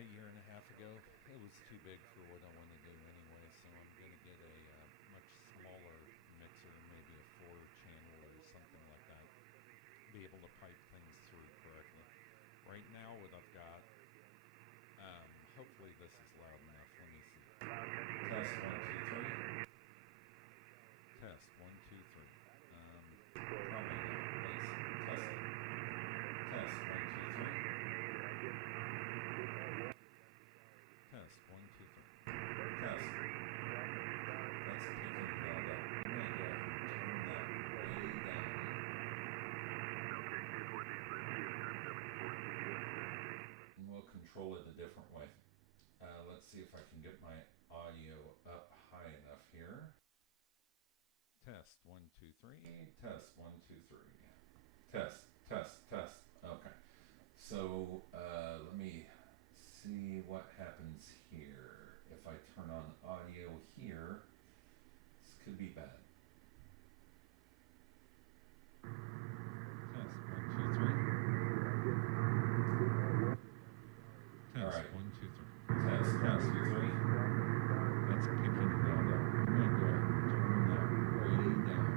a year and a half ago. It was too big for what I want to do anyway, so I'm going to get a much smaller mixer, maybe a 4-channel or something like that. Be able to pipe things through correctly. Right now, what I've got, hopefully this is loud enough. Let me see. Test 1, 2, 3. Test 1, 2, 3. Probably not. Test. Test 1, 2, 3. Test 1, 2, 3. Test. That's picking that up. I'm going to go ahead and turn that way down. And we'll control it a different way. Let's see if I can get my audio up high enough here. Test 1, 2, 3. Test 1, 2, 3. Test, test, test. Okay. So let me see what happens here. If I turn on audio here, this could be bad. Test 1, 2, 3. Test. All right. 1, 2, 3. Test 1, 2, 3. That's picking that up. I'm going to go ahead and turn that way down.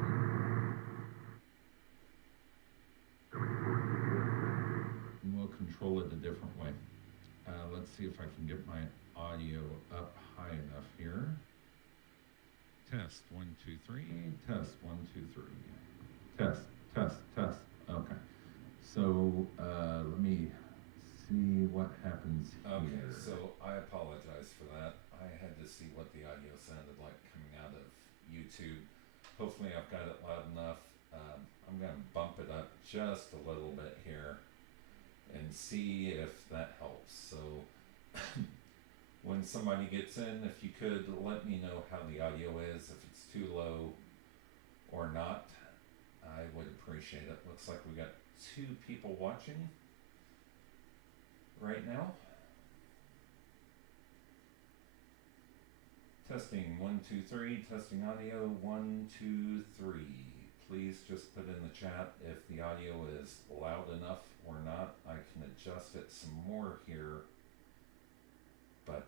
And we'll control it a different way. Let's see if I can get my audio up high enough here. Test 1, 2, 3. Test 1, 2, 3. Test, test, test. Okay. So let me see what happens here. Okay, so I apologize for that. I had to see what the audio sounded like coming out of YouTube. Hopefully I've got it loud enough. I'm going to bump it up just a little bit here and see if that helps. So when somebody gets in, if you could let me know how the audio is, if it's too low or not, I would appreciate it. Looks like we got 2 people watching right now. Testing 1, 2, 3. Testing audio 1, 2, 3. Please just put in the chat if the audio is loud enough or not. I can adjust it some more here, but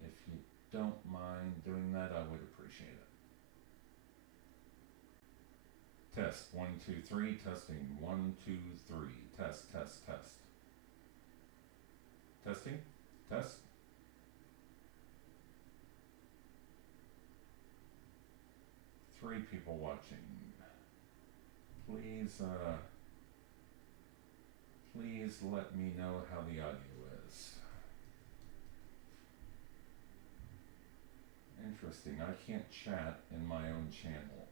if you don't mind doing that, I would appreciate it. Test 1, 2, 3. Testing 1, 2, 3. Test, test, test. Testing, test. Three people watching. Please, please let me know how the audio is. Interesting, I can't chat in my own channel.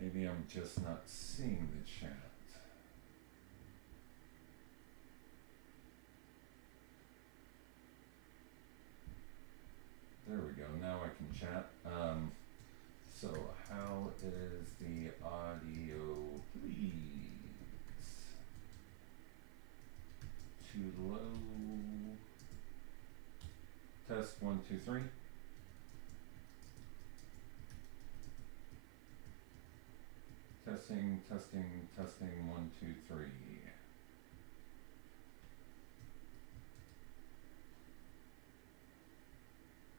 Maybe I'm just not seeing the chat. There we go, now I can chat. So how is the audio, please? Too low. Test 1, 2, 3. Testing, testing, testing, 1, 2, 3.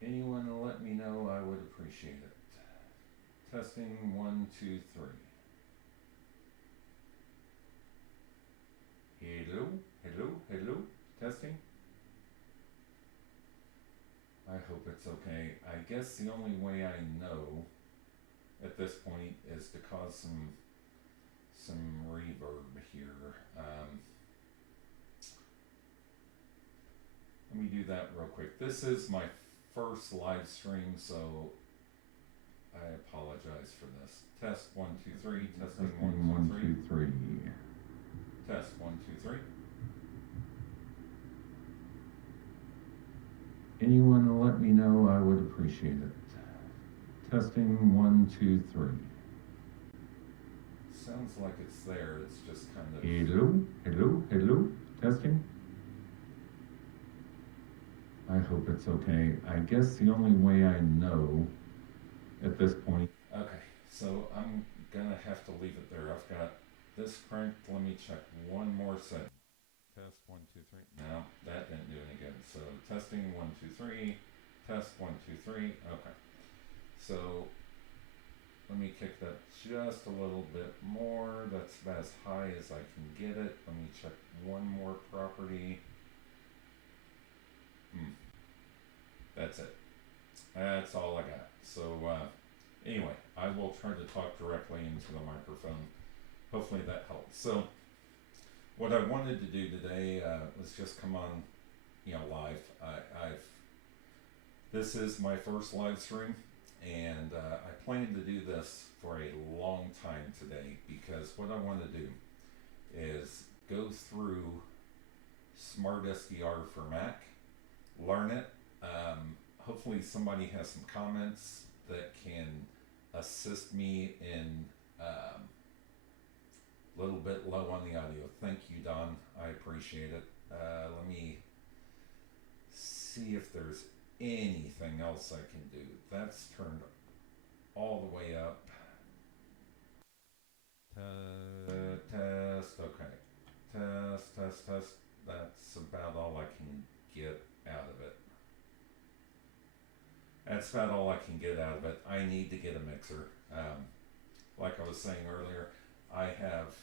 Anyone let me know, I would appreciate it. Testing 1, 2, 3. Hello, hello, hello. Testing. I hope it's okay. I guess the only way I know at this point is to cause some reverb here. Let me do that real quick. This is my first live stream, so I apologize for this. Test 1, 2, 3. Testing 1, 2, 3. Test 1, 2, 3. Anyone let me know, I would appreciate it. Testing 1, 2, 3. Sounds like it's there, it's just kind of... Hello, hello, hello, testing. I hope it's okay. I guess the only way I know at this point... Okay, so I'm gonna have to leave it there. I've got this cranked. Let me check one more setting. Test 1, 2, 3. No, that didn't do any good. So testing 1, 2, 3. Test 1, 2, 3. Okay. So let me kick that just a little bit more. That's about as high as I can get it. Let me check one more property. That's it. That's all I got. So anyway, I will try to talk directly into the microphone. Hopefully that helps. So what I wanted to do today was just come on, live. This is my first live stream, and I plan to do this for a long time today, because what I want to do is go through SmartSDR for Mac, learn it. Hopefully somebody has some comments that can assist me in a little bit low on the audio. Thank you, Don. I appreciate it. Let me see if there's anything else I can do. That's turned all the way up. Test, okay. Test. That's about all I can get out of it. That's about all I can get out of it. I need to get a mixer. Like I was saying earlier, I have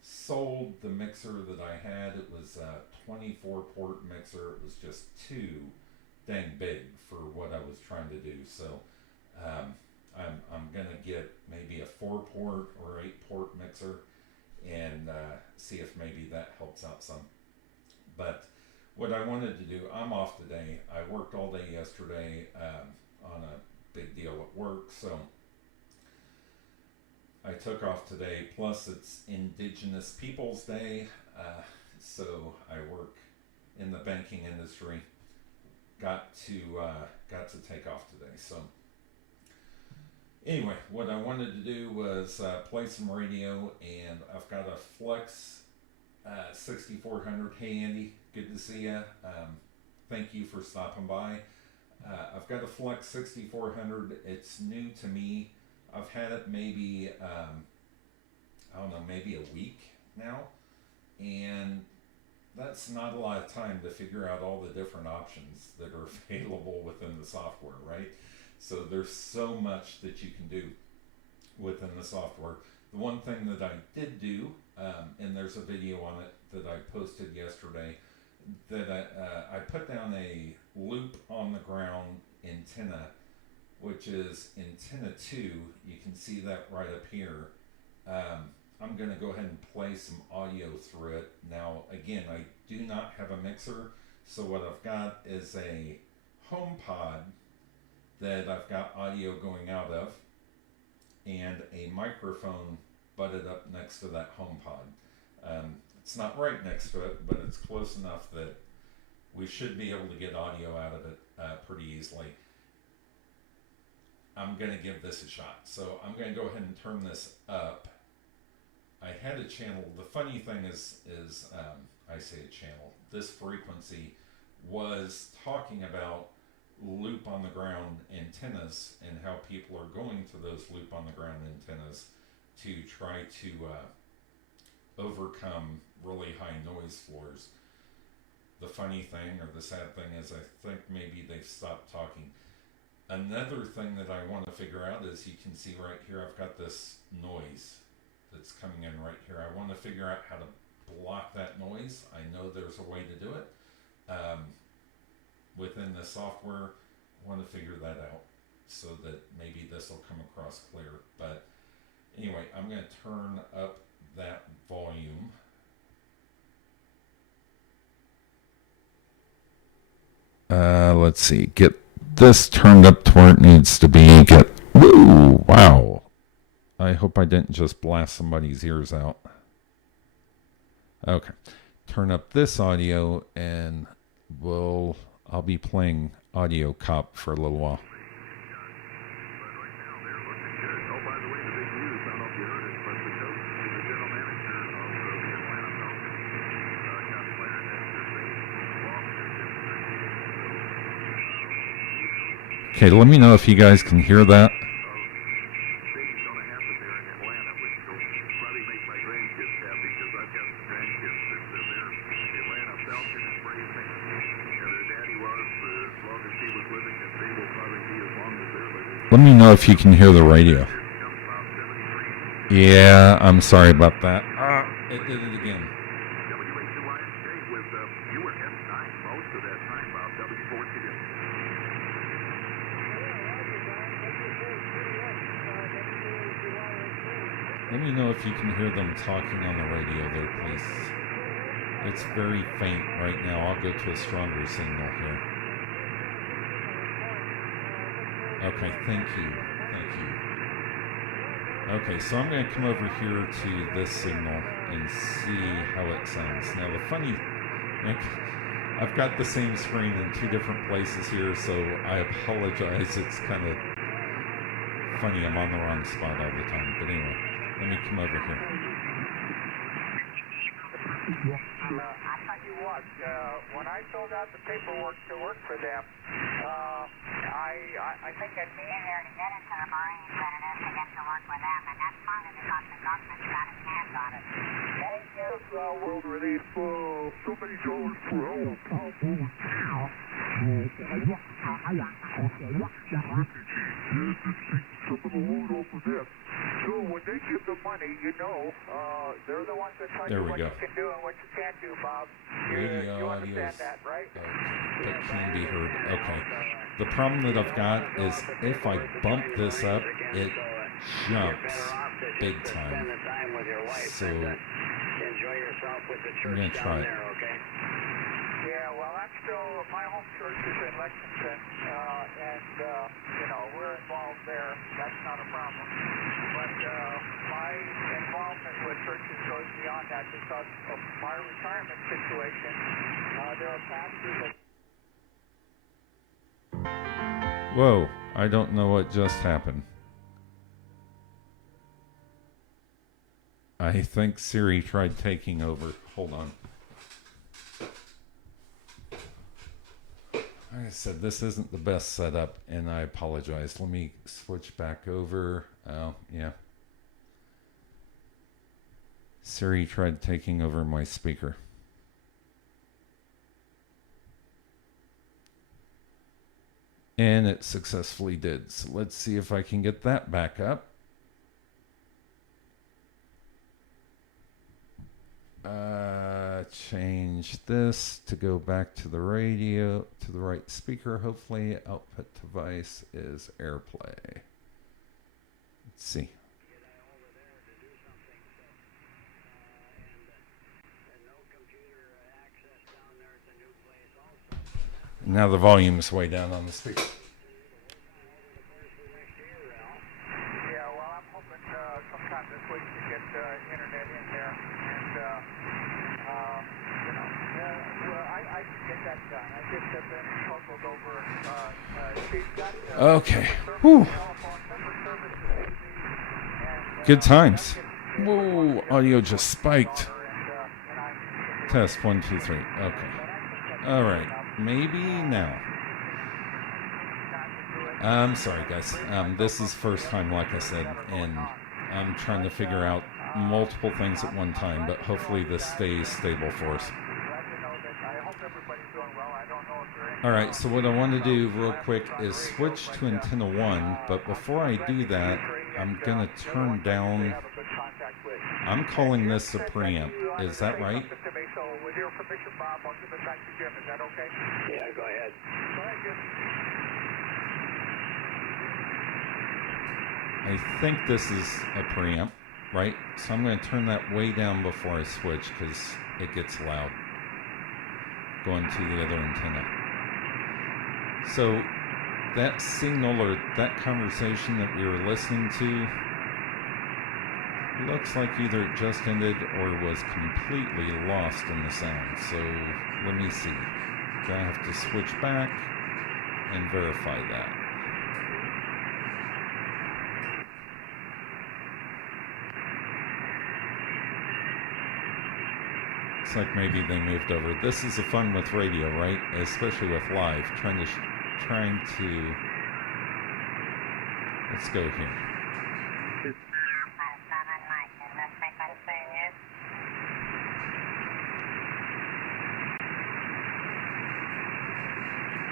sold the mixer that I had. It was a 24 port mixer. It was just too dang big for what I was trying to do. So I'm gonna get maybe a 4-port or 8-port mixer and see if maybe that helps out some. But what I wanted to do, I'm off today. I worked all day yesterday on a big deal at work, so I took off today. Plus it's Indigenous Peoples Day, so I work in the banking industry. Got to take off today. So anyway, what I wanted to do was play some radio, and I've got a Flex 6400. Hey Andy, good to see you. Thank you for stopping by. I've got a Flex 6400. It's new to me. I've had it maybe I don't know, maybe a week now, and that's not a lot of time to figure out all the different options that are available within the software, right? So there's so much that you can do within the software. The one thing that I did do, and there's a video on it that I posted yesterday, that I put down a loop on the ground antenna, which is antenna 2. You can see that right up here. I'm going to go ahead and play some audio through it. Now, again, I do not have a mixer, so what I've got is a home pod that I've got audio going out of, and a microphone butted up next to that home pod. It's not right next to it, but it's close enough that we should be able to get audio out of it pretty easily. I'm going to give this a shot. So I'm going to go ahead and turn this up. I had a channel. The funny thing is I say a channel. This frequency was talking about loop on the ground antennas and how people are going to those loop on the ground antennas to try to overcome really high noise floors. The funny thing, or the sad thing, is I think maybe they've stopped talking. Another thing that I want to figure out is, you can see right here, I've got this noise that's coming in right here. I want to figure out how to block that noise. I know there's a way to do it. Within the software, I want to figure that out so that maybe this will come across clear. But anyway, I'm going to turn up that volume. Let's see, get this turned up to where it needs to be. Woo, wow. I hope I didn't just blast somebody's ears out. Okay, turn up this audio, and I'll be playing Audio Cop for a little while. Okay, let me know if you guys can hear that. Let me know if you can hear the radio. Yeah, I'm sorry about that. It did it again. Let me know if you can hear them talking on the radio there, please. It's very faint right now. I'll go to a stronger signal here. Okay, thank you. Thank you. Okay, so I'm going to come over here to this signal and see how it sounds. Now, I've got the same screen in two different places here, so I apologize. It's kind of funny. I'm on the wrong spot all the time. But anyway, let me come over here. I tell you what, when I filled out the paperwork to work for them, I think it'd be easier to get into the Marines than it is to get to work with them, and that's partly because the government's got its hands on it. Thank you. World Relief, so many dollars per hour. Some of the load off of them. So when they give the money, you know, they're the ones that tell you what you can do and what you can't do, Bob. You understand that, right? That can be heard. Okay. The problem that I've got is if I bump this up, it jumps big time. So I'm going to try it. Yeah, well, I'm still, my home church is in Lexington, and, you know, we're involved there. That's not a problem. But my involvement with churches goes beyond that because of my retirement situation. There are pastors that... Whoa, I don't know what just happened. I think Siri tried taking over. Hold on. Like I said, this isn't the best setup, and I apologize. Let me switch back over. Oh, yeah. Siri tried taking over my speaker. And it successfully did. So let's see if I can get that back up. Change this to go back to the radio, to the right speaker. Hopefully output device is AirPlay. Let's see. Now the volume is way down on the speaker. Yeah, well, I'm hoping sometime this week to get internet in there, and you know, well, I can get that done. I just have been puzzled over. She's got okay. Whew. Good times. Whoa, audio just spiked. Test 1, 2, 3. Okay. All right. Maybe now. I'm sorry, guys. This is first time, like I said, and I'm trying to figure out multiple things at one time, but hopefully this stays stable for us. All right, so what I want to do real quick is switch to antenna 1, but before I do that, I'm going to turn down, I'm calling this a preamp. Is that right? With your permission, Bob, I'll give it back to Jim. Is that okay? Yeah, go ahead. Go ahead, Jim. I think this is a preamp, right? So I'm going to turn that way down before I switch because it gets loud going to the other antenna. So that signal or that conversation that we were listening to looks like either it just ended or was completely lost in the sound. So let me see. I have to switch back and verify that. Looks like maybe they moved over. This is the fun with radio, right? Especially with live. Trying to. Let's go here.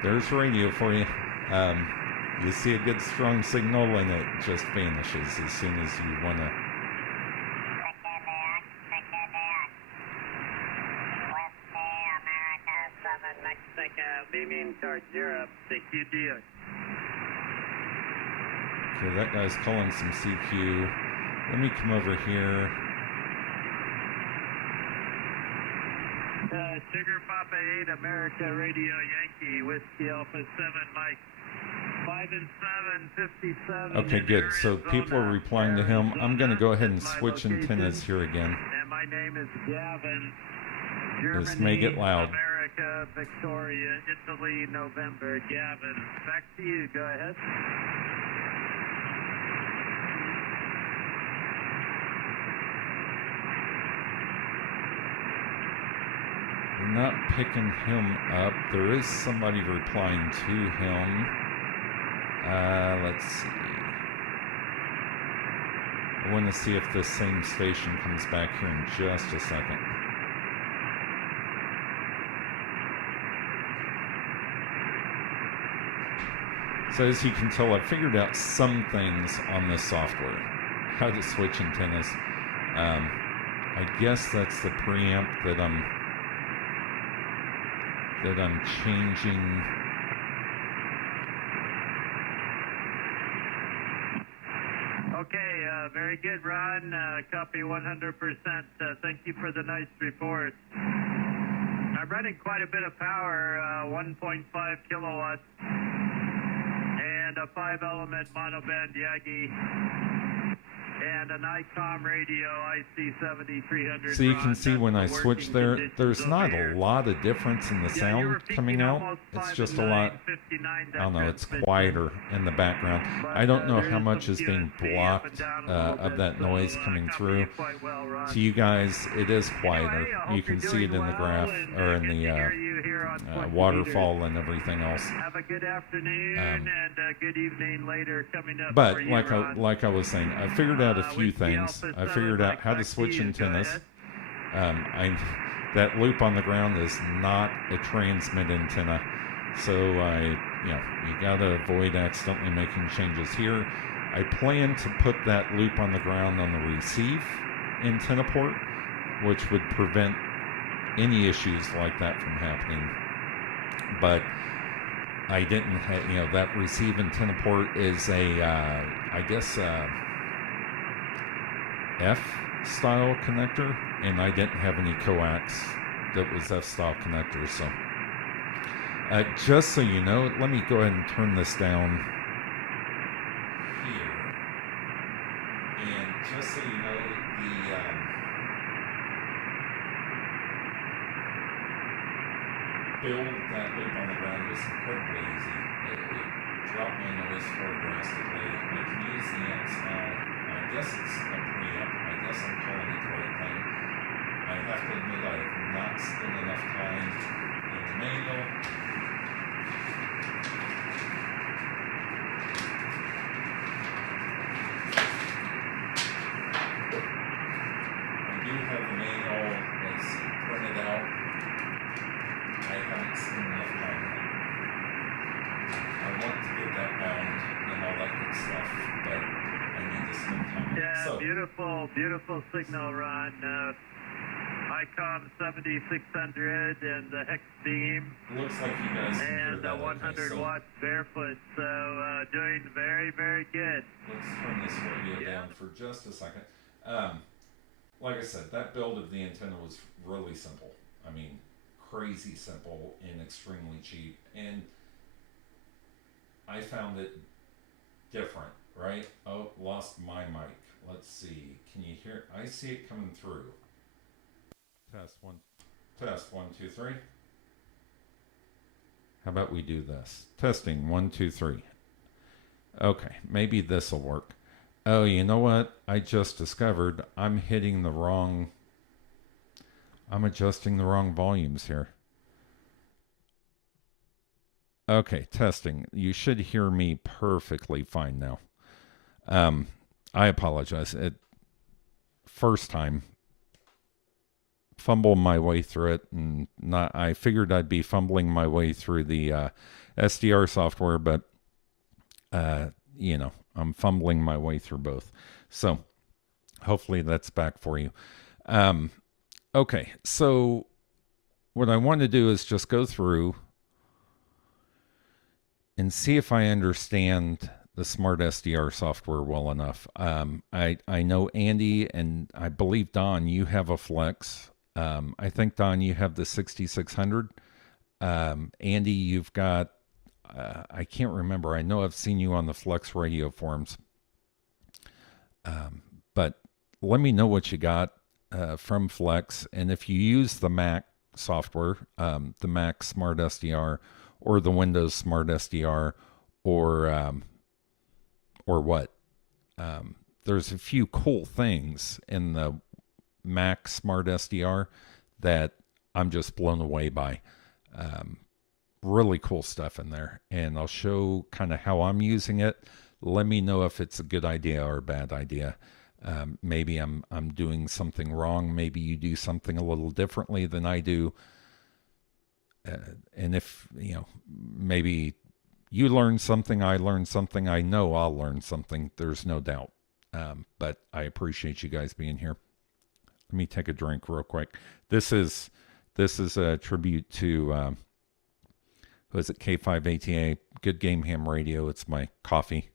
There's radio for you. You see a good strong signal and it just vanishes as soon as you want to. Beaming towards Europe, 60 deal. Okay, that guy's calling some CQ. Let me come over here. Sugar Papa 8, America Radio Yankee, Whiskey Alpha 7, Mike. 5 and 7, 57. Okay, good. So people are replying to him. I'm going to go ahead and switch antennas here again. And my name is Gavin. Just make it loud. America, Victoria, Italy, November. Gavin, back to you. Go ahead. We're not picking him up. There is somebody replying to him. Let's see. I want to see if this same station comes back here in just a second. So as you can tell, I figured out some things on this software. How to switch antennas. I guess that's the preamp that I'm changing. Okay, very good, Ron. Copy 100%. Thank you for the nice report. I'm running quite a bit of power, 1.5 kilowatts, and a 5-element monoband Yagi, and an ICOM radio IC7300. So you can see when I switch there, there's not a lot of difference in the sound coming out. It's just a lot, I don't know, it's quieter in the background. I don't know how much is being blocked of that noise coming through. To you guys, it is quieter. You can see it in the graph, or in the waterfall and everything else. Have a good afternoon and a good evening later coming up. But like I was saying, I figured out a few things. I figured out how to switch antennas. That loop on the ground is not a transmit antenna, so you gotta avoid accidentally making changes here. I plan to put that loop on the ground on the receive antenna port, which would prevent any issues like that from happening. But I didn't have, that receive antenna port is a, I guess, F-style connector, and I didn't have any coax that was F-style connector. So just so you know, let me go ahead and turn this down here. And just so you know, build that loop on the ground was incredibly easy. It dropped my noise floor drastically. I can use the amps now. I guess it's a preamp. I guess I'm calling it the right thing. I have to admit I have not spent enough time in the manual. I do have the manual that's printed out. I haven't seen enough time. I want to get that bound and all that good stuff, but I need to spend time. Yeah, So, beautiful signal, Ron. ICOM 7600 and the hex beam. looks like you guys can hear And that. 100 Okay, watts barefoot, so doing very, very good. let's turn this radio down for just a second. Like I said, that build of the antenna was really simple. I mean, crazy simple and extremely cheap. And I found it different, right? Oh, lost my mic. Let's see. Can you hear? I see it coming through. Test one, 2, 3. How about we do this? Testing 1, 2, 3. Okay, maybe this will work. Oh, you know what? I just discovered I'm adjusting the wrong volumes here. Okay, testing. You should hear me perfectly fine now. I apologize. First time, fumble my way through it, and I figured I'd be fumbling my way through the SDR software, but you know, I'm fumbling my way through both. So hopefully that's back for you. Okay, so what I want to do is just go through and see if I understand the SmartSDR software well enough. I know Andy and I believe Don, you have a Flex. I think Don, you have the 6600. Andy, you've got. I can't remember. I know I've seen you on the Flex Radio forums. But let me know what you got from Flex, and if you use the Mac software, the Mac SmartSDR, or the Windows SmartSDR, or what. There's a few cool things in the Mac SmartSDR that I'm just blown away by. Really cool stuff in there, and I'll show kind of how I'm using it. Let me know if it's a good idea or a bad idea. Maybe I'm doing something wrong. Maybe you do something a little differently than I do. And if, you know, maybe you learn something, I learn something, I know I'll learn something. There's no doubt. But I appreciate you guys being here. Let me take a drink real quick. This is a tribute to, who is it? K5ATA, Good Game Ham Radio. It's my coffee.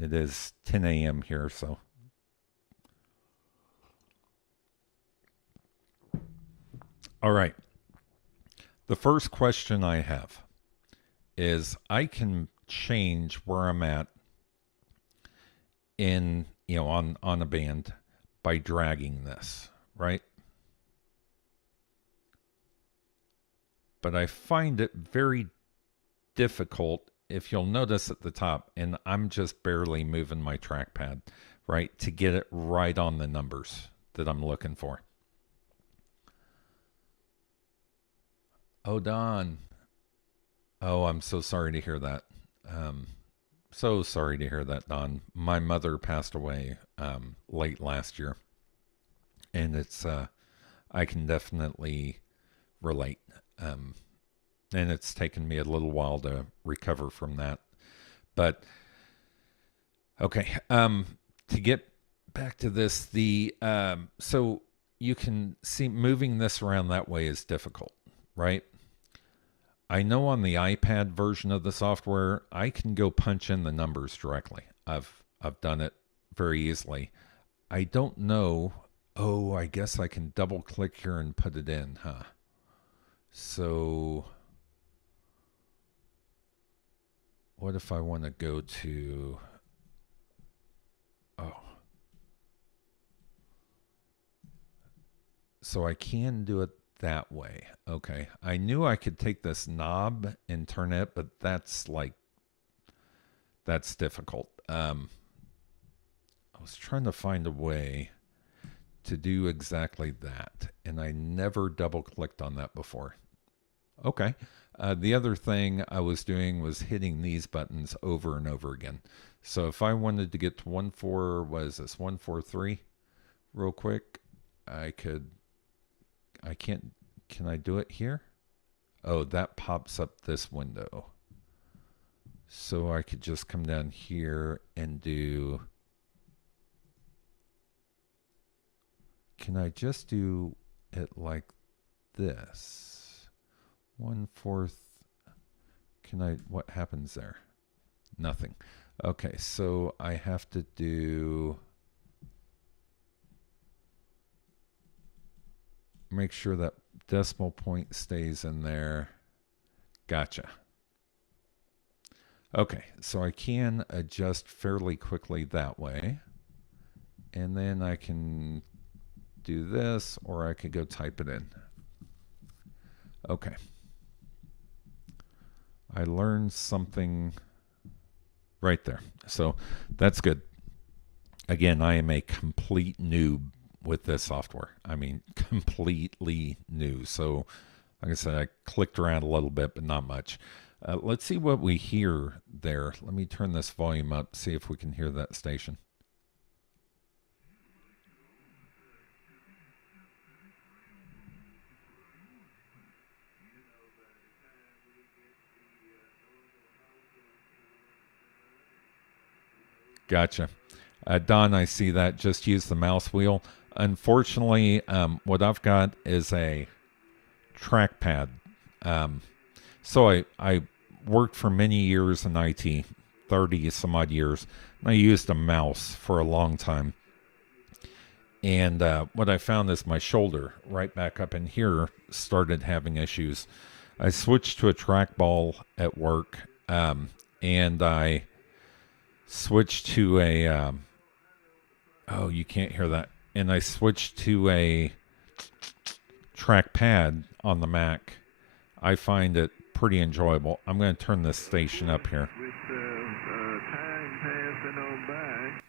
It is 10 a.m. here, so. All right. The first question I have is I can change where I'm at in, you know, on a band by dragging this, right? But I find it very difficult, if you'll notice at the top, and I'm just barely moving my trackpad, right, to get it right on the numbers that I'm looking for. Oh, Don. Oh, I'm so sorry to hear that. So sorry to hear that, Don. My mother passed away late last year, and it's I can definitely relate. And it's taken me a little while to recover from that. But okay, to get back to this, the so you can see moving this around that way is difficult, right? I know on the iPad version of the software, I can go punch in the numbers directly. I've done it very easily. I don't know. Oh, I guess I can double click here and put it in, huh? So what if I want to go to, oh, so I can do it that way. Okay. I knew I could take this knob and turn it, but that's difficult. I was trying to find a way to do exactly that, and I never double clicked on that before. Okay. The other thing I was doing was hitting these buttons over and over again. So if I wanted to get to 143 real quick, can I do it here? Oh, that pops up this window. So I could just come down here and do, can I just do it like this? 1/4. What happens there? Nothing. Okay, so I have to do, make sure that decimal point stays in there. Gotcha. Okay, so I can adjust fairly quickly that way. And then I can do this, or I could go type it in. Okay. I learned something right there. So that's good. Again, I am a complete noob with this software. I mean, completely new. So, like I said, I clicked around a little bit, but not much. Let's see what we hear there. Let me turn this volume up, see if we can hear that station. Gotcha. Don, I see that. Just use the mouse wheel. Unfortunately, what I've got is a trackpad. So I worked for many years in IT, 30 some odd years, and I used a mouse for a long time. And what I found is my shoulder right back up in here started having issues. I switched to a trackball at work, and I switched to a oh, you can't hear that. And I switched to a trackpad on the Mac. I find it pretty enjoyable. I'm going to turn this station up here. With time passing on by,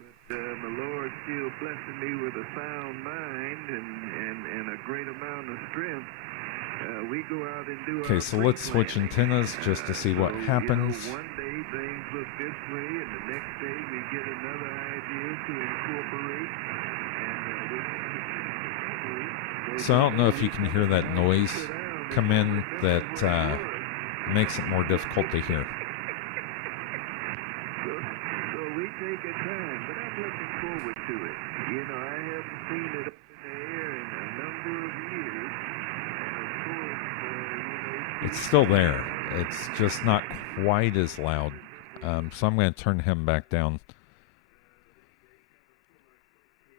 but the Lord still blessing me with a sound mind and a great amount of strength. We go out and do okay, so let's switch antennas just to see what happens. You know, one day things look this way, and the next day we get another idea to incorporate. And so I don't know if you can hear that noise come in that makes it more difficult to hear. So we take our time, but I'm looking forward to it. You know, I haven't seen it up in the air in a number of years. It's still there. It's just not quite as loud. So I'm going to turn him back down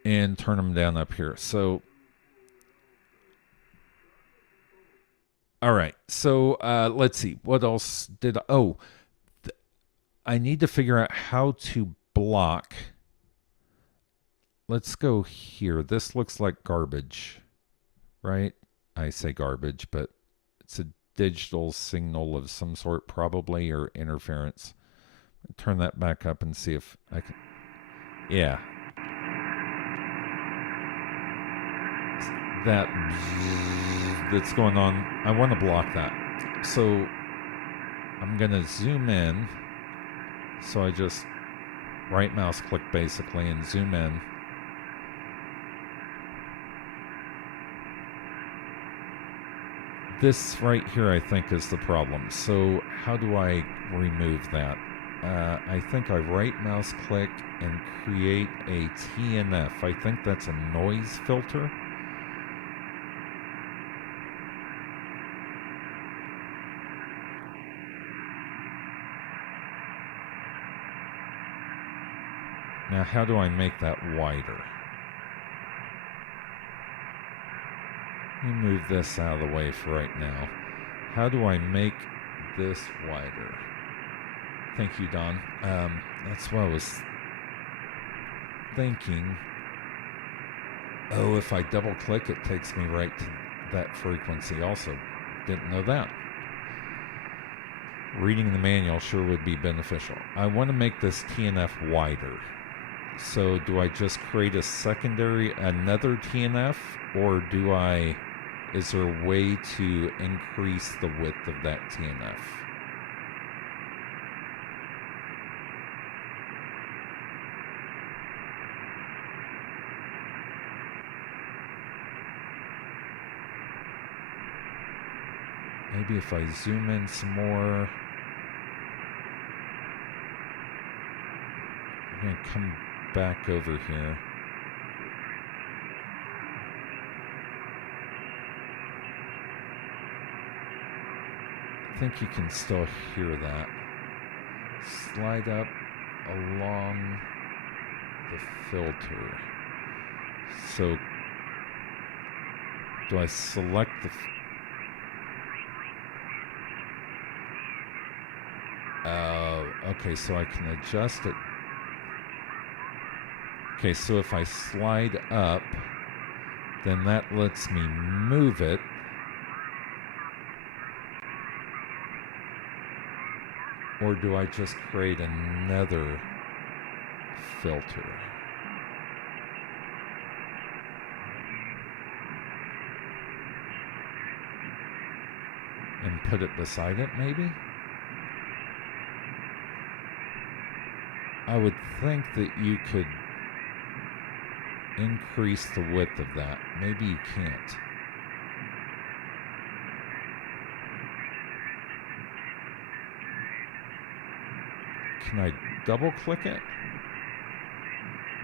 and turn him down up here. So, all right. So let's see. What else did I need to figure out how to block. Let's go here. This looks like garbage, right? I say garbage, but it's a digital signal of some sort, probably, or interference. Turn that back up and see if I can. Yeah. That's going on. I want to block that. So I'm going to zoom in. So I just right mouse click basically and zoom in. This right here, I think, is the problem. So how do I remove that? I think I right mouse click and create a TNF. I think that's a noise filter. Now, how do I make that wider? Let me move this out of the way for right now. How do I make this wider? Thank you, Don. That's what I was thinking. Oh, if I double click, it takes me right to that frequency also. Didn't know that. Reading the manual sure would be beneficial. I want to make this TNF wider. So do I just create a secondary, another TNF, or is there a way to increase the width of that TNF? Maybe if I zoom in some more. I'm going to come back over here. I think you can still hear that. Slide up along the filter. So, do I select the... okay, so I can adjust it. Okay, so if I slide up, then that lets me move it. Or do I just create another filter? And put it beside it, maybe? I would think that you could increase the width of that. Maybe you can't. Can I double click it?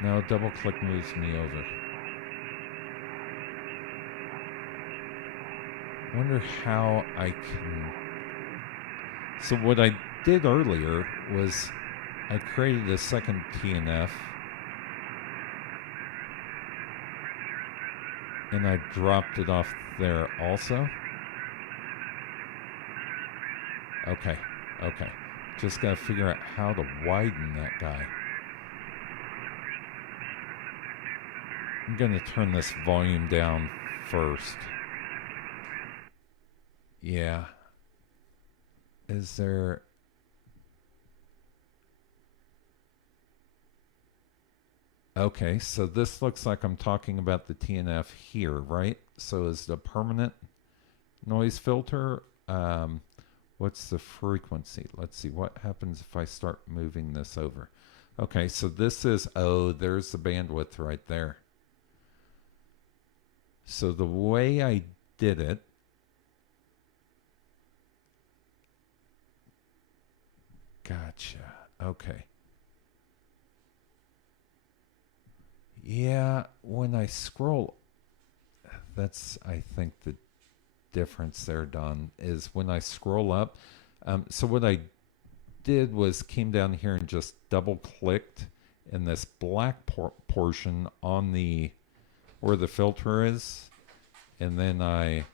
No, double click moves me over. I wonder how I can... So what I did earlier was I created a second TNF and I dropped it off there also. Okay. Just gotta figure out how to widen that guy. I'm gonna turn this volume down first. Yeah. Is there... Okay, so this looks like I'm talking about the TNF here, right? So is the permanent noise filter, what's the frequency? Let's see, what happens if I start moving this over? Okay, so this is, oh, there's the bandwidth right there. So the way I did it, gotcha, okay. Yeah, when I scroll, that's, I think, the difference there, Don, is when I scroll up. So what I did was came down here and just double clicked in this black portion on the, where the filter is. And then the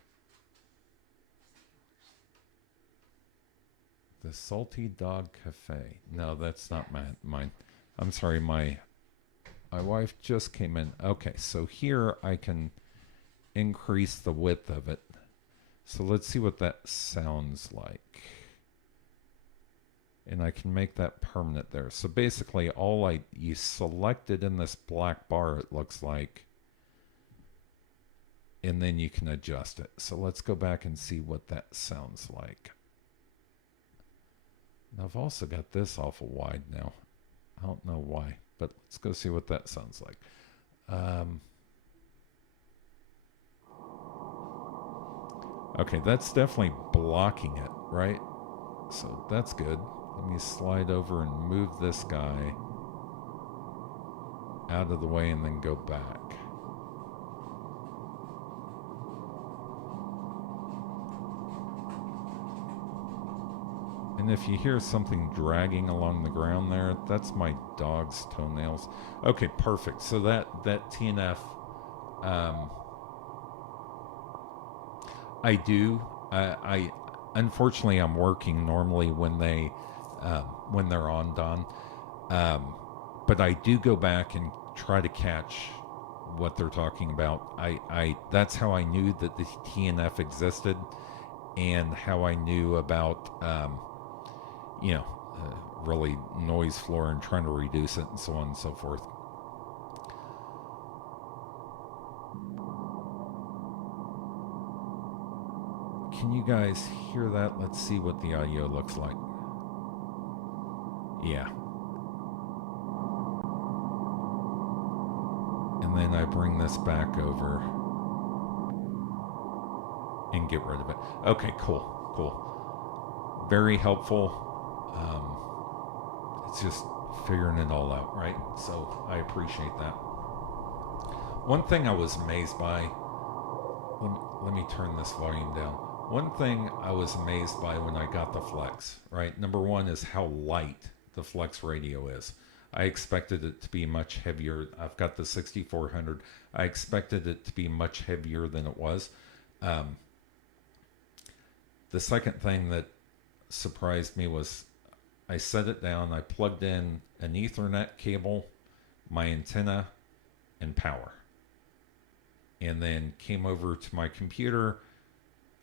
Salty Dog Cafe. No, that's not mine. I'm sorry, my wife just came in. Okay, so here I can increase the width of it. So let's see what that sounds like. And I can make that permanent there. So basically you selected in this black bar, it looks like. And then you can adjust it. So let's go back and see what that sounds like. And I've also got this awful wide now. I don't know why, but let's go see what that sounds like. Okay, that's definitely blocking it, right? So that's good. Let me slide over and move this guy out of the way and then go back. And if you hear something dragging along the ground there, that's my dog's toenails. Okay, perfect. So that TNF, I unfortunately I'm working normally when they're on, Don. But I do go back and try to catch what they're talking about. That's how I knew that the TNF existed, and how I knew about really noise floor and trying to reduce it and so on and so forth. Can you guys hear that? Let's see what the audio looks like. Yeah. And then I bring this back over and get rid of it. Okay, cool. Very helpful. It's just figuring it all out, right? So I appreciate that. One thing I was amazed by, let me turn this volume down. One thing I was amazed by when I got the Flex, right? Number one is how light the Flex radio is. I expected it to be much heavier. I've got the 6400. I expected it to be much heavier than it was. The second thing that surprised me was I set it down, I plugged in an Ethernet cable, my antenna, and power. And then came over to my computer.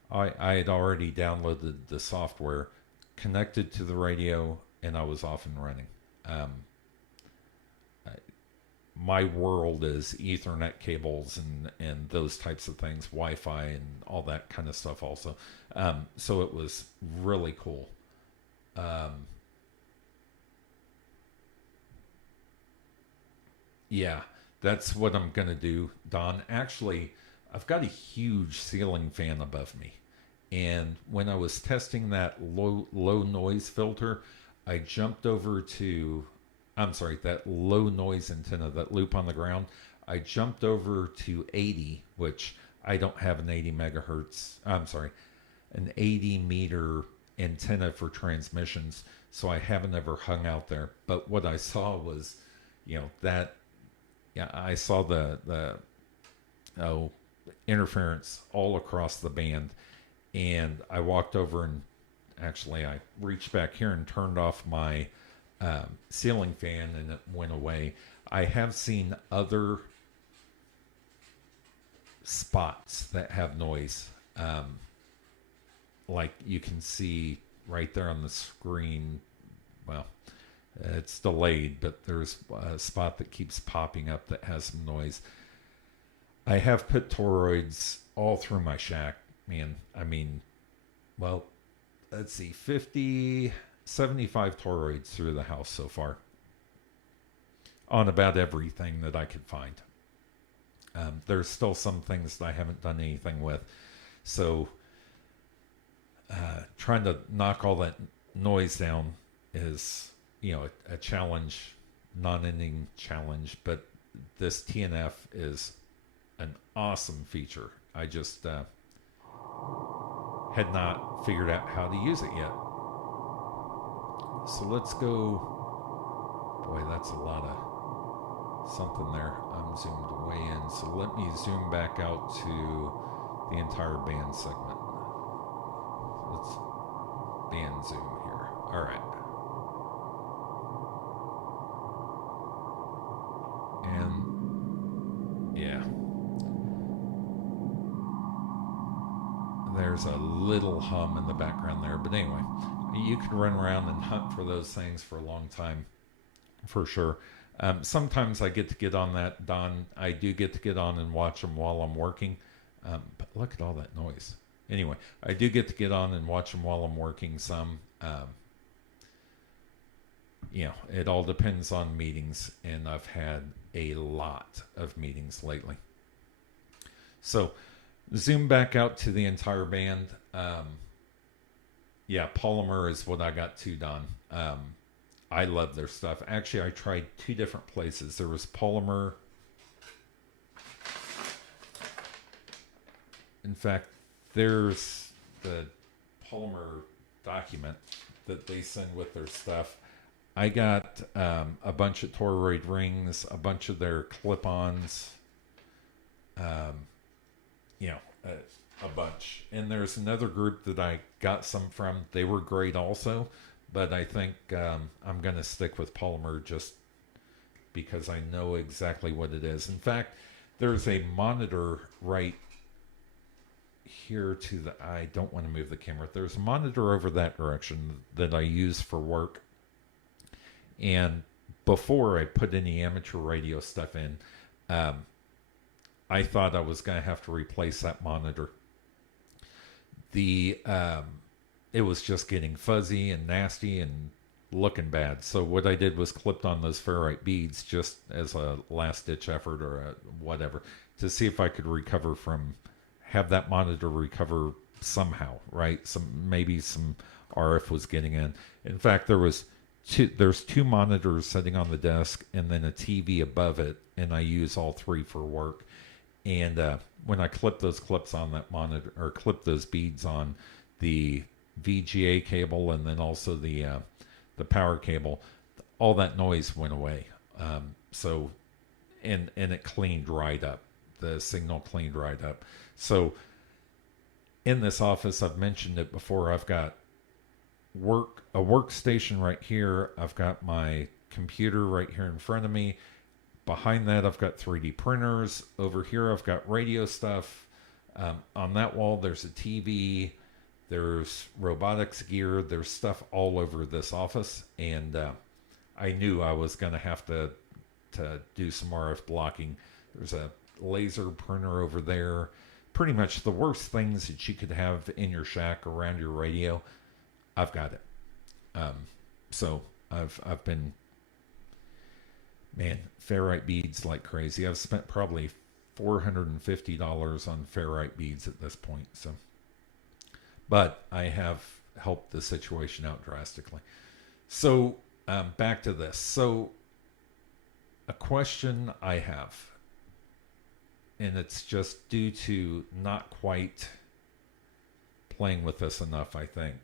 I had already downloaded the software, connected to the radio, and I was off and running. My world is Ethernet cables and those types of things, Wi-Fi and all that kind of stuff also. So it was really cool. Yeah, that's what I'm going to do, Don. Actually, I've got a huge ceiling fan above me. And when I was testing that low noise filter, I jumped over to I'm sorry, that low noise antenna, that loop on the ground, I jumped over to 80, which I don't have an 80 megahertz, I'm sorry, an 80 meter antenna for transmissions, so I haven't ever hung out there. But what I saw was, that, yeah, I saw the interference all across the band, and I walked over and actually I reached back here and turned off my ceiling fan, and it went away. I have seen other spots that have noise, like you can see right there on the screen. Well, it's delayed, but there's a spot that keeps popping up that has some noise. I have put toroids all through my shack, man. I mean, well, let's see, 50, 75 toroids through the house so far on about everything that I could find. There's still some things that I haven't done anything with. So trying to knock all that noise down is, a challenge, non-ending challenge. But this TNF is an awesome feature. I just had not figured out how to use it yet. So let's go. Boy, that's a lot of something there. I'm zoomed way in. So let me zoom back out to the entire band segment. Let's band zoom here. All right. And yeah. There's a little hum in the background there. But anyway, you can run around and hunt for those things for a long time, for sure. Sometimes I get to get on that, Don. I do get to get on and watch them while I'm working. But look at all that noise. Anyway, I do get to get on and watch them while I'm working some. It all depends on meetings, and I've had a lot of meetings lately. So, zoom back out to the entire band. Polymer is what I got to, Don. I love their stuff. Actually, I tried 2 different places. There was Polymer. In fact, there's the Polymer document that they send with their stuff. I got a bunch of toroid rings, a bunch of their clip-ons, a bunch. And there's another group that I got some from. They were great also, but I think I'm going to stick with Polymer just because I know exactly what it is. In fact, there's a monitor right here to the... I don't want to move the camera. There's a monitor over that direction that I use for work. And before I put any amateur radio stuff in, I thought I was going to have to replace that monitor. It was just getting fuzzy and nasty and looking bad. So what I did was clipped on those ferrite beads just as a last ditch effort or whatever to see if I could have that monitor recover somehow, right? Maybe some RF was getting in. In fact, there's 2 monitors sitting on the desk and then a TV above it, and I use all 3 for work. And when I clip those clips on that monitor, or clip those beads on the VGA cable and then also the power cable, all that noise went away. And it cleaned right up. The signal cleaned right up. So in this office, I've mentioned it before, I've got a workstation right here. I've got my computer right here in front of me. Behind that, I've got 3D printers. Over here, I've got radio stuff. On that wall, there's a TV. There's robotics gear. There's stuff all over this office. And I knew I was going to have to do some RF blocking. There's a laser printer over there. Pretty much the worst things that you could have in your shack around your radio, I've got it. So I've been, man, ferrite beads like crazy. I've spent probably $450 on ferrite beads at this point. So, but I have helped the situation out drastically. So back to this. So a question I have, and it's just due to not quite playing with this enough, I think.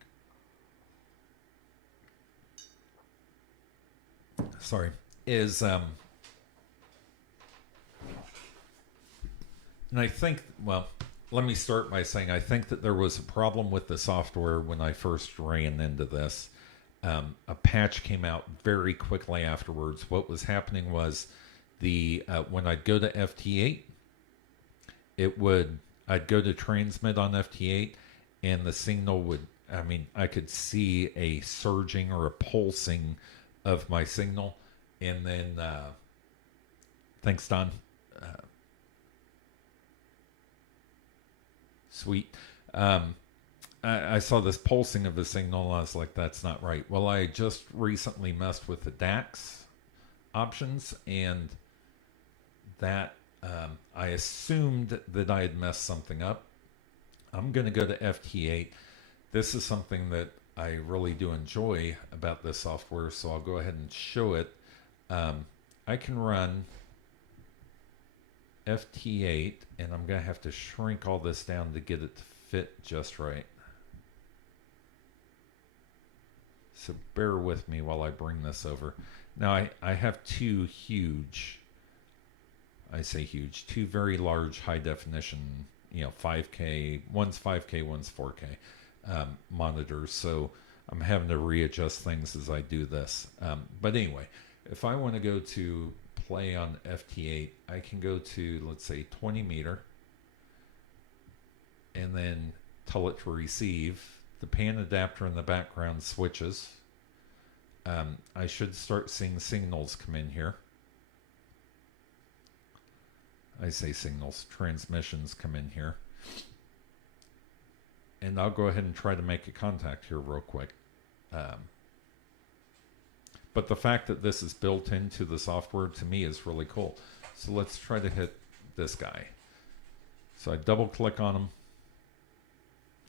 Sorry, is and I think, well, let me start by saying I think that there was a problem with the software when I first ran into this. A patch came out very quickly afterwards. What was happening was the when I'd go to FT8, I'd go to transmit on FT8, and the signal would, I mean, I could see a surging or a pulsing of my signal, and then thanks, Don. Sweet. I saw this pulsing of the signal, and I was like, that's not right. Well, I just recently messed with the DAX options, and that I assumed that I had messed something up. I'm going to go to FT8. This is something that I really do enjoy about this software, so I'll go ahead and show it. I can run FT8, and I'm going to have to shrink all this down to get it to fit just right. So bear with me while I bring this over. Now I have two huge, I say huge, two very large high definition, 5K, one's 5K, one's 4K monitors. So I'm having to readjust things as I do this. But anyway, if I want to go to play on FT8, I can go to, let's say, 20 meter, and then tell it to receive. The pan adapter in the background switches. I should start seeing signals come in here. I say signals, transmissions come in here. And I'll go ahead and try to make a contact here real quick. But the fact that this is built into the software, to me, is really cool. So let's try to hit this guy. So I double click on him.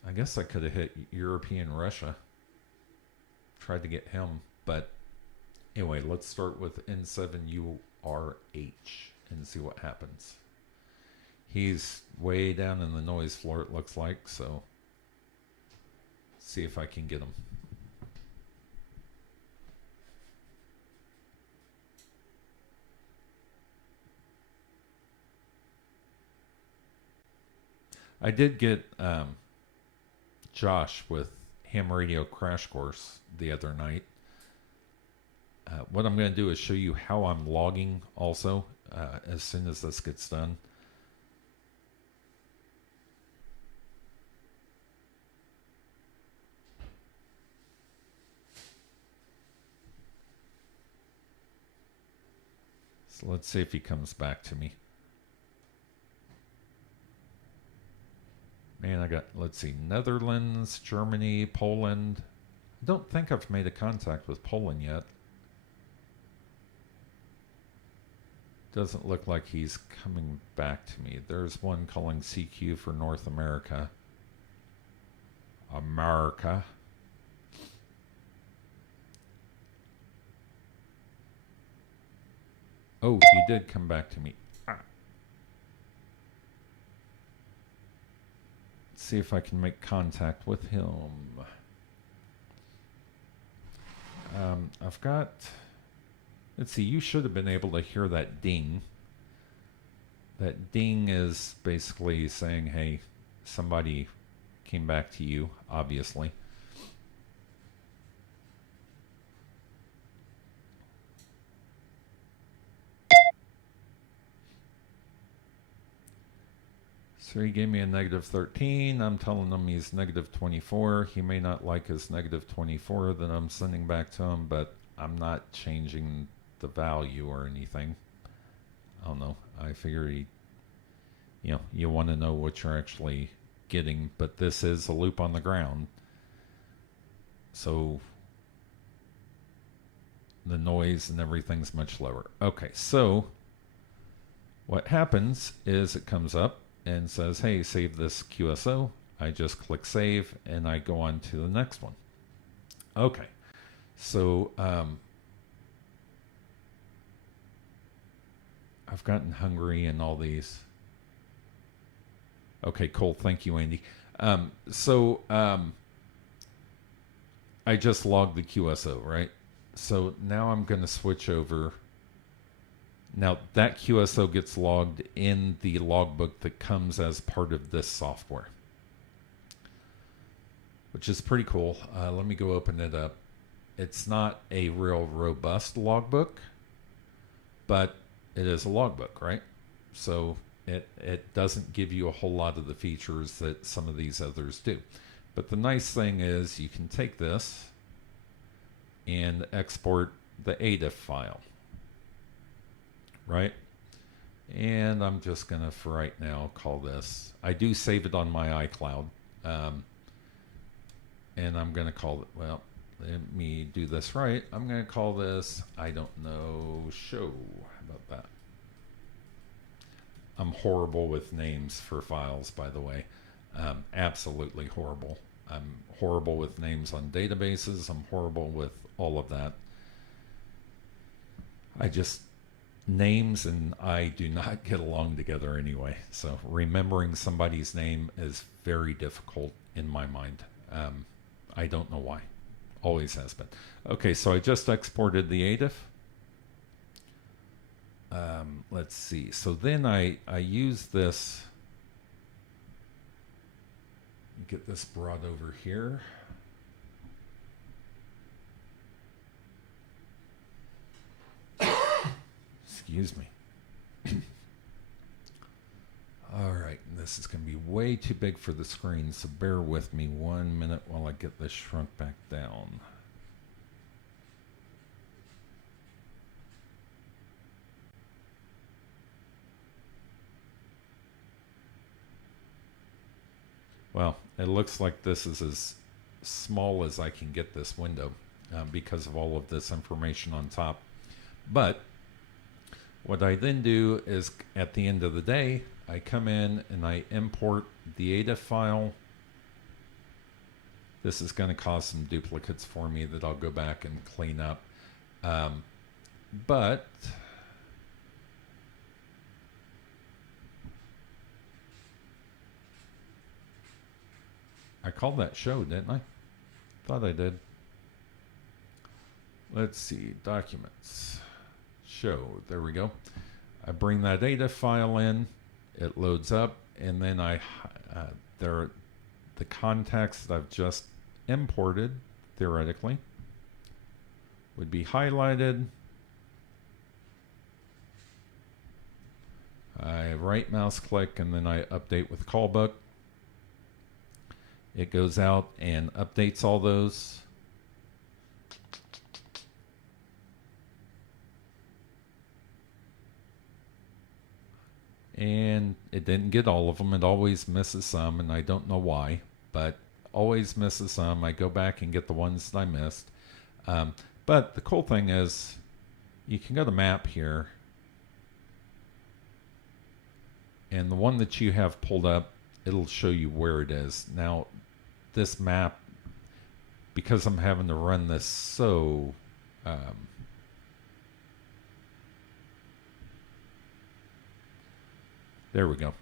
I guess I could have hit European Russia. Tried to get him. But anyway, let's start with N7URH and see what happens. He's way down in the noise floor, it looks like. So see if I can get him. I did get Josh with Ham Radio Crash Course the other night. What I'm going to do is show you how I'm logging also as soon as this gets done. So let's see if he comes back to me. Man, I got, let's see, Netherlands, Germany, Poland. I don't think I've made a contact with Poland yet. Doesn't look like he's coming back to me. There's one calling CQ for North America. America. Oh, he did come back to me. See if I can make contact with him. I've got, let's see, you should have been able to hear that ding. That ding is basically saying, hey, somebody came back to you, obviously. So he gave me a -13. I'm telling him he's -24. He may not like his -24 that I'm sending back to him, but I'm not changing the value or anything. I don't know. I figure you want to know what you're actually getting, but this is a loop on the ground. So the noise and everything's much lower. Okay, so what happens is it comes up and says, hey, save this QSO. I just click save and I go on to the next one. Okay, so I've gotten hungry and all these. Okay, cool. Thank you, Andy. I just logged the QSO, right? So now I'm going to switch over. Now that QSO gets logged in the logbook that comes as part of this software, which is pretty cool. Let me go open it up. It's not a real robust logbook, but it is a logbook, right? So it doesn't give you a whole lot of the features that some of these others do. But the nice thing is you can take this and export the ADIF file, right? And I'm just gonna, for right now, call this, I do save it on my iCloud. And I'm gonna call it, well, let me do this right. I'm gonna call this, I don't know, show. How about that? I'm horrible with names for files, by the way. Absolutely horrible. I'm horrible with names on databases. I'm horrible with all of that. Names and I do not get along together anyway. So remembering somebody's name is very difficult in my mind. I don't know why. Always has been. Okay, so I just exported the ADIF. Let's see. So then I use this. Get this brought over here. Excuse me. All right, this is going to be way too big for the screen, so bear with me 1 minute while I get this shrunk back down. Well, it looks like this is as small as I can get this window because of all of this information on top. But what I then do is at the end of the day, I come in and I import the ADIF file. This is going to cause some duplicates for me that I'll go back and clean up. But I called that show, didn't I? Thought I did. Let's see, documents, show, there we go. I bring that ADIF file in, it loads up, and then the contacts that I've just imported, theoretically, would be highlighted. I right mouse click and then I update with callbook. It goes out and updates all those. And it didn't get all of them. It always misses some, and I don't know why, but always misses some. I go back and get the ones that I missed. But the cool thing is you can go to map here, and the one that you have pulled up, it'll show you where it is. Now, this map, because I'm having to run this so there we go.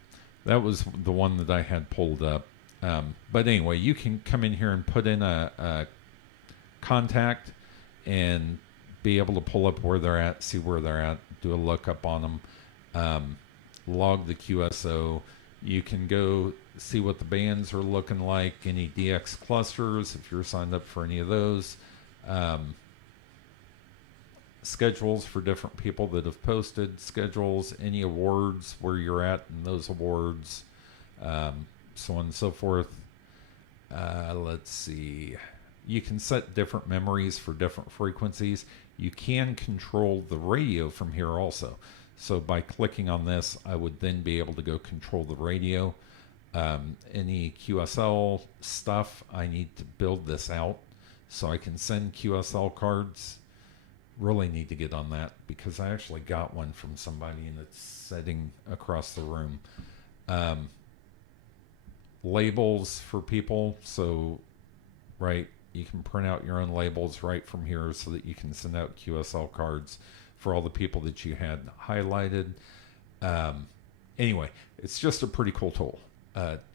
That was the one that I had pulled up. But anyway, you can come in here and put in a contact and be able to pull up where they're at, see where they're at, do a lookup on them, log the QSO. You can go see what the bands are looking like, any DX clusters, if you're signed up for any of those. Schedules for different people that have posted schedules, any awards, where you're at in those awards, so on and so forth. Let's see. You can set different memories for different frequencies. You can control the radio from here also. So by clicking on this, I would then be able to go control the radio. Any QSL stuff, I need to build this out so I can send QSL cards. Really need to get on that because I actually got one from somebody and it's sitting across the room. Labels for people, so right, you can print out your own labels right from here so that you can send out QSL cards for all the people that you had highlighted. Anyway, it's just a pretty cool tool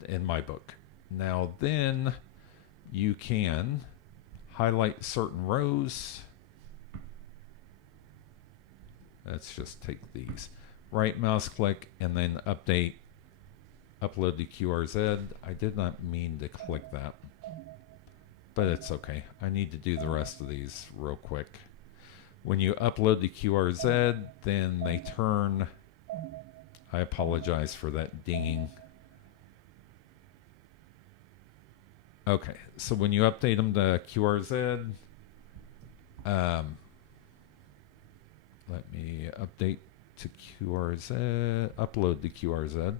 in my book. Now then, you can highlight certain rows. Let's just take these. Right mouse click and then update, upload to QRZ. I did not mean to click that, but it's okay. I need to do the rest of these real quick. When you upload to QRZ, then they turn, I apologize for that dinging. Okay, so when you update them to QRZ, let me update to QRZ, upload to QRZ.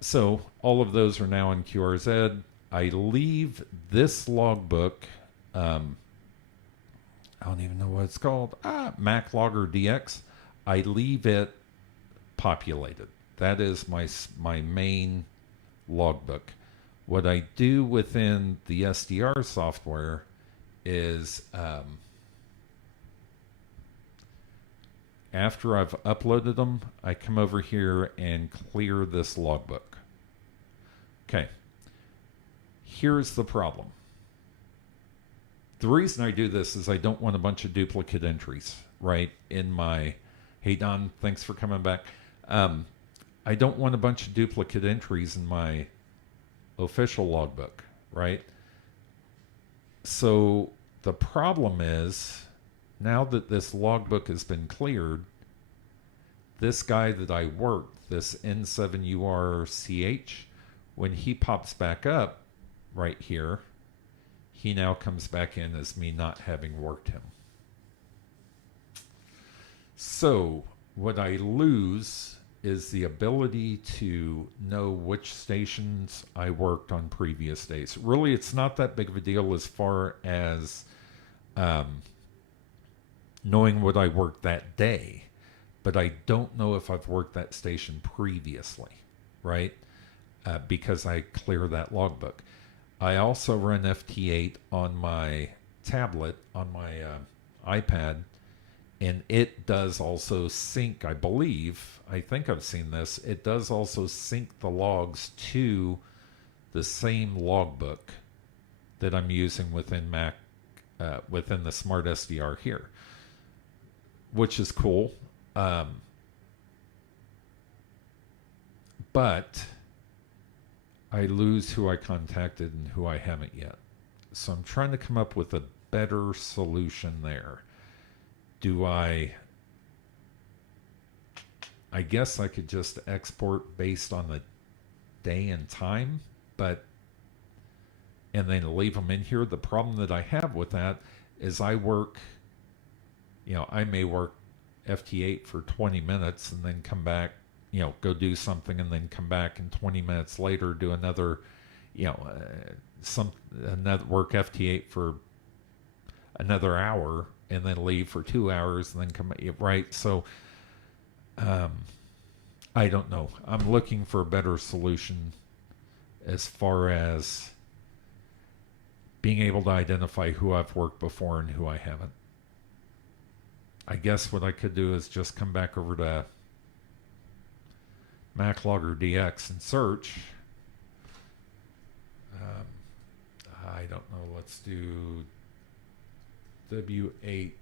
So all of those are now in QRZ. I leave this logbook, I don't even know what it's called, MacLogger DX. I leave it populated. That is my main logbook. What I do within the SDR software is after I've uploaded them, I come over here and clear this logbook. Okay, here's the problem. The reason I do this is I don't want a bunch of duplicate entries, right? In my, hey Don, thanks for coming back. I don't want a bunch of duplicate entries in my official logbook, right? So the problem is, now that this logbook has been cleared, this guy that I worked, this N7URCH, when he pops back up right here, he now comes back in as me not having worked him. So what I lose is the ability to know which stations I worked on previous days. Really, it's not that big of a deal as far as knowing what I worked that day, but I don't know if I've worked that station previously, right? Because I clear that logbook. I also run FT8 on my tablet, on my iPad, and it does also sync, I believe, I think I've seen this, it does also sync the logs to the same logbook that I'm using within Mac, within the SmartSDR here, which is cool. But I lose who I contacted and who I haven't yet. So I'm trying to come up with a better solution there. Do I guess I could just export based on the day and time, but, and then leave them in here. The problem that I have with that is I work, you know, I may work FT8 for 20 minutes and then come back, you know, go do something and then come back and 20 minutes later do another, you know, another work FT8 for another hour and then leave for 2 hours and then come, right? So I don't know. I'm looking for a better solution as far as being able to identify who I've worked before and who I haven't. I guess what I could do is just come back over to MacLogger DX and search. I don't know. Let's do W8.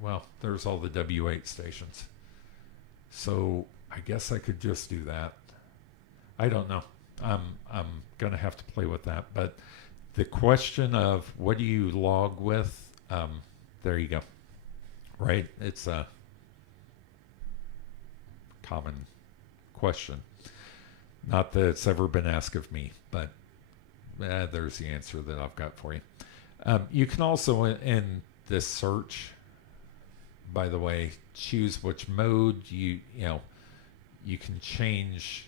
Well, there's all the W8 stations. So I guess I could just do that. I don't know. I'm going to have to play with that. But the question of what do you log with, there you go. Right? It's a common question. Not that it's ever been asked of me, but there's the answer that I've got for you. You can also, in this search, by the way, choose which mode you know. You can change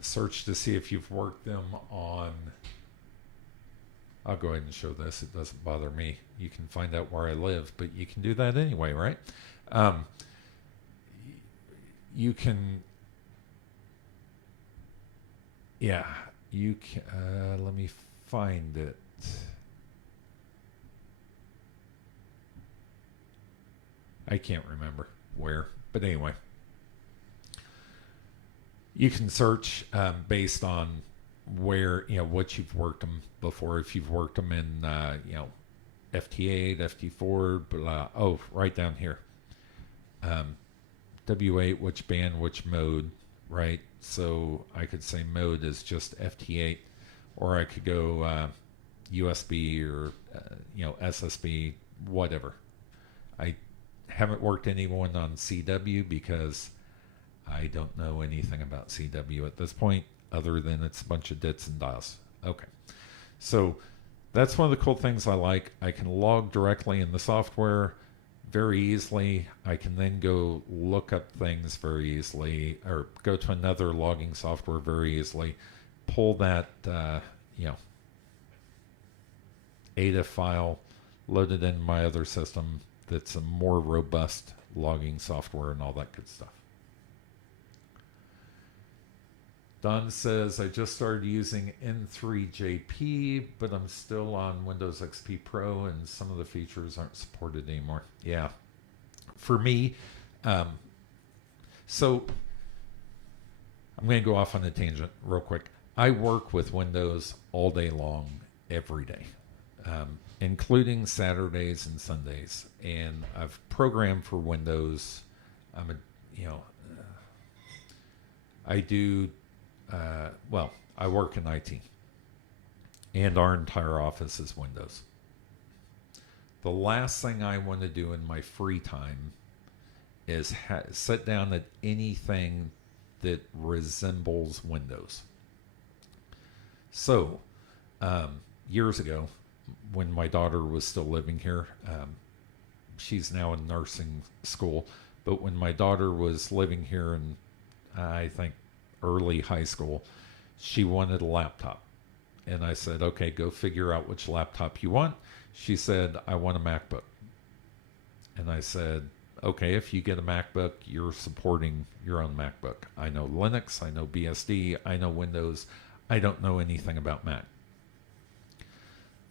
search to see if you've worked them on. I'll go ahead and show this. It doesn't bother me. You can find out where I live, but you can do that anyway, right? You can, yeah, you can, let me find it. I can't remember where, but anyway, you can search based on where, what you've worked them before. If you've worked them in, FT8, FT4, blah, right down here. W8, which band, which mode, right? So I could say mode is just FT8, or I could go USB or, SSB, whatever. I haven't worked anyone on CW because I don't know anything about CW at this point, other than it's a bunch of dits and dials. Okay. So that's one of the cool things I like. I can log directly in the software very easily. I can then go look up things very easily, or go to another logging software very easily, pull that, ADA file, load it in my other system that's a more robust logging software and all that good stuff. Don says, I just started using N3JP, but I'm still on Windows XP Pro and some of the features aren't supported anymore. Yeah. For me, so I'm going to go off on a tangent real quick. I work with Windows all day long, every day, including Saturdays and Sundays. And I've programmed for Windows. I do I work in IT, and our entire office is Windows. The last thing I want to do in my free time is sit down at anything that resembles Windows. So, years ago, when my daughter was still living here, she's now in nursing school, but when my daughter was living here in, I think, early high school, she wanted a laptop. And I said, okay, go figure out which laptop you want. She said, I want a MacBook. And I said, okay, if you get a MacBook, you're supporting your own MacBook. I know Linux, I know BSD, I know Windows. I don't know anything about Mac.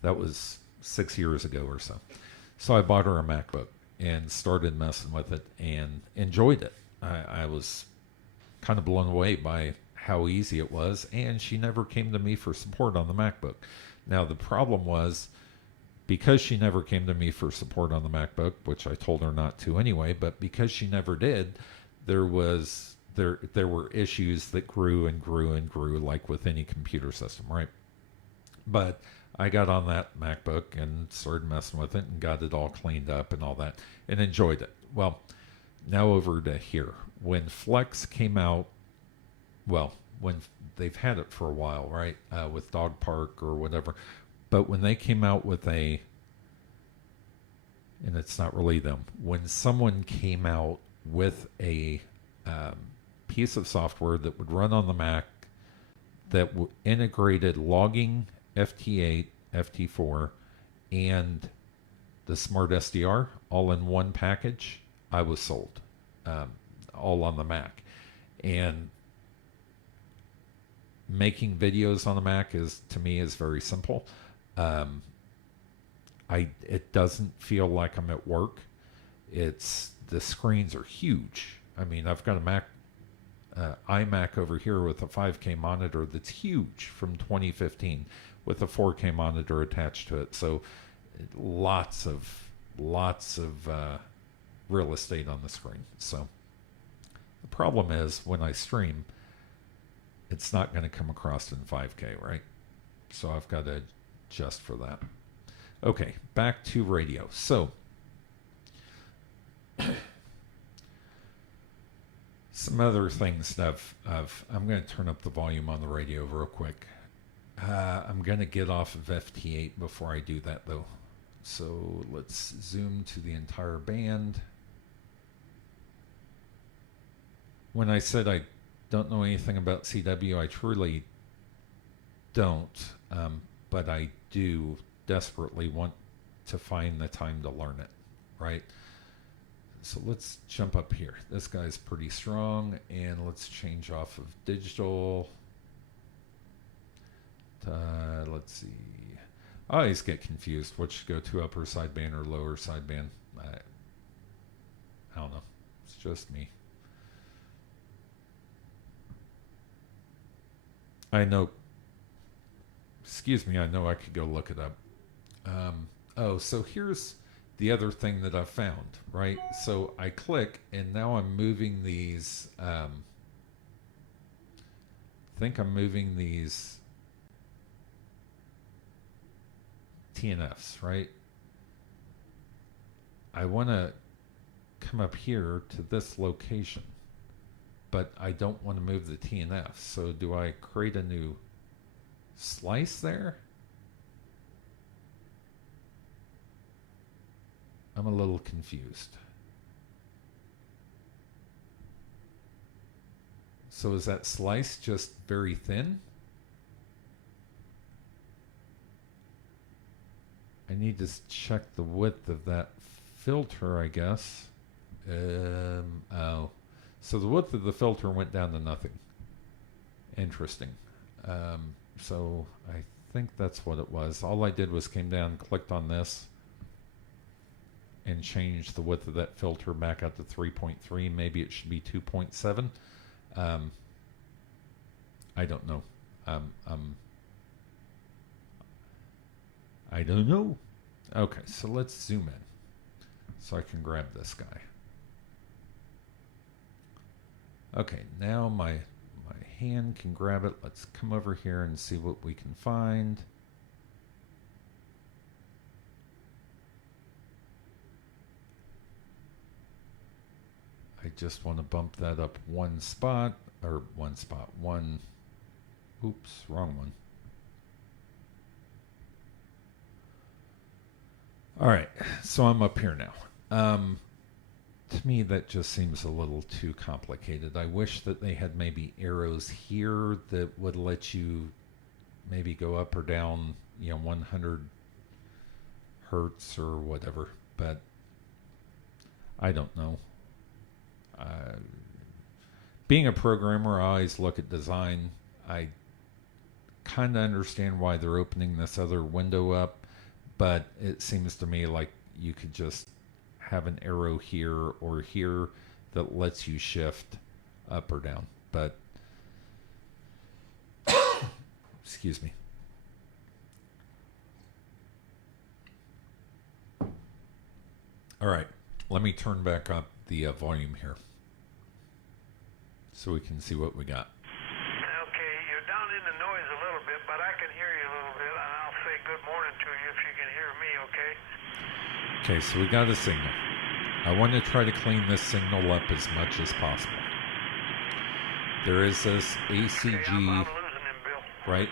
That was 6 years ago or so. So I bought her a MacBook and started messing with it and enjoyed it. I was kind of blown away by how easy it was, and she never came to me for support on the MacBook. Now, the problem was, because she never came to me for support on the MacBook, which I told her not to anyway, but because she never did, there were issues that grew and grew and grew, like with any computer system, right? But I got on that MacBook and started messing with it and got it all cleaned up and all that, and enjoyed it. Well, now over to here. When Flex came out, when they've had it for a while, right, with Dog Park or whatever, but when they came out with and it's not really them, when someone came out with a piece of software that would run on the Mac that integrated logging, FT8, FT4, and the SmartSDR all in one package, I was sold. All on the Mac. And making videos on the Mac to me is very simple. It doesn't feel like I'm at work. The screens are huge. I mean, I've got a Mac, iMac over here with a 5K monitor that's huge from 2015 with a 4K monitor attached to it. So lots of real estate on the screen. So the problem is when I stream, it's not going to come across in 5K, right? So I've got to adjust for that. Okay, back to radio. So some other things that I'm going to turn up the volume on the radio real quick. I'm going to get off of FT8 before I do that, though. So let's zoom to the entire band. When I said I don't know anything about CW, I truly don't, but I do desperately want to find the time to learn it, right? So let's jump up here. This guy's pretty strong, and let's change off of digital. Let's see. I always get confused which to go to, upper sideband or lower sideband. don't know. It's just me. I know. Excuse me. I know I could go look it up. Oh, so here's the other thing that I found, right? So I click, and now I'm moving these. I think I'm moving these TNFs, right? I want to come up here to this location, but I don't want to move the TNFs. So do I create a new slice there? I'm a little confused. So is that slice just very thin? I need to check the width of that filter, I guess. Oh. So the width of the filter went down to nothing. Interesting. So I think that's what it was. All I did was came down, clicked on this, and changed the width of that filter back out to 3.3. Maybe it should be 2.7. I don't know. I don't know. Okay, so let's zoom in so I can grab this guy. Okay, now my hand can grab it. Let's come over here and see what we can find. I just want to bump that up one spot, oops, wrong one. All right, so I'm up here now. To me, that just seems a little too complicated. I wish that they had maybe arrows here that would let you maybe go up or down, 100 hertz or whatever, but I don't know. Being a programmer, I always look at design. I kind of understand why they're opening this other window up, but it seems to me like you could just have an arrow here or here that lets you shift up or down. But excuse me. All right, let me turn back up the volume here so we can see what we got. Okay, you're down in the noise a little bit, but I can hear you a little bit, and I'll say good morning to you if you can hear me, okay? Okay, so we got a signal. I want to try to clean this signal up as much as possible. There is this ACG, okay, I'm losing him, Bill. right?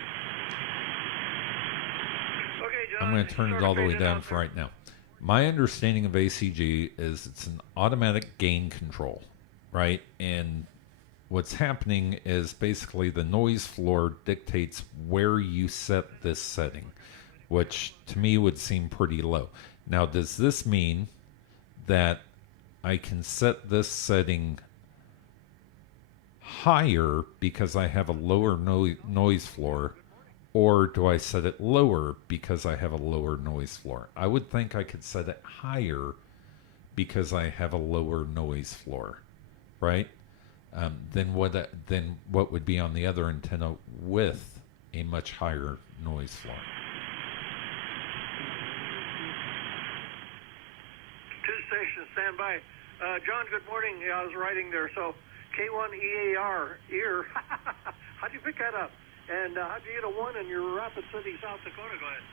Okay, John, I'm going to turn it all the way down for right now. My understanding of ACG is it's an automatic gain control, right? And what's happening is basically the noise floor dictates where you set this setting, which to me would seem pretty low. Now, does this mean that I can set this setting higher because I have a lower noise floor, or do I set it lower because I have a lower noise floor? I would think I could set it higher because I have a lower noise floor, right? Then what would be on the other antenna with a much higher noise floor? Two stations, stand by. John, good morning. Yeah, I was writing there. So K1EAR, ear. How'd you pick that up? And how'd you get a 1 in your Rapid City, South Dakota? Go ahead.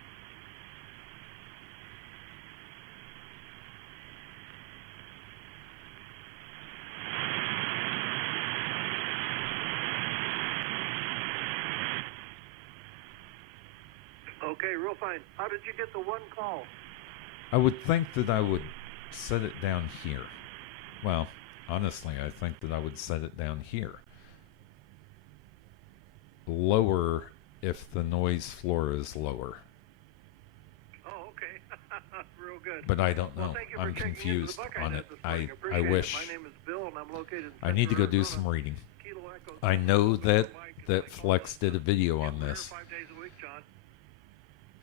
Okay, real fine. How did you get the 1 call? I would think that I would set it down here. Well, honestly, I think that I would set it down here. Lower if the noise floor is lower. Oh, okay. Real good. But I don't know. Well, thank you for I'm checking into the confused Buckeye on Net it. this morning. I Appreciate wish. it. My name is Bill, and I'm located in I need to go do Arizona. some reading. Kilo Echo I know that Mike, that Flex did a video on we're here this, 5 days a week, John.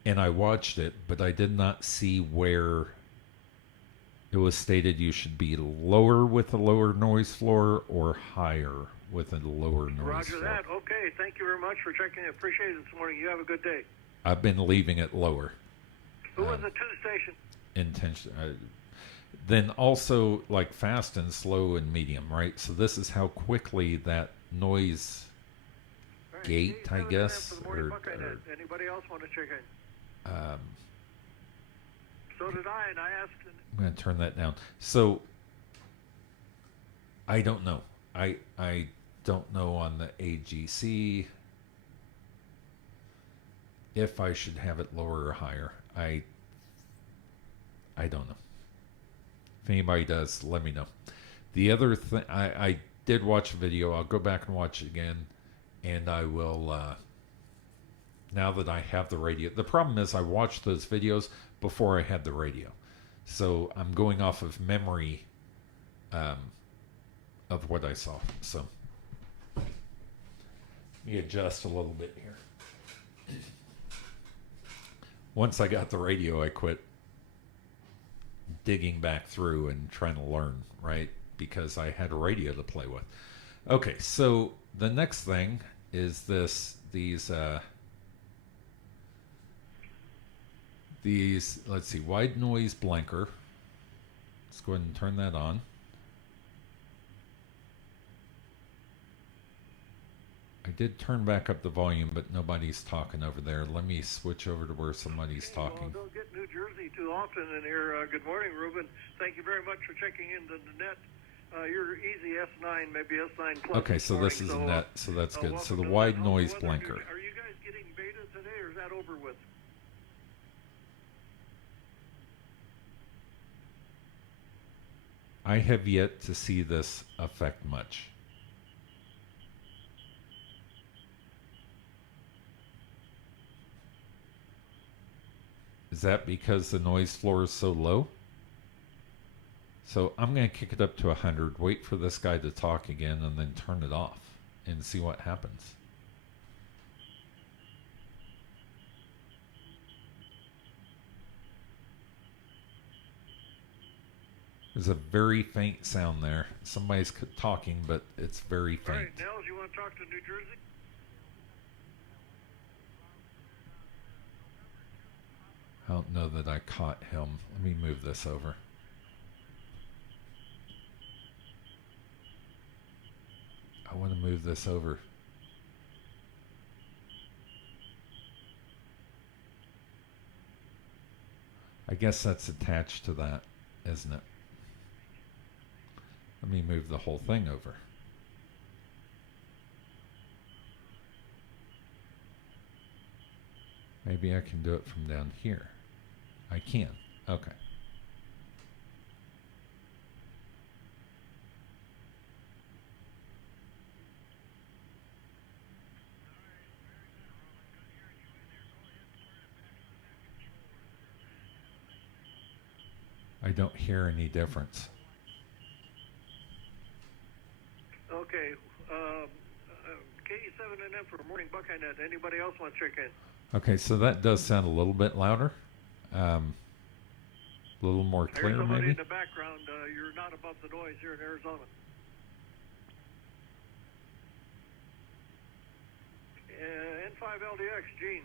and I watched it, but I did not see where it was stated you should be lower with a lower noise floor or higher with a lower noise Roger floor. that. Okay, thank you very much for checking. I appreciate it this morning. You have a good day. I've been leaving it lower. Who was the 2 station? Then also like fast and slow and medium, right? So this is how quickly that noise Right, gate, I guess, for the morning Buckeye Net. Anybody else want to check in? So did I, and I asked. I'm going to turn that down. So I don't know. I don't know on the AGC if I should have it lower or higher. I don't know. If anybody does, let me know. The other thing, I did watch a video. I'll go back and watch it again, and I will, now that I have the radio. The problem is I watched those videos before I had the radio. So I'm going off of memory of what I saw. So let me adjust a little bit here. Once I got the radio, I quit digging back through and trying to learn, right? Because I had a radio to play with. Okay, so the next thing is these let's see, wide noise blanker. Let's go ahead and turn that on. I did turn back up the volume, but nobody's talking over there. Let me switch over to where somebody's talking. Well, don't get New Jersey too often in here. Good morning, Ruben. Thank you very much for checking into the net. You're easy S9, maybe S9 plus. Okay, so this is net, so that's good. So the welcome to wide the noise weather. blanker. Are you guys getting beta today, or is that over with? I have yet to see this affect much. Is that because the noise floor is so low? So I'm going to kick it up to 100, wait for this guy to talk again, and then turn it off and see what happens. There's a very faint sound there. Somebody's talking, but it's very faint. All right, Nels, you want to talk to New Jersey? I don't know that I caught him. Let me move this over. I want to move this over. I guess that's attached to that, isn't it? Let me move the whole thing over. Maybe I can do it from down here. I can. Okay. I don't hear any difference. Okay. KE7NM for Morning Buckeye Net. Anybody else want to check in? Okay, so that does sound a little bit louder. A little more clear, There's somebody maybe? in the background. You're not above the noise here in Arizona. N5LDX, Gene.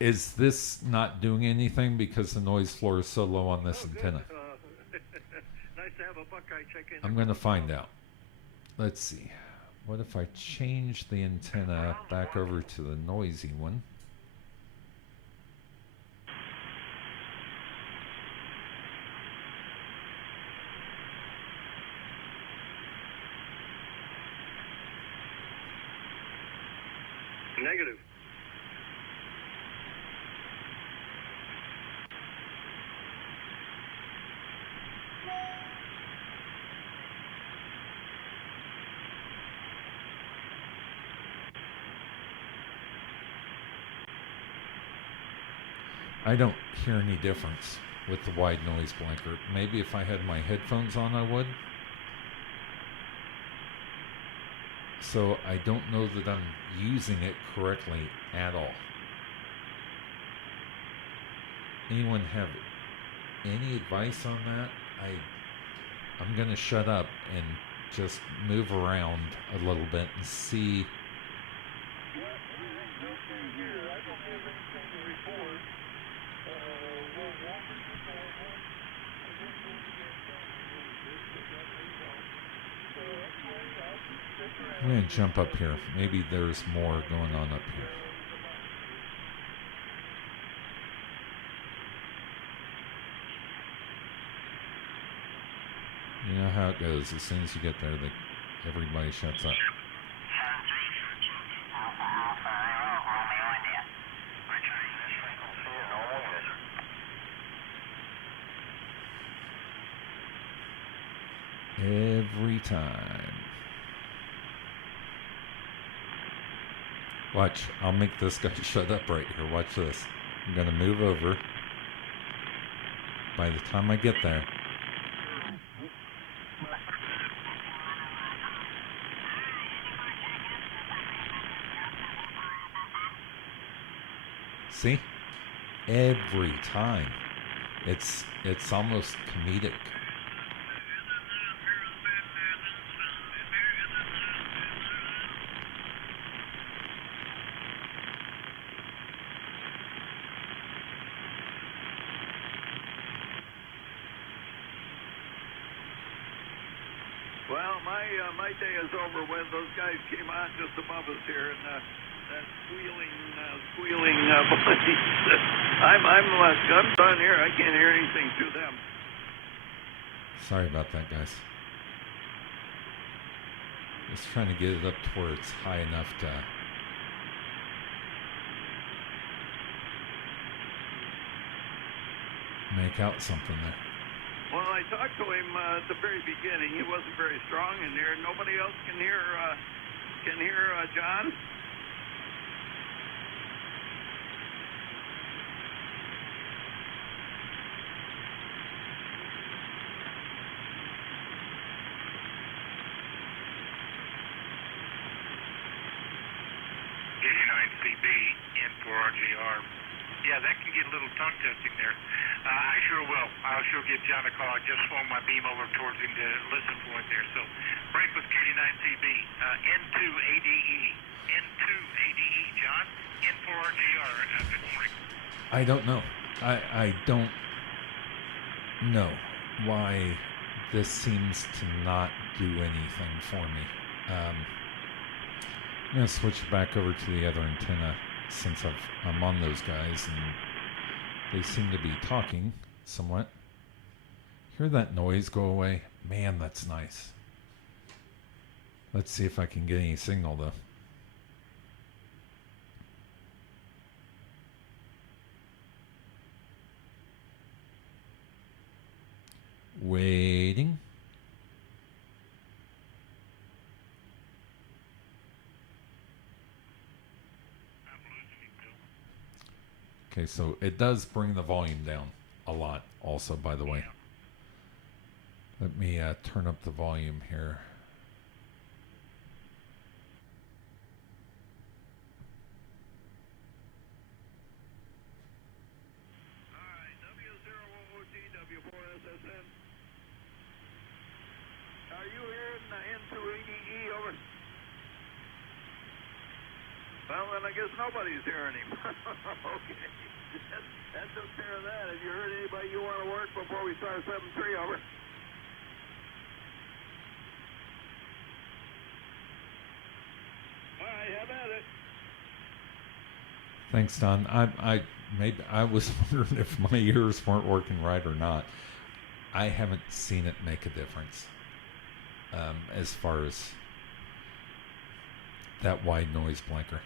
Is this not doing anything because the noise floor is so low on this antenna? Nice to have a Buckeye check in. I'm going to find out. Let's see. What if I change the antenna back over to the noisy one? Negative. I don't hear any difference with the wide noise blanker. Maybe if I had my headphones on, I would. So I don't know that I'm using it correctly at all. Anyone have any advice on that? I'm gonna shut up and just move around a little bit and see. I'm going to jump up here. Maybe there's more going on up here. You know how it goes. As soon as you get there, everybody shuts up. Every time. Watch, I'll make this guy shut up right here. Watch this. I'm going to move over. By the time I get there. See? Every time. It's almost comedic. Well, my day is over when those guys came on just above us here, and that squealing voice. I'm done here. I can't hear anything through them. Sorry about that, guys. Just trying to get it up to where it's high enough to make out something there. Well, I talked to him at the very beginning. He wasn't very strong in here. Nobody else can hear John? 89CB in for RJR. Yeah, that can get a little tongue testing there. I sure will. I'll sure give John a call. I just swung my beam over towards him to listen for it there. So, break with K89CB. N2ADE. N2ADE, John. In for RJR. Good morning. I don't know. I don't know why this seems to not do anything for me. I'm going to switch back over to the other antenna since I'm on those guys and they seem to be talking somewhat. Hear that noise go away? Man, that's nice. Let's see if I can get any signal though. Waiting. Okay, so it does bring the volume down a lot also, by the way. Let me turn up the volume here. Alright, W0OGW4SSN. Are you hearing the N2ADE over? Well, then I guess nobody's hearing him. Okay. That took care of that. Have you heard anybody you want to work before we start 7-3 over? All right, have at it. Thanks, Don. I was wondering if my ears weren't working right or not. I haven't seen it make a difference as far as that wide noise blanker.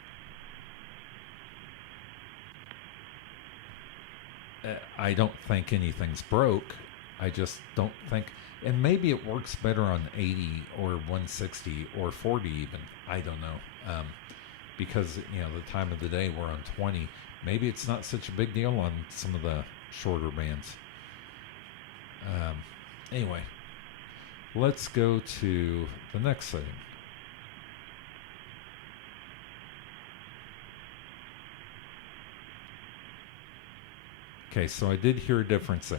I don't think anything's broke. I just don't think, and maybe it works better on 80 or 160 or 40 even. I don't know. Because, you know, the time of the day we're on 20. Maybe it's not such a big deal on some of the shorter bands. Anyway, let's go to the next setting. Okay, so I did hear a difference there.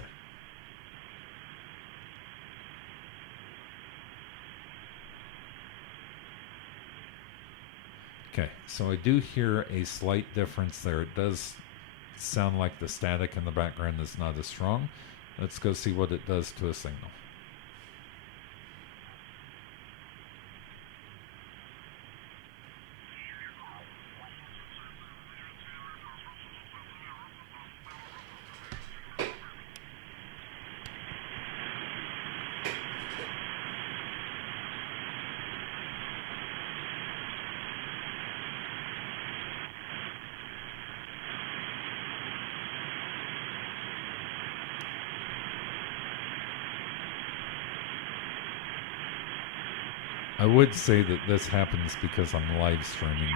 Okay, so I do hear a slight difference there. It does sound like the static in the background is not as strong. Let's go see what it does to a signal. I would say that this happens because I'm live streaming.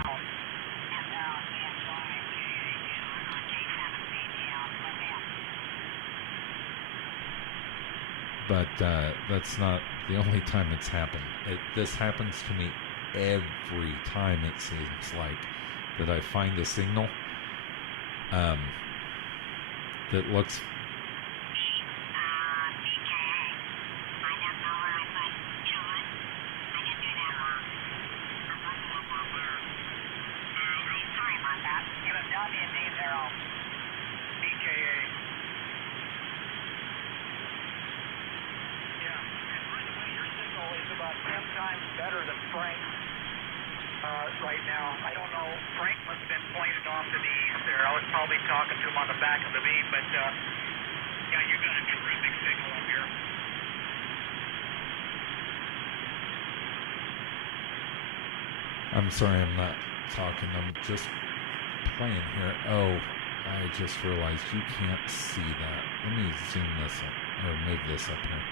But that's not the only time it's happened. This happens to me every time, it seems like, that I find a signal that looks... right now. I don't know. Frank must have been pointed off to the east there. I was probably talking to him on the back of the beam, but yeah, you got a terrific signal up here. I'm sorry, I'm not talking. I'm just playing here. Oh, I just realized you can't see that. Let me zoom this up, or move this up here.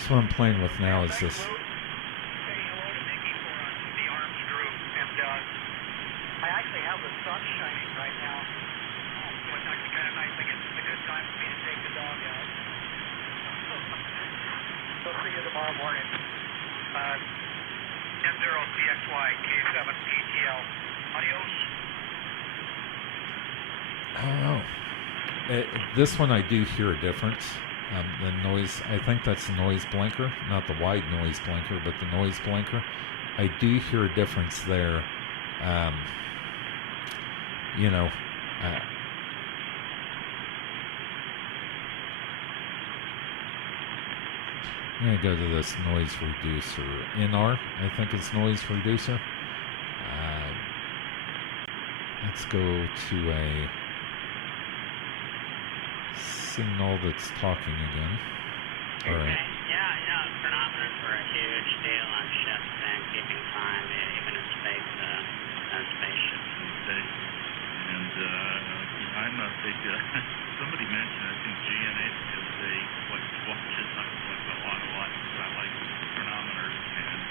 So what I'm playing with now is this. I actually have the sun shining right now. So it's actually kind of nice. I guess it's a good time for me to take the dog out. So see you tomorrow morning. 10-0CXY, K7 PTL. Adios. I don't know. This one I do hear a difference. The noise, I think that's the noise blinker, not the wide noise blinker, but the noise blinker. I do hear a difference there. You know, I'm going to go to this noise reducer. NR, I think it's noise reducer. Let's go to a signal that's talking again. All right. Yeah, chronometers are a huge deal on ships and keeping time, even in space, spaceships. Okay. And I'm a big, somebody mentioned, I think GNA is a, what watches, I like a lot, but I like chronometers and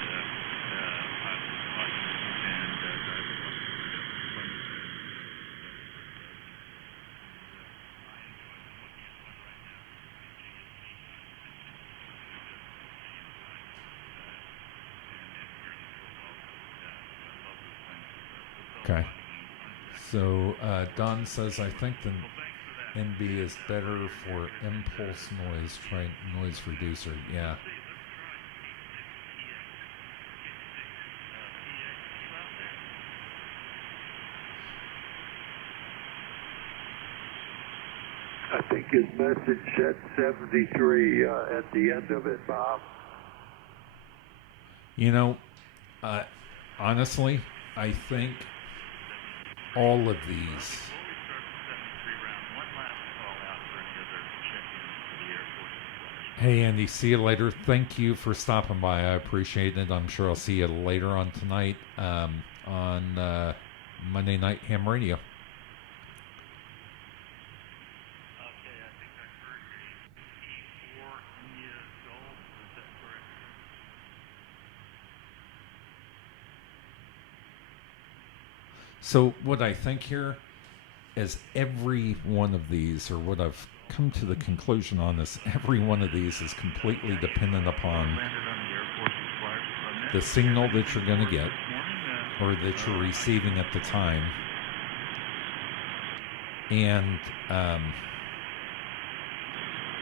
Okay. So Don says, I think the NB is better for impulse noise. Try noise reducer. Yeah. I think his message said 73 at the end of it, Bob. You know, honestly, I think all of these. Hey, Andy, see you later. Thank you for stopping by. I appreciate it. I'm sure I'll see you later on tonight on Monday Night Ham Radio. So what I think here is every one of these, or what I've come to the conclusion on is every one of these is completely dependent upon the signal that you're going to get or that you're receiving at the time. and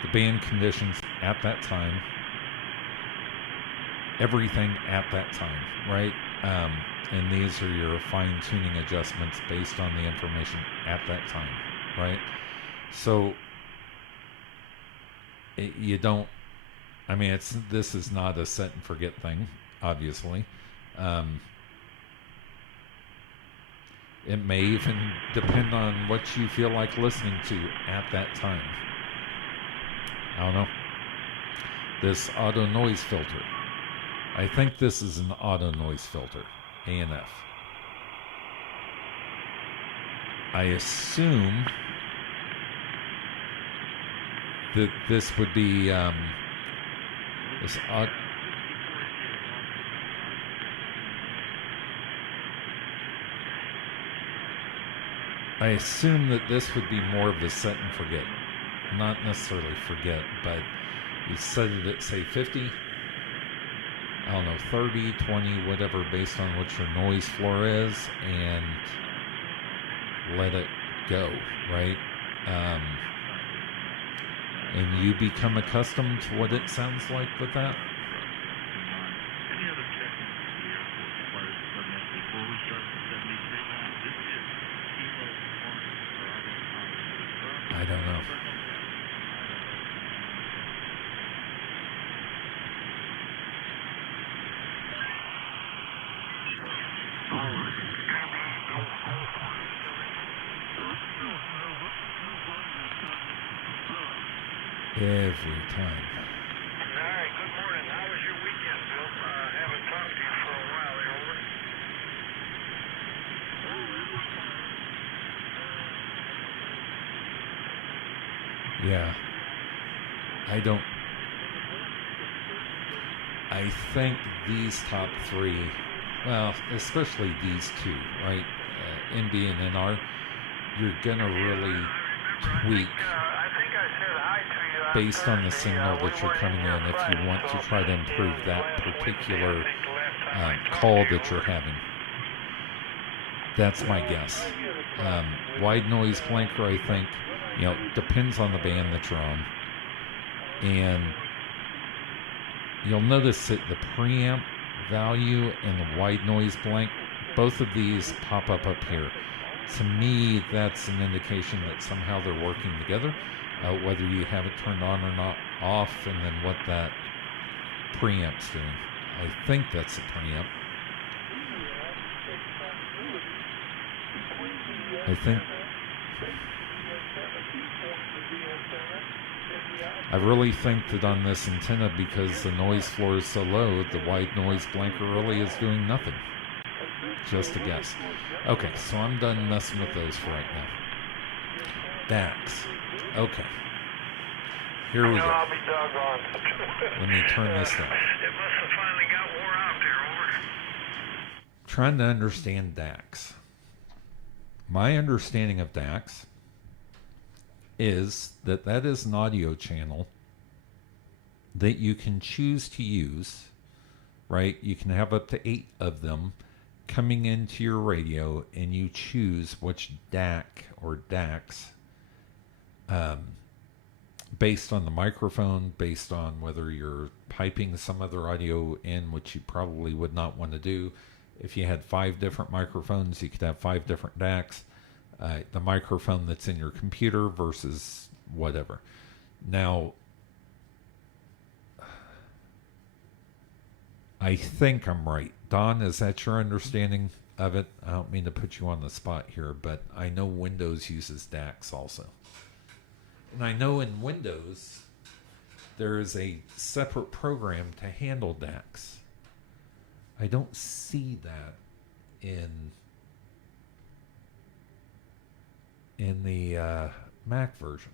the band conditions at that time, everything at that time, right? And these are your fine-tuning adjustments based on the information at that time, right? So you don't, I mean, this is not a set and forget thing, obviously. It may even depend on what you feel like listening to at that time. I don't know. This auto noise filter. I think this is an auto noise filter, ANF. I assume that this would be this I assume that this would be more of the set and forget. Not necessarily forget, but you set it at, say, 50, I don't know, 30, 20, whatever, based on what your noise floor is, and let it go, right? And you become accustomed to what it sounds like with that. Any other checking here requires permit before we start the 73 line? This is Kilo 1 for I don't know. Every time. All right, good morning. How was your weekend, Bill? Haven't talked to you for a while there, over. Yeah. I think these top three, well, especially these two, right? NB and NR, you're gonna really tweak based on the signal that you're coming in if you want to try to improve that particular call that you're having. That's my guess. Wide noise blanker, I think, depends on the band that you're on. And you'll notice that the preamp value and the wide noise blank, both of these pop up here. To me, that's an indication that somehow they're working together. Whether you have it turned on or not off, and then what that preamp's doing. I think that's the preamp. I really think that on this antenna, because the noise floor is so low, the wide noise blanker really is doing nothing. Just a guess. Okay, so I'm done messing with those for right now. DAX. Okay. Here we go. I'll be doggone. Let me turn this down. It must have finally got wore out there, over. Trying to understand DAX. My understanding of DAX is that is an audio channel that you can choose to use, right? You can have up to 8 of them coming into your radio, and you choose which DAC or DAX based on the microphone, based on whether you're piping some other audio in, which you probably would not want to do. If you had 5 different microphones, you could have 5 different DACs. The microphone that's in your computer versus whatever. Now, I think I'm right. Don, is that your understanding of it? I don't mean to put you on the spot here, but I know Windows uses DACs also. And I know in Windows, there is a separate program to handle DACs. I don't see that in the Mac version.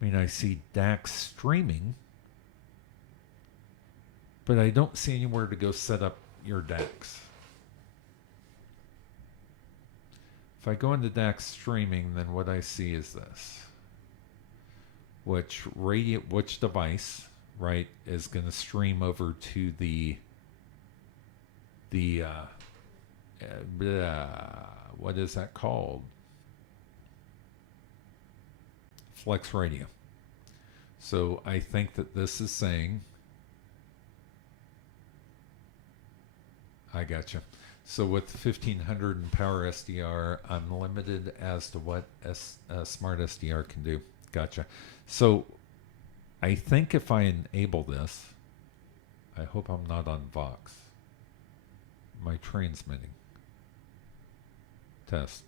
I mean, I see DAX streaming, but I don't see anywhere to go set up your DAX. If I go into DAX streaming, then what I see is this. which device, right, is going to stream over to the what is that called? Flex radio. So I think that this is saying, I gotcha. So with 1500 and Power SDR, I'm limited as to what SmartSDR can do. Gotcha. So I think if I enable this, I hope I'm not on Vox. My transmitting. Test.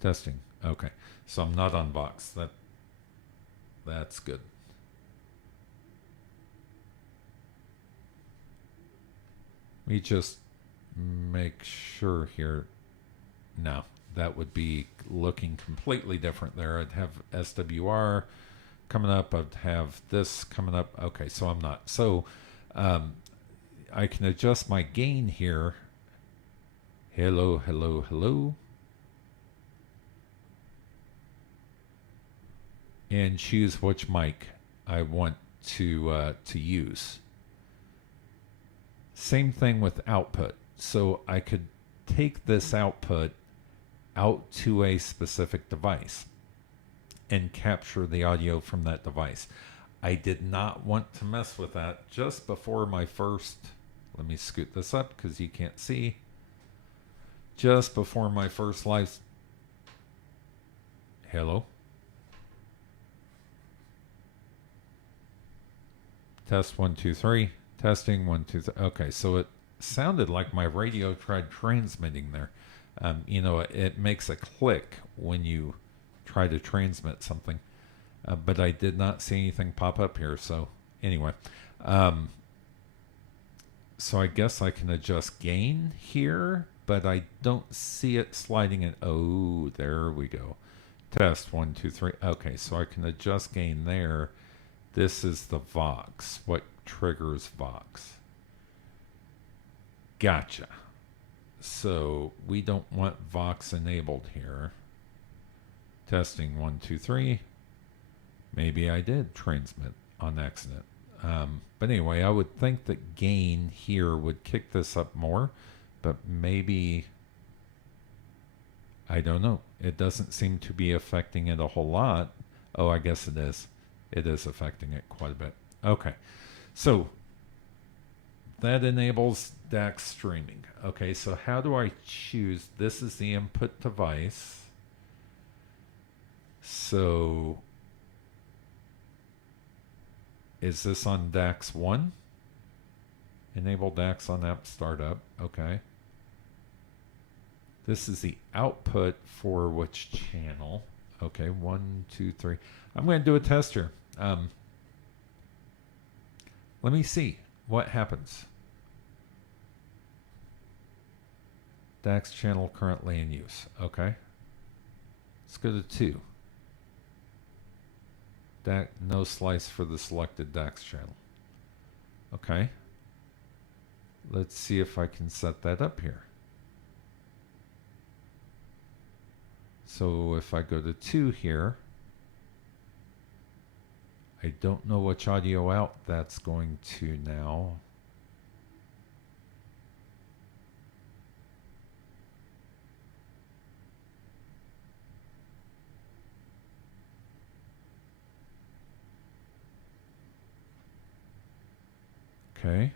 Testing. Okay. So I'm not on Vox. That's good. Let me just make sure here. No, that would be looking completely different there. I'd have SWR coming up. I'd have this coming up. Okay, so I'm not. So I can adjust my gain here. Hello, hello, hello. And choose which mic I want to use. Same thing with output. So I could take this output out to a specific device and capture the audio from that device. I did not want to mess with that just before my first, let me scoot this up because you can't see. Just before my first live, hello? Test 1, 2, 3. Testing 1, 2, 3. Okay, so it sounded like my radio tried transmitting there. You know, it makes a click when you try to transmit something. But I did not see anything pop up here. So anyway, so I guess I can adjust gain here, but I don't see it sliding in. Oh, there we go. Test 1, 2, 3. Okay, so I can adjust gain there. This is the Vox. What triggers Vox? Gotcha. So we don't want Vox enabled here. Testing 1, 2, 3. Maybe I did transmit on accident. But anyway, I would think that gain here would kick this up more, but maybe, I don't know. It doesn't seem to be affecting it a whole lot. Oh, I guess it is. It is affecting it quite a bit. Okay, so that enables DAX streaming. Okay, so how do I choose? This is the input device. So is this on DAX 1? Enable DAX on app startup. Okay. This is the output for which channel? Okay, 1, 2, 3. I'm going to do a test here. Let me see what happens. DAX channel currently in use. Okay. Let's go to 2. No slice for the selected DAX channel. Okay. Let's see if I can set that up here. So if I go to 2 here, I don't know which audio out that's going to now. Okay.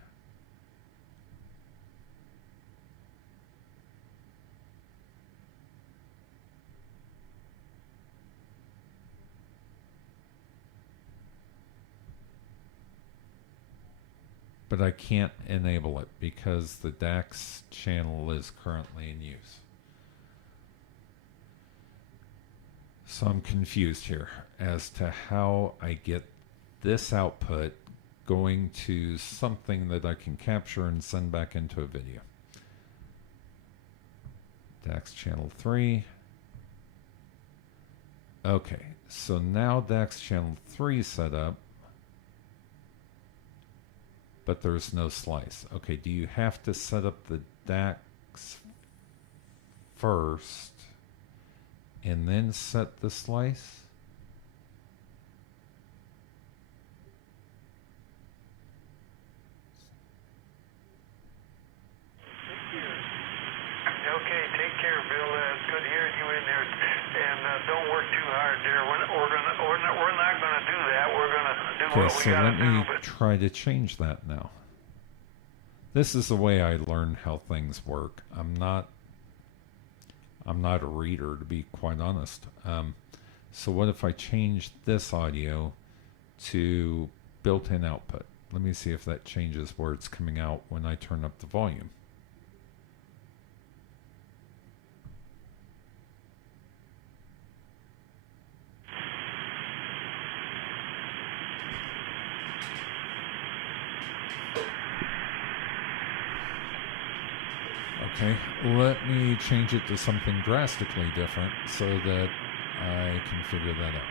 But I can't enable it because the DAX channel is currently in use. So I'm confused here as to how I get this output going to something that I can capture and send back into a video. DAX channel 3. Okay, so now DAX channel 3 set up, but there's no slice. Okay, do you have to set up the DAX first and then set the slice. Okay, take care, Bill. It's good hearing you in there, and don't work too hard there. We're not gonna do that. We're gonna do Okay, what we so gotta let me do. But try to change that now. This is the way I learn how things work. I'm not a reader, to be quite honest. So what if I change this audio to built-in output? Let me see if that changes where it's coming out when I turn up the volume. Okay, let me change it to something drastically different so that I can figure that out.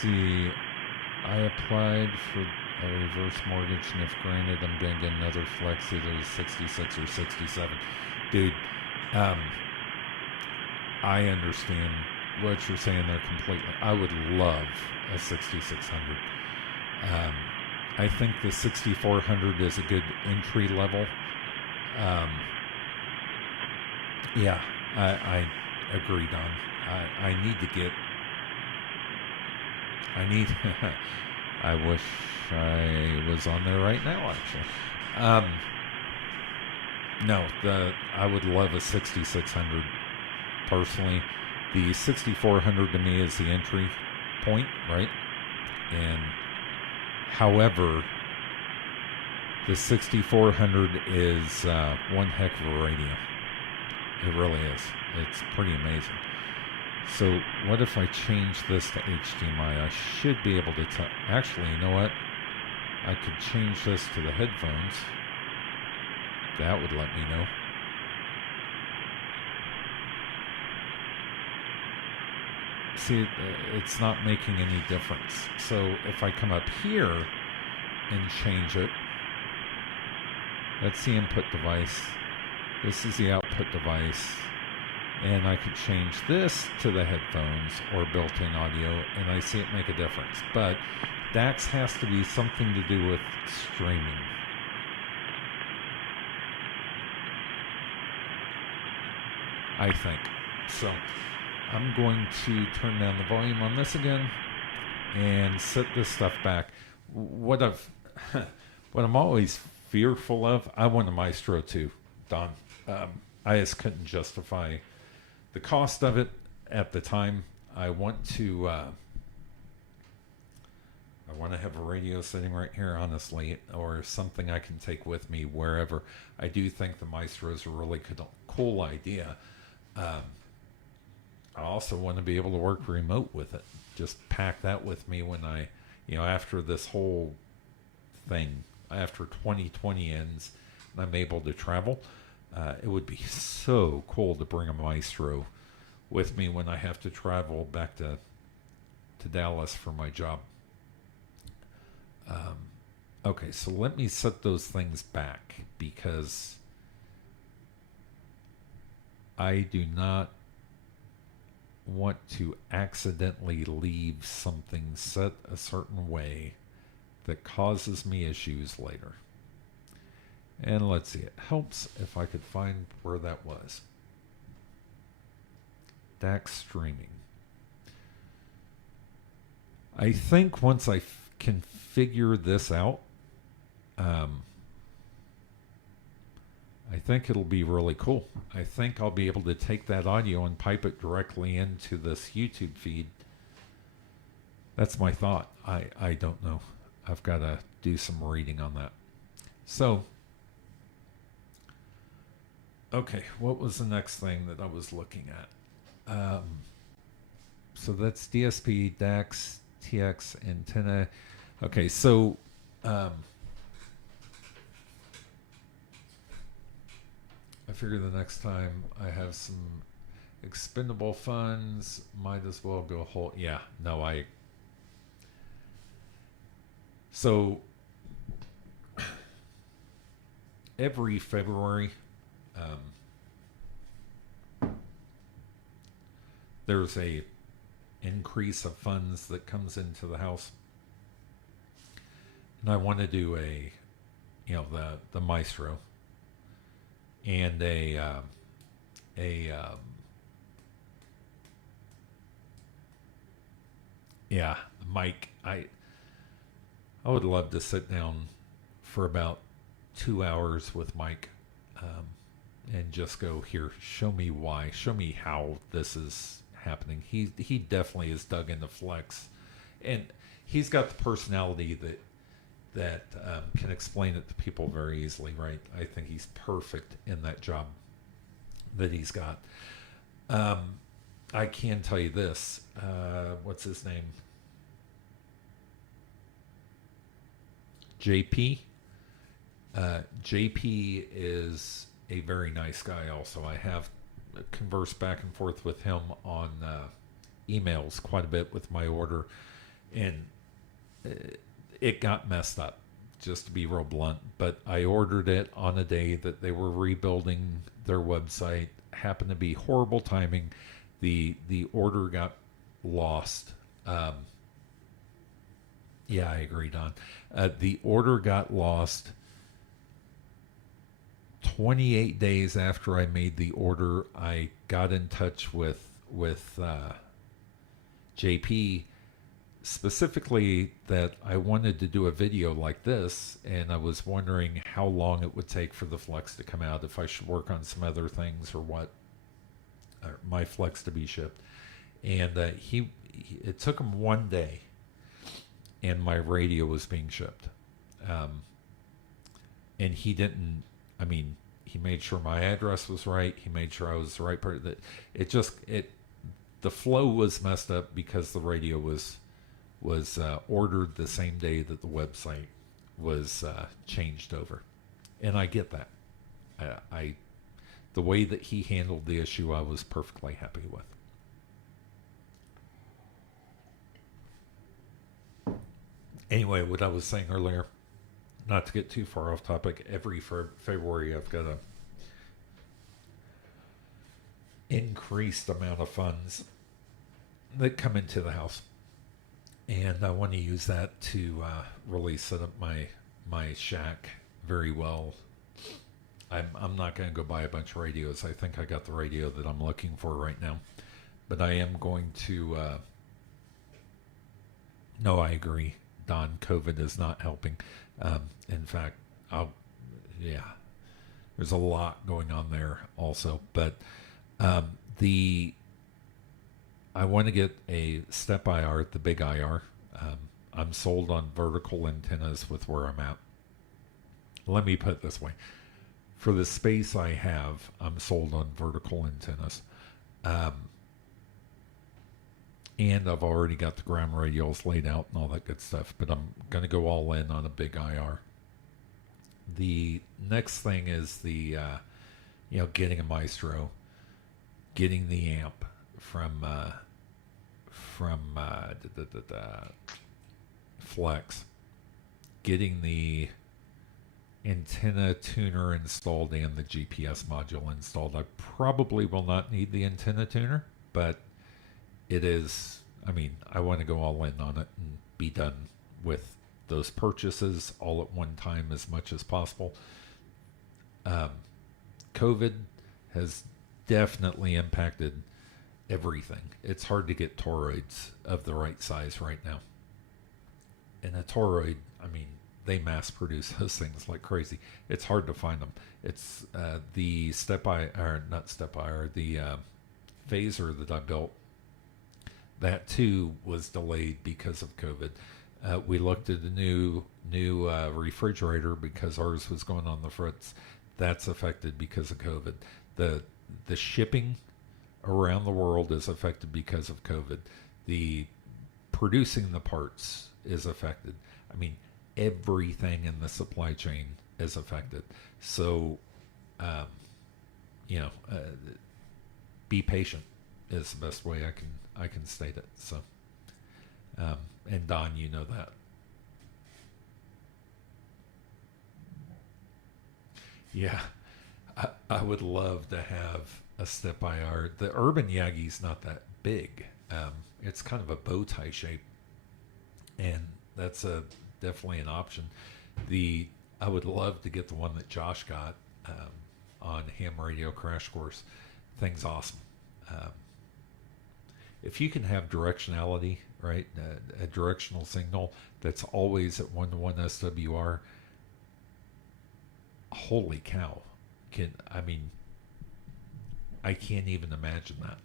See, I applied for a reverse mortgage, and if granted, I'm going to get another flex, either 66 or 67. Dude, I understand what you're saying there completely. I would love a 6600. I think the 6400 is a good entry level. Yeah, I agree, Don. I need to get. I wish I was on there right now, actually. No, I would love a 6600 personally. The 6400 to me is the entry point, right? And however, the 6400 is one heck of a radio. It really is. It's pretty amazing. So what if I change this to HDMI? I should be able to tell. Actually, you know what? I could change this to the headphones. That would let me know. See, it's not making any difference. So if I come up here and change it, that's the input device. This is the output device. And I could change this to the headphones or built-in audio, and I see it make a difference. But DAX has to be something to do with streaming. I think. So I'm going to turn down the volume on this again and set this stuff back. What I'm always fearful of, I want a Maestro too, Don. I just couldn't justify the cost of it at the time. I want to have a radio sitting right here, honestly, or something I can take with me wherever. I do think the Maestro is a really cool idea. I also want to be able to work remote with it. Just pack that with me when I, after this whole thing, after 2020 ends, and I'm able to travel. It would be so cool to bring a Maestro with me when I have to travel back to Dallas for my job. Okay, so let me set those things back because I do not want to accidentally leave something set a certain way that causes me issues later. And let's see, it helps if I could find where that was. DAX streaming. I think once I can figure this out, I think it'll be really cool. I think I'll be able to take that audio and pipe it directly into this YouTube feed. That's my thought. I don't know. I've got to do some reading on that. So, okay, what was the next thing that I was looking at? So that's DSP, DAX, TX, antenna. Okay, so I figure the next time I have some expendable funds, might as well go whole. Yeah, no, so every February, there's a increase of funds that comes into the house, and I want to do a, the Maestro and a mic. I would love to sit down for about 2 hours with Mike, and just go, here, show me why, show me how this is happening. He definitely is dug into Flex, and he's got the personality that can explain it to people very easily, right? I think he's perfect in that job that he's got. I can tell you this, what's his name? JP. JP is a very nice guy also. I have conversed back and forth with him on emails quite a bit with my order, and it got messed up, just to be real blunt. But I ordered it on a day that they were rebuilding their website. Happened to be horrible timing. The order got lost. Yeah, I agree, Don. The order got lost 28 days after I made the order. I got in touch with JP, specifically that I wanted to do a video like this, and I was wondering how long it would take for the Flex to come out, if I should work on some other things or what, or my Flex to be shipped. And it took him 1 day, and my radio was being shipped. And he didn't, he made sure my address was right. He made sure I was the right person. The flow was messed up because the radio was ordered the same day that the website was changed over. And I get that. The way that he handled the issue, I was perfectly happy with. Anyway, what I was saying earlier, not to get too far off topic, every February I've got a increased amount of funds that come into the house, and I want to use that to really set up my shack very well. I'm not going to go buy a bunch of radios. I think I got the radio that I'm looking for right now, but I am going to no, I agree, Don, COVID is not helping. In fact, there's a lot going on there also, but I want to get a step IR, the big IR. I'm sold on vertical antennas with where I'm at. Let me put it this way. For the space I have, I'm sold on vertical antennas. And I've already got the ground radials laid out and all that good stuff, but I'm going to go all in on a big IR. The next thing is getting a Maestro, getting the amp from Flex, getting the antenna tuner installed and the GPS module installed. I probably will not need the antenna tuner, but it is, I want to go all in on it and be done with those purchases all at one time as much as possible. COVID has definitely impacted everything. It's hard to get toroids of the right size right now. And a toroid, they mass produce those things like crazy. It's hard to find them. It's the the phaser that I built, that too was delayed because of COVID. We looked at a new refrigerator because ours was going on the fritz. That's affected because of COVID. The shipping around the world is affected because of COVID. The producing the parts is affected. Everything in the supply chain is affected. So, be patient is the best way I can state it. So, and Don, you know that. Yeah, I would love to have a step IR. The Urban Yagi's not that big. It's kind of a bow tie shape, and that's definitely an option. I would love to get the one that Josh got on Ham Radio Crash Course. Thing's awesome. If you can have directionality, right, a directional signal that's always at 1-to-1 SWR, holy cow! I can't even imagine that.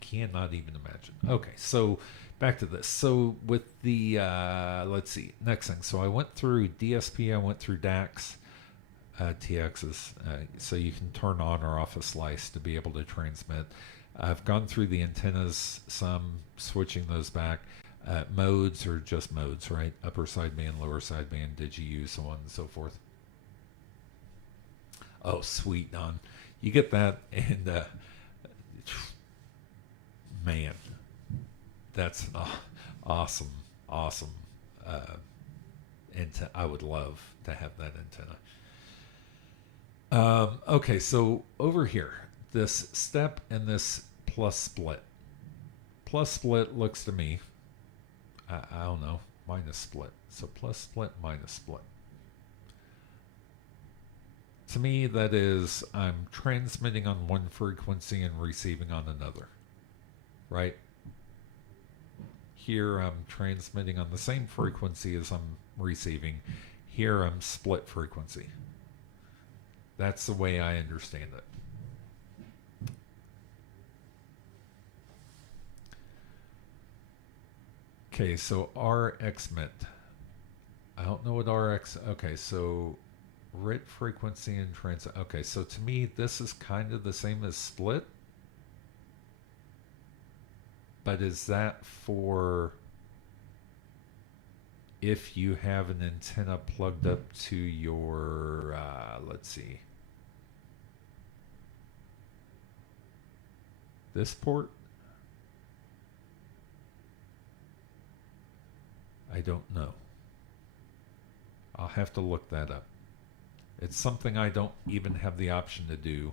Cannot even imagine. Okay, so back to this. So with the, let's see, next thing. So I went through DSP, I went through DAX, TXs, so you can turn on or off a slice to be able to transmit. I've gone through the antennas, some switching those back. Modes are just modes, right? Upper sideband, lower sideband, DigiU, so on and so forth. Oh, sweet, Don. You get that, and man, that's awesome. I would love to have that antenna. Okay, so over here, this step and this plus split. Plus split looks to me, I don't know, minus split. So plus split, minus split. To me, that is, I'm transmitting on one frequency and receiving on another, right? Here, I'm transmitting on the same frequency as I'm receiving. Here, I'm split frequency. That's the way I understand it. Okay, so RXMIT. I don't know what RX... Okay, so... RIT frequency and transit. Okay, so to me, this is kind of the same as split. But is that for if you have an antenna plugged up to your, let's see, this port? I don't know. I'll have to look that up. It's something I don't even have the option to do.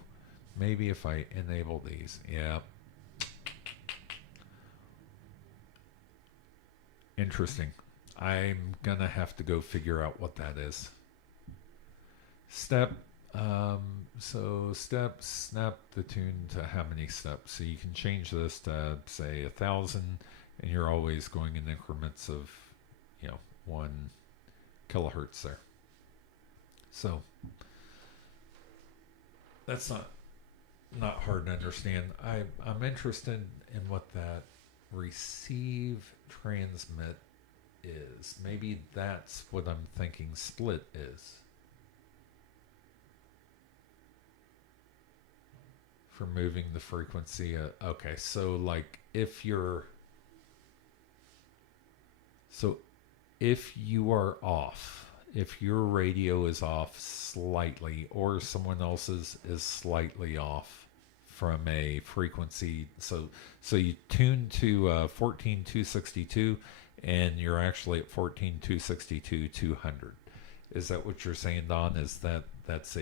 Maybe if I enable these. Yeah. Interesting. I'm going to have to go figure out what that is. Step. So steps, snap the tune to how many steps. So you can change this to, say, 1,000, and you're always going in increments of, 1 kilohertz there. So that's not hard to understand. I'm interested in what that receive transmit is. Maybe that's what I'm thinking split is. For moving the frequency. Okay, so like if you are off, if your radio is off slightly or someone else's is slightly off from a frequency, so you tune to 14,262 and you're actually at 14,262 200. Is that what you're saying, Don? Is that's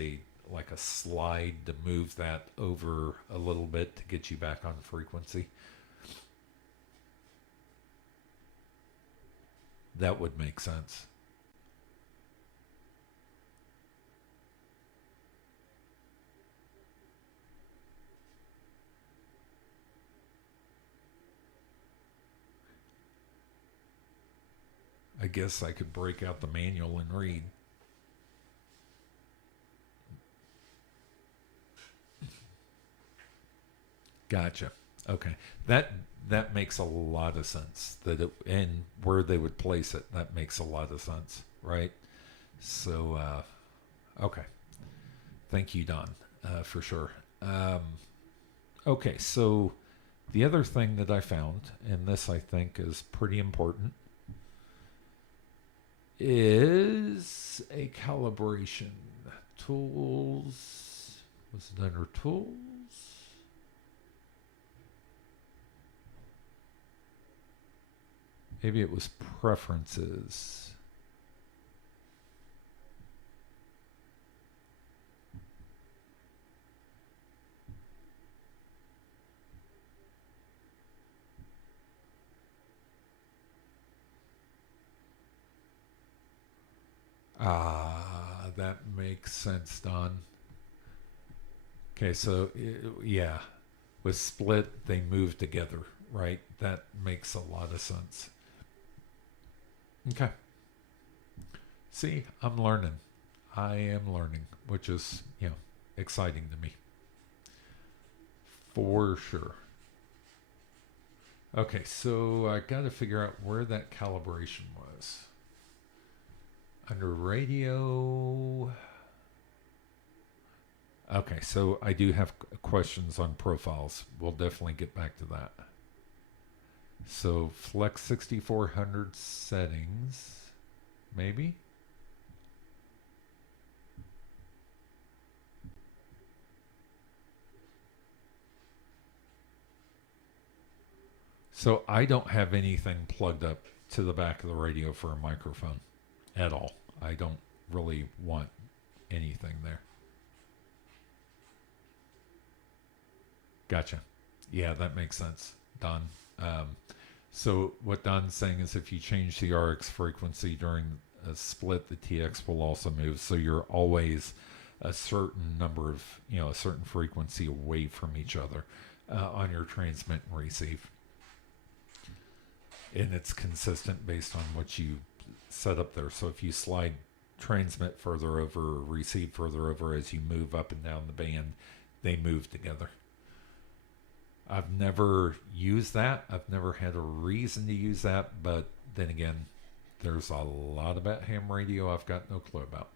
like a slide to move that over a little bit to get you back on frequency? That would make sense. I guess I could break out the manual and read. Gotcha. Okay. That makes a lot of sense. And where they would place it, that makes a lot of sense, right? So, okay. Thank you, Don, for sure. Okay, so the other thing that I found, and this I think is pretty important, is a calibration. Tools. Was it under tools? Maybe it was preferences. That makes sense, Don. Okay, so yeah, with split, they move together, right? That makes a lot of sense. Okay. See, I'm learning. I am learning, which is, exciting to me. For sure. Okay, so I got to figure out where that calibration was. Under radio. Okay, so I do have questions on profiles. We'll definitely get back to that. So Flex 6400 settings, maybe? So I don't have anything plugged up to the back of the radio for a microphone at all. I don't really want anything there. Gotcha. Yeah, that makes sense, Don. So what Don's saying is if you change the RX frequency during a split, the TX will also move. So you're always a certain number of, a certain frequency away from each other on your transmit and receive. And it's consistent based on what you set up there. So if you slide transmit further over or receive further over as you move up and down the band, they move together. I've never used that. I've never had a reason to use that. But then again, there's a lot about ham radio I've got no clue about.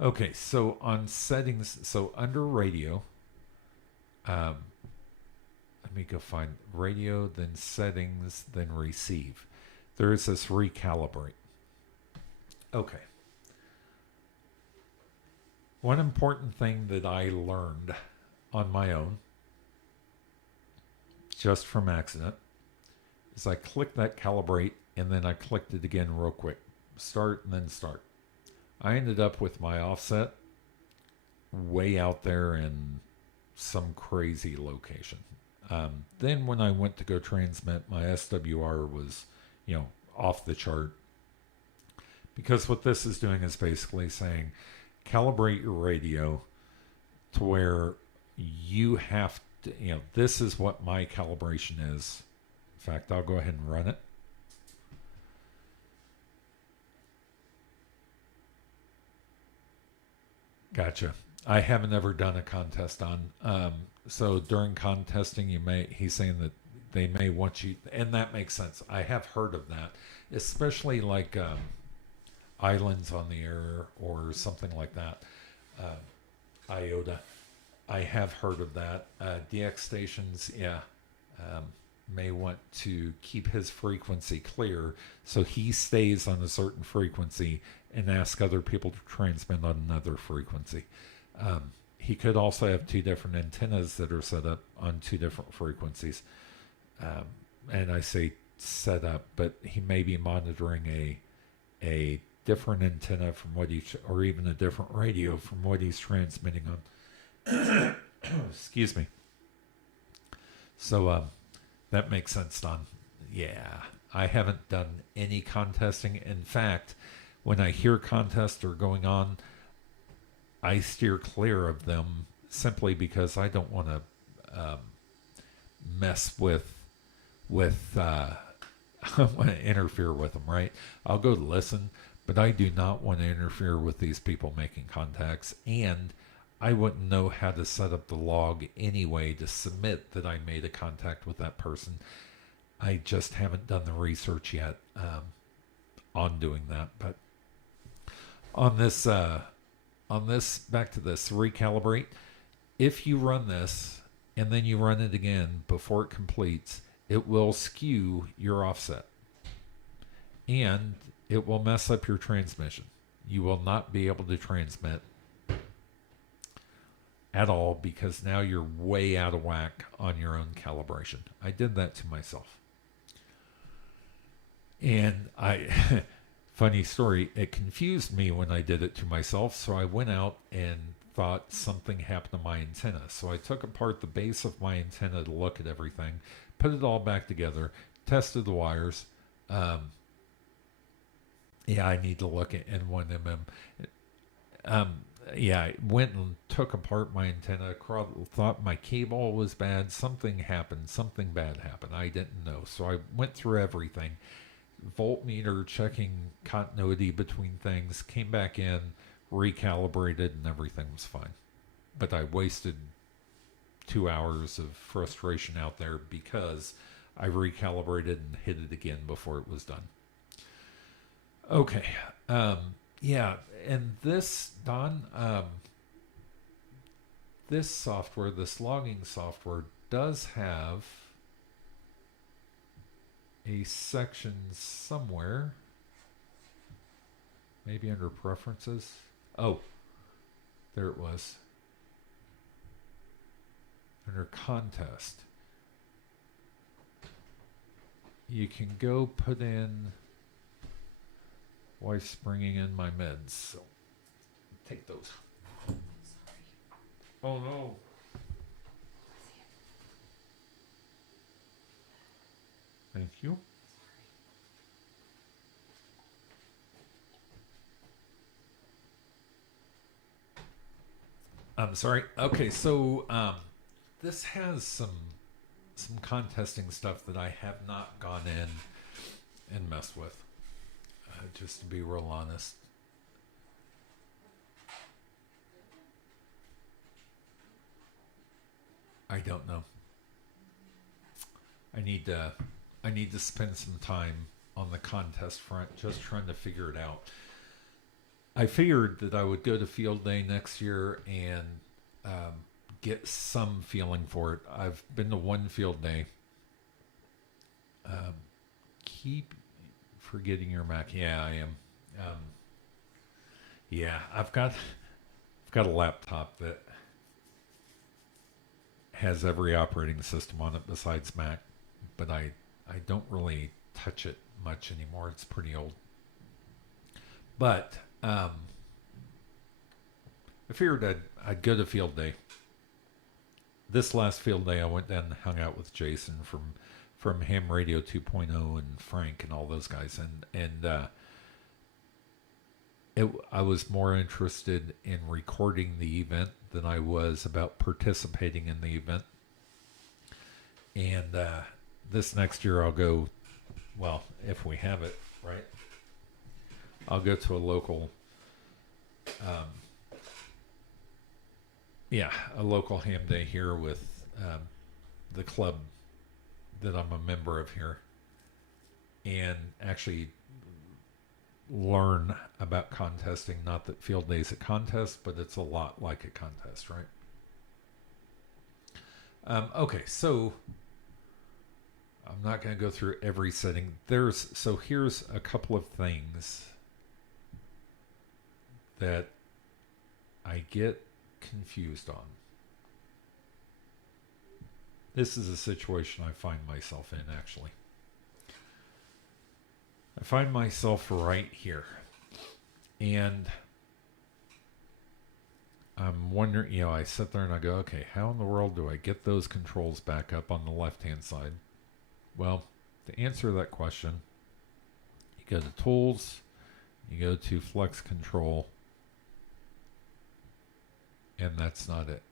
Okay, so on settings, so under radio, let me go find radio, then settings, then receive. There is this recalibrate. Okay. One important thing that I learned on my own, just from accident, is I clicked that calibrate and then I clicked it again real quick. Start and then start. I ended up with my offset way out there in some crazy location. Then when I went to go transmit, my SWR was, off the chart. Because what this is doing is basically saying, calibrate your radio to where you have to, this is what my calibration is. In fact, I'll go ahead and run it. Gotcha. I haven't ever done a contest on. So during contesting, he's saying that they may want you, and that makes sense. I have heard of that, especially like Islands on the Air or something like that. IOTA. I have heard of that. DX stations, may want to keep his frequency clear so he stays on a certain frequency and ask other people to transmit on another frequency. He could also have two different antennas that are set up on two different frequencies. And I say set up, but he may be monitoring a different antenna from what or even a different radio from what he's transmitting on. Excuse me. So that makes sense, Don. Yeah, I haven't done any contesting. In fact, when I hear contests are going on, I steer clear of them simply because I don't want to mess with I don't want to interfere with them, right? I'll go listen, but I do not want to interfere with these people making contacts, and I wouldn't know how to set up the log anyway to submit that I made a contact with that person. I just haven't done the research yet on doing that. But on this, back to this, recalibrate. If you run this and then you run it again before it completes, it will skew your offset. And it will mess up your transmission. You will not be able to transmit at all because now you're way out of whack on your own calibration. I did that to myself. And funny story, it confused me when I did it to myself, so I went out and thought something happened to my antenna. So I took apart the base of my antenna to look at everything, put it all back together, tested the wires, Yeah, I need to look at N1MM. Yeah, I went and took apart my antenna, thought my cable was bad. Something happened. Something bad happened. I didn't know. So I went through everything. Voltmeter, checking continuity between things, came back in, recalibrated, and everything was fine. But I wasted 2 hours of frustration out there because I recalibrated and hit it again before it was done. Okay. Yeah, and this, Don, this software, this logging software, does have a section somewhere, maybe under preferences. Oh, there it was. Under contest. You can go put in wife's bringing in my meds, so take those. Oh no. Thank you. I'm sorry. Okay, so this has some contesting stuff that I have not gone in and messed with. Just to be real honest. I don't know. I need to spend some time on the contest front, just trying to figure it out. I figured that I would go to field day next year and get some feeling for it. I've been to one field day. Keep forgetting your Mac. Yeah, I am. Yeah, I've got a laptop that has every operating system on it besides Mac, but I don't really touch it much anymore. It's pretty old. But I figured I'd go to field day. This last field day, I went down and hung out with Jason from Ham Radio 2.0 and Frank and all those guys, and I was more interested in recording the event than I was about participating in the event. And this next year I'll go, well, if we have it, right? I'll go to a local, a local ham day here with the club that I'm a member of here, and actually learn about contesting. Not that field day's a contest, but it's a lot like a contest, right? Okay, so I'm not going to go through every setting. So here's a couple of things that I get confused on. This is a situation I find myself in, actually. I find myself right here. And I'm wondering, I sit there and I go, okay, how in the world do I get those controls back up on the left-hand side? Well, to answer that question, you go to Tools, you go to Flex Control, and that's not it.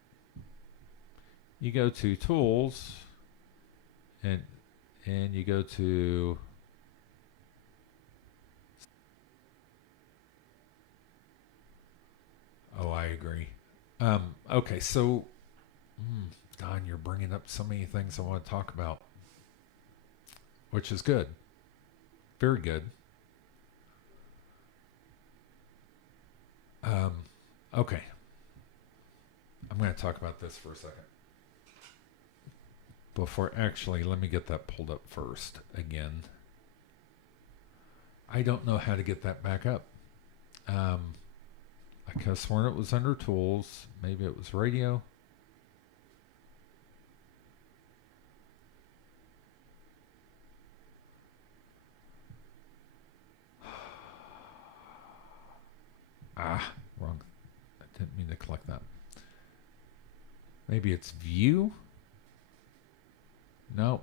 You go to Tools, and you go to I agree. Okay, so Don, you're bringing up so many things I want to talk about, which is good. Very good. Okay. I'm going to talk about this for a second. Let me get that pulled up first again. I don't know how to get that back up. I could have sworn it was under Tools. Maybe it was Radio. Wrong. I didn't mean to click that. Maybe it's View? No.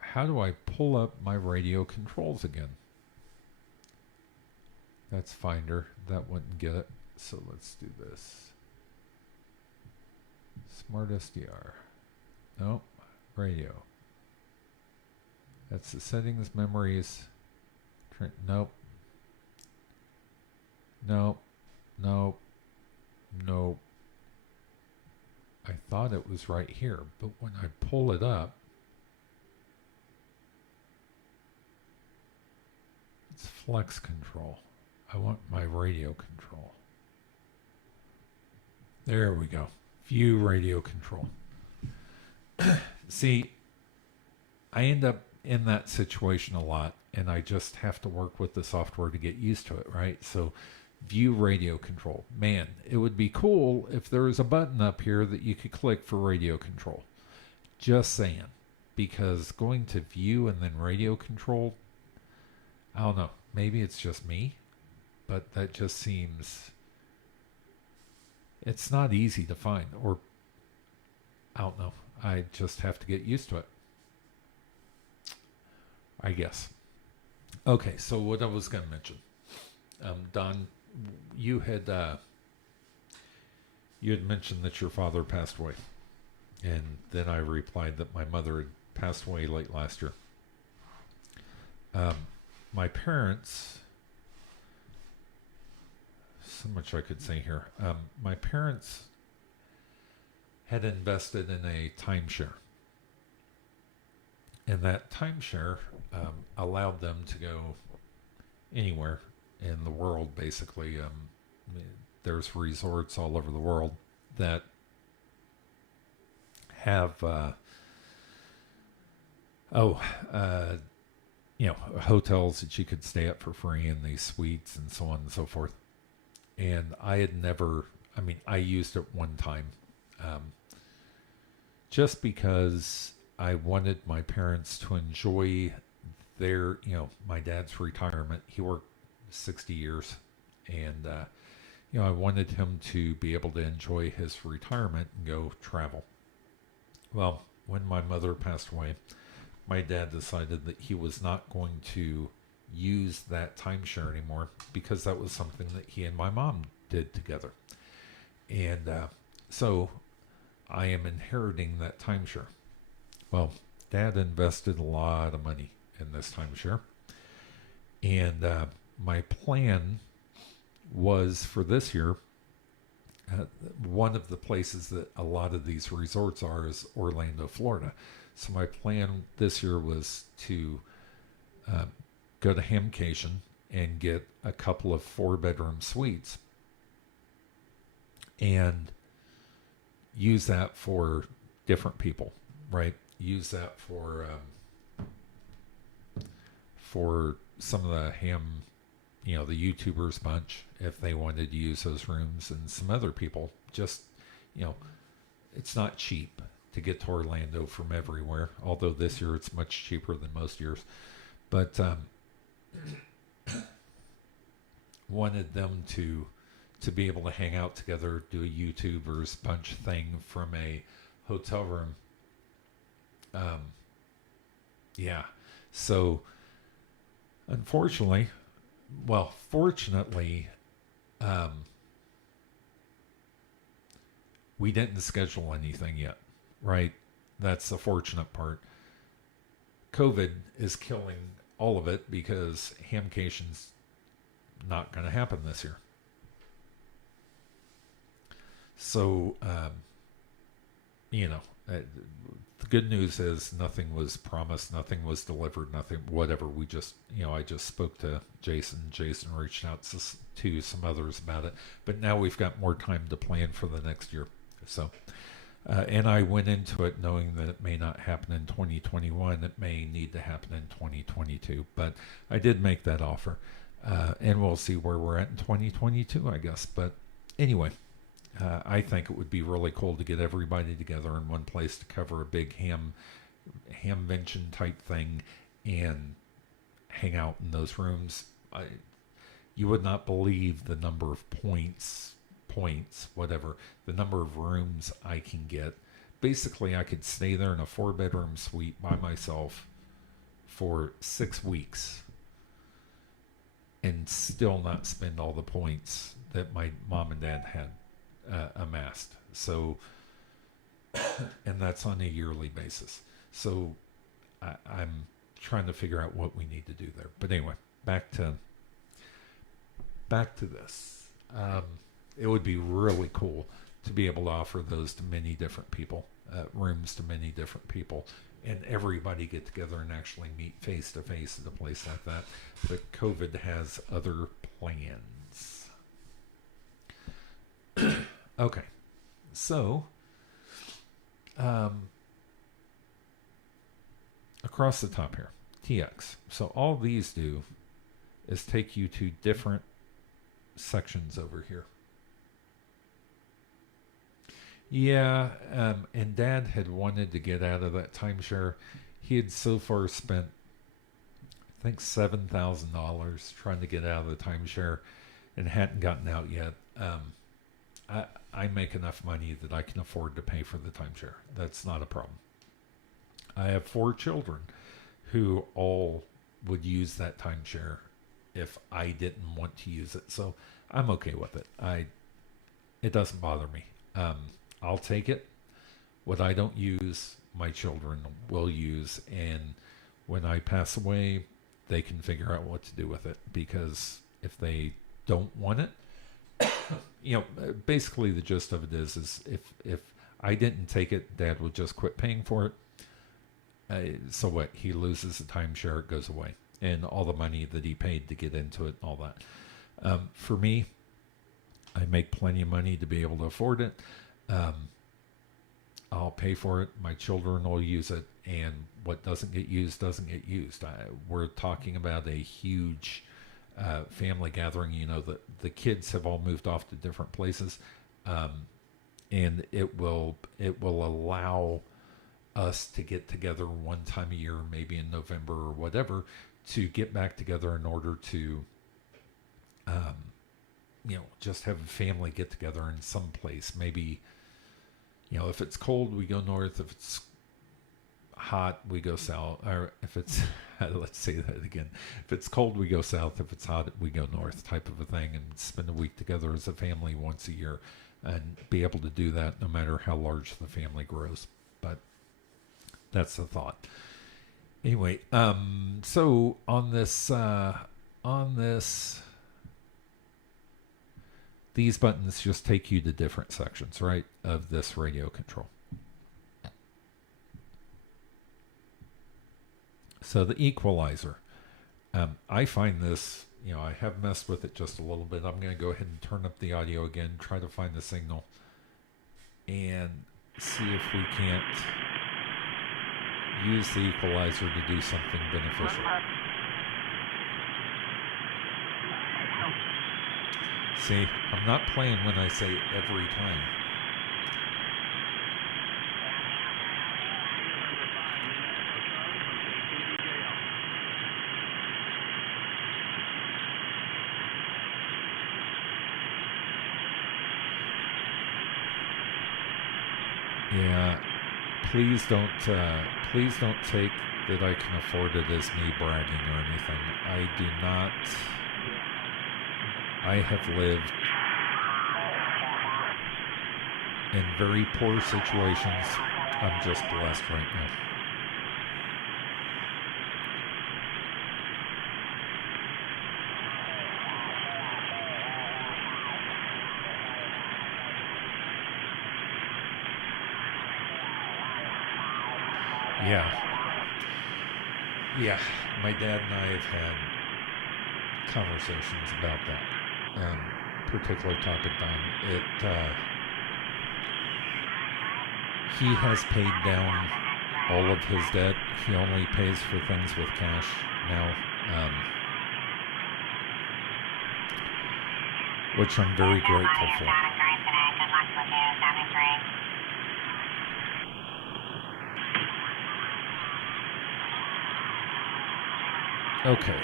How do I pull up my radio controls again? That's Finder. That wouldn't get it. So let's do this. SmartSDR. Nope. Radio. That's the settings, memories. Nope. Nope. Nope. Nope. I thought it was right here, but when I pull it up, it's flex control. I want my radio control. There we go. View radio control. See, I end up in that situation a lot, and I just have to work with the software to get used to it, right? So view radio control. Man, it would be cool if there was a button up here that you could click for radio control. Just saying. Because going to view and then radio control, I don't know. Maybe it's just me, but that just seems... It's not easy to find, or I don't know. I just have to get used to it, I guess. Okay, so what I was going to mention, Don, you had mentioned that your father passed away, and then I replied that my mother had passed away late last year. My parents... So much I could say here. My parents had invested in a timeshare. And that timeshare allowed them to go anywhere in the world, basically. There's resorts all over the world that have, hotels that you could stay at for free in these suites and so on and so forth. And I had never, I used it one time, just because I wanted my parents to enjoy their, my dad's retirement. He worked 60 years, and, I wanted him to be able to enjoy his retirement and go travel. Well, when my mother passed away, my dad decided that he was not going to use that timeshare anymore, because that was something that he and my mom did together. And so I am inheriting that timeshare. Well, Dad invested a lot of money in this timeshare, and my plan was for this year, one of the places that a lot of these resorts are is Orlando, Florida. So my plan this year was to go to Hamcation and get a couple of 4-bedroom suites and use that for different people, right? Use that for some of the the YouTubers bunch, if they wanted to use those rooms, and some other people. Just, it's not cheap to get to Orlando from everywhere, although this year it's much cheaper than most years. But wanted them to be able to hang out together, do a YouTubers bunch thing from a hotel room. So unfortunately, fortunately, we didn't schedule anything yet, right? That's the fortunate part. COVID is killing all of it, because Hamcation's not going to happen this year. So, the good news is nothing was promised, nothing was delivered, nothing, whatever. We just, I just spoke to Jason. Jason reached out to some others about it. But now we've got more time to plan for the next year. So, and I went into it knowing that it may not happen in 2021. It may need to happen in 2022. But I did make that offer. And we'll see where we're at in 2022, I guess. But anyway, I think it would be really cool to get everybody together in one place to cover a big hamvention type thing and hang out in those rooms. You would not believe the number of the number of rooms I can get. Basically, I could stay there in a 4-bedroom suite by myself for 6 weeks and still not spend all the points that my mom and dad had amassed. So, and that's on a yearly basis. So I'm trying to figure out what we need to do there. But anyway, back to this. It would be really cool to be able to offer those to many different people, rooms to many different people, and everybody get together and actually meet face to face at a place like that. But COVID has other plans. Okay, so across the top here, TX. So all these do is take you to different sections over here. Yeah, and Dad had wanted to get out of that timeshare. He had so far spent, I think, $7,000 trying to get out of the timeshare and hadn't gotten out yet. I make enough money that I can afford to pay for the timeshare. That's not a problem. I have 4 children who all would use that timeshare if I didn't want to use it. So I'm okay with it. It doesn't bother me. I'll take it. What I don't use, my children will use. And when I pass away, they can figure out what to do with it. Because if they don't want it, basically the gist of it is if I didn't take it, Dad would just quit paying for it. So what? He loses the timeshare, it goes away. And all the money that he paid to get into it and all that. For me, I make plenty of money to be able to afford it. I'll pay for it. My children will use it. And what doesn't get used, doesn't get used. We're talking about a huge family gathering. The kids have all moved off to different places. And it will allow us to get together one time a year, maybe in November or whatever, to get back together in order to, just have a family get together in some place. Maybe, if it's cold, we go north. If it's hot, we go south. Or if it's, let's say that again. If it's cold, we go south. If it's hot, we go north, type of a thing, and spend a week together as a family once a year, and be able to do that no matter how large the family grows. But that's the thought. Anyway, so on this, these buttons just take you to different sections, right, of this radio control. So the equalizer, I find this, I have messed with it just a little bit. I'm going to go ahead and turn up the audio again, try to find the signal, and see if we can't use the equalizer to do something beneficial. See, I'm not playing when I say every time. Yeah, please don't take that I can afford it as me bragging or anything. I do not. I have lived in very poor situations. I'm just blessed right now. Yeah, my dad and I have had conversations about that particular topic, Don. He has paid down all of his debt. He only pays for things with cash now, which I'm very grateful for. Okay.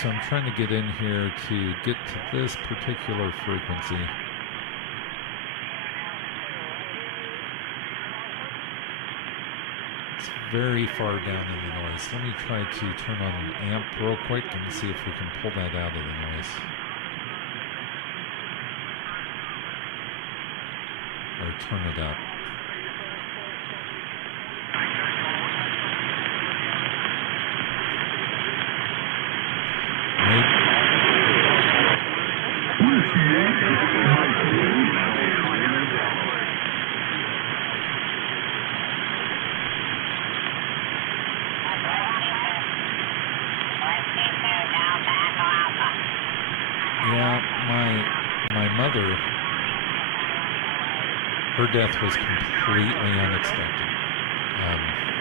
So I'm trying to get in here to get to this particular frequency. It's very far down in the noise. Let me try to turn on an amp real quick and see if we can pull that out of the noise. Or turn it up. My mother, her death was completely unexpected.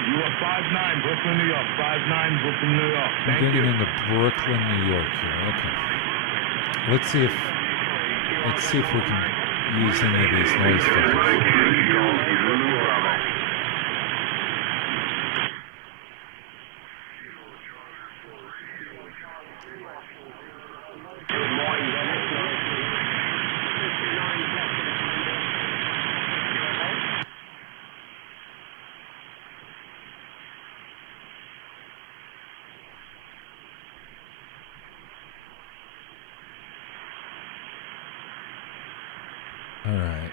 You are 5-9, Brooklyn, New York. 5-9, Brooklyn, New York. I'm getting into Brooklyn, New York here. Okay. Let's see if we can use any of these noise filters. All right.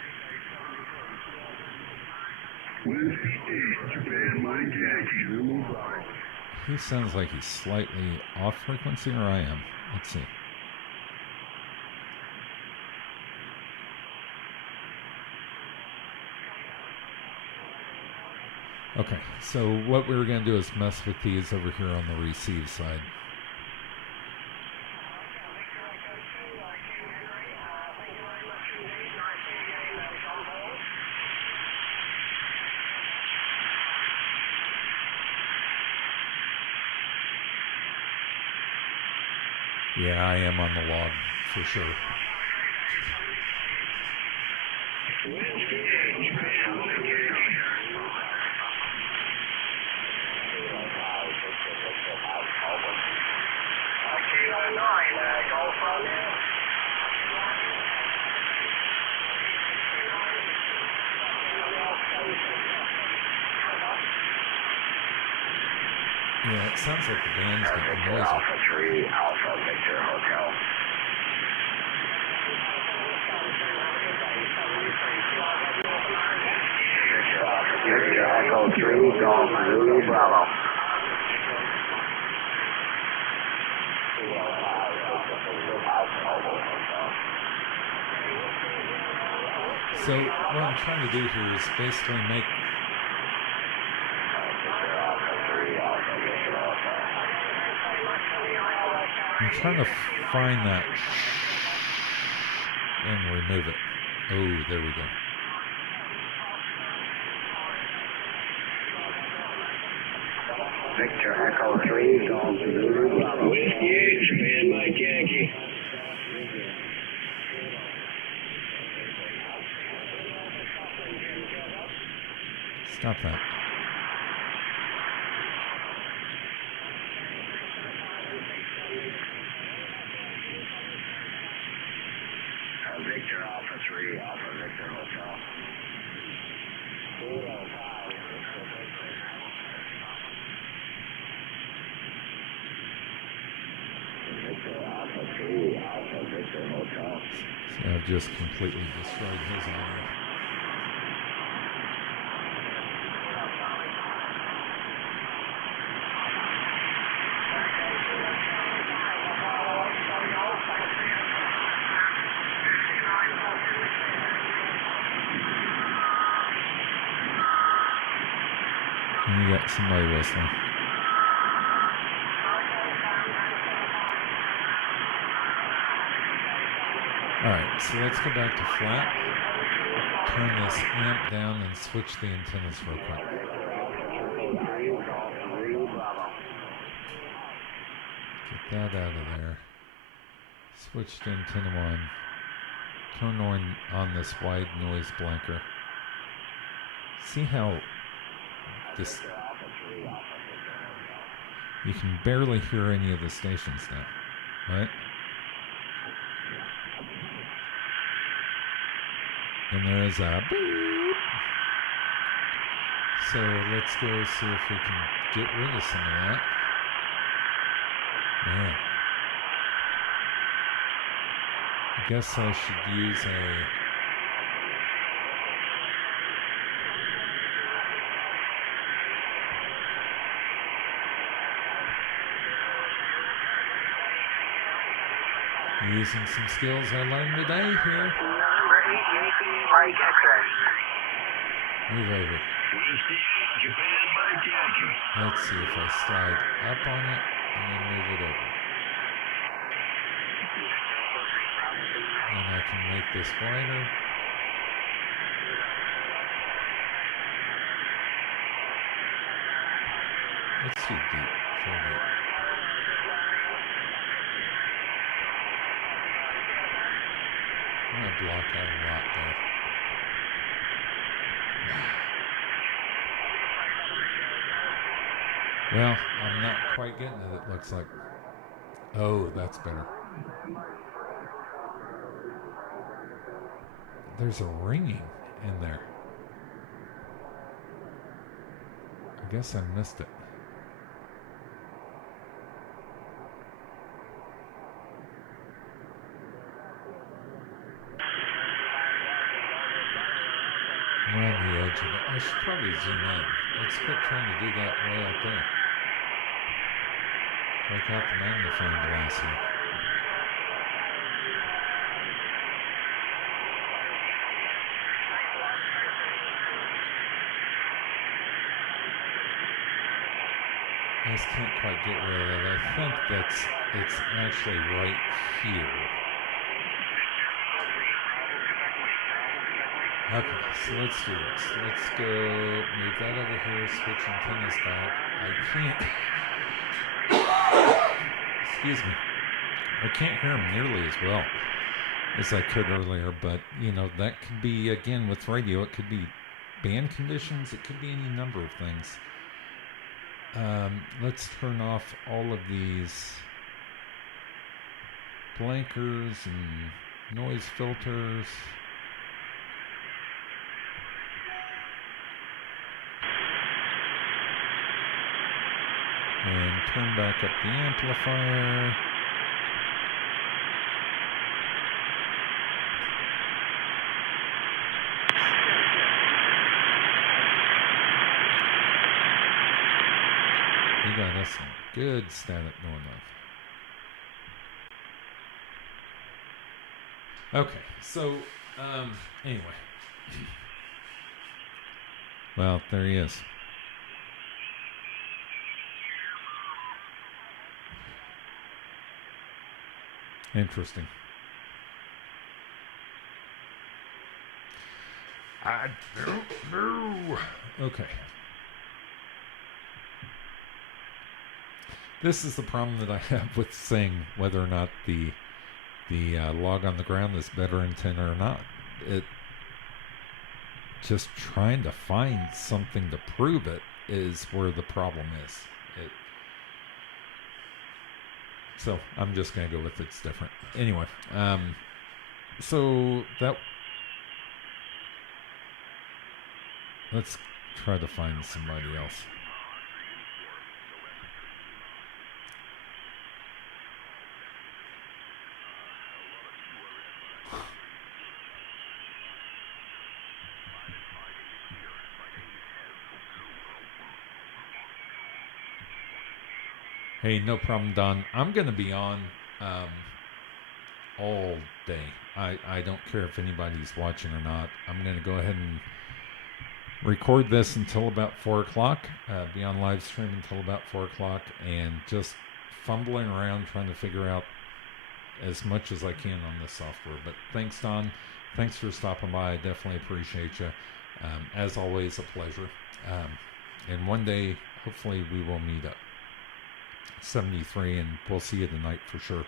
He sounds like he's slightly off frequency, or I am. Let's see. Okay, so what we're going to do is mess with these over here on the receive side. Yeah, I am on the log for sure. Yeah, it sounds like the band's getting noisy. Alpha 3, Alpha Victor Hotel. Victor Echo 3, Golf Zulu Bravo. So what I'm trying to do here is basically make... I'm trying to find that and remove it. Oh, there we go. Victor Echo 3, Golf Zulu Bravo. Whiskey 8, Japan Mike Yankee. Stop that. Victor Alpha 3, Alpha Victor Hotel. Victor Alpha 3, Alpha Victor Hotel. So I've just completely destroyed his audio. And you got somebody whistling. Alright, so let's go back to flat. Turn this amp down and switch the antennas real quick. Get that out of there. Switch to antenna 1. Turn on this wide noise blanker. See how this... You can barely hear any of the stations now, right? And there is a beep. So let's go see if we can get rid of some of that. Man. I guess I should use a... Using some skills I learned today here. Number 88, Mike X-ray. Move over. Let's see if I slide up on it and then move it over. And I can make this wider. Let's do deep, full deep. I'm going to block out a lot there. Well, I'm not quite getting it, it looks like. Oh, that's better. There's a ringing in there. I guess I missed it. I'm around the edge of it. I should probably zoom in. Let's quit trying to do that way out there. Break out the magnifying glass here. I just can't quite get rid of it. I think it's actually right here. Okay, so let's do this. Let's go move that over here, switch antennas back. I can't, excuse me, I can't hear them nearly as well as I could earlier, but you know, that could be, again, with radio, it could be band conditions, it could be any number of things. Let's turn off all of these blankers and noise filters. And turn back up the amplifier. We got us some good static going on. Okay, so anyway. Well, there he is. Interesting. I don't know. Okay. This is the problem that I have with saying whether or not the log on the ground is better antenna or not. It just trying to find something to prove it is where the problem is. So I'm just going to go with it's different. Anyway, so that, let's try to find somebody else. Hey, no problem, Don. I'm going to be on all day. I don't care if anybody's watching or not. I'm going to go ahead and record this until about 4 o'clock, be on live stream until about 4 o'clock, and just fumbling around trying to figure out as much as I can on this software. But thanks, Don. Thanks for stopping by. I definitely appreciate you. As always, a pleasure. And one day, hopefully, we will meet up. 73, and we'll see you tonight for sure.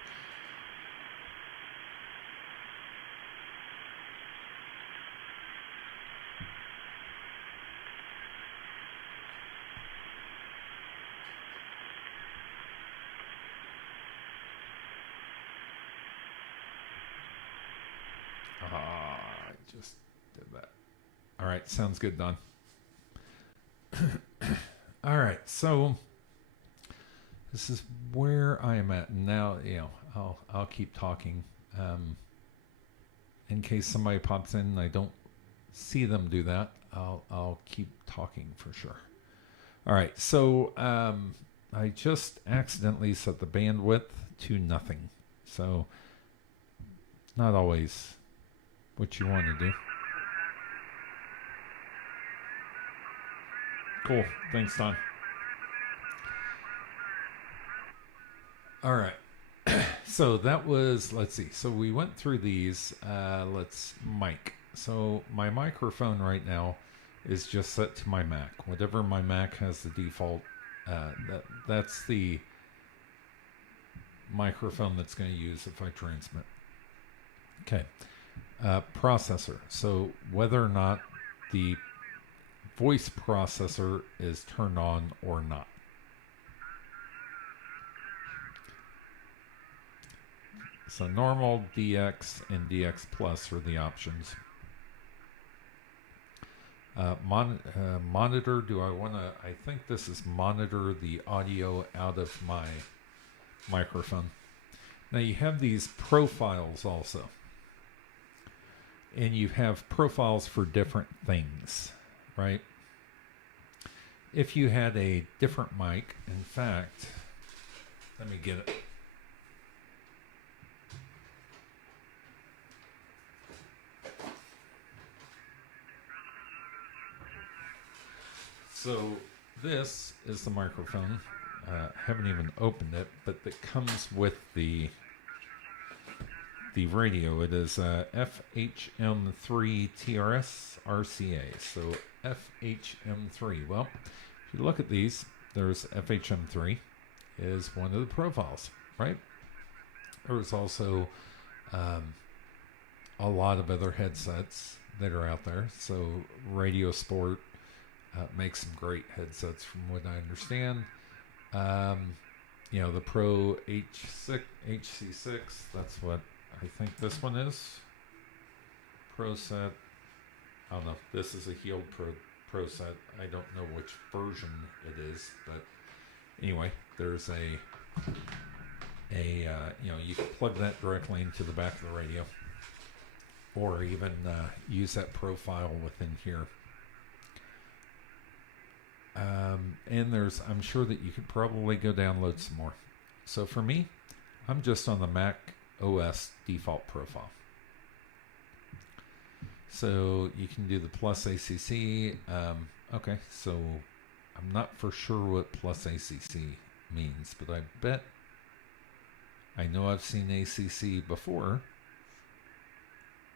I just did that. All right, sounds good, Don. All right, so this is where I am at now. I'll keep talking in case somebody pops in and I don't see them do that. I'll keep talking for sure. All right, so I just accidentally set the bandwidth to nothing, so not always what you want to do. Cool. Thanks, Don. All right. So that was, let's see. So we went through these. Let's mic. So my microphone right now is just set to my Mac. Whatever my Mac has the default, that's the microphone that's going to use if I transmit. Okay. Processor. So whether or not the voice processor is turned on or not. So normal, DX, and DX Plus are the options. Monitor, do I want to, I think this is monitor the audio out of my microphone. Now you have these profiles also. And you have profiles for different things, right? If you had a different mic, in fact, let me get it. So this is the microphone. Haven't even opened it, but it comes with the radio. It is FHM3 TRS RCA. So FHM3. Well, if you look at these, there's FHM3 is one of the profiles, right? There's also a lot of other headsets that are out there. So Radio Sport makes some great headsets from what I understand. The Pro HC6, that's what I think this one is. Pro set. I don't know. This is a healed Pro set. I don't know which version it is, but anyway, there's you can plug that directly into the back of the radio, or even use that profile within here. And I'm sure that you could probably go download some more. So for me, I'm just on the Mac OS default profile. So you can do the plus ACC. Okay, so I'm not for sure what plus ACC means, but I bet I know I've seen ACC before.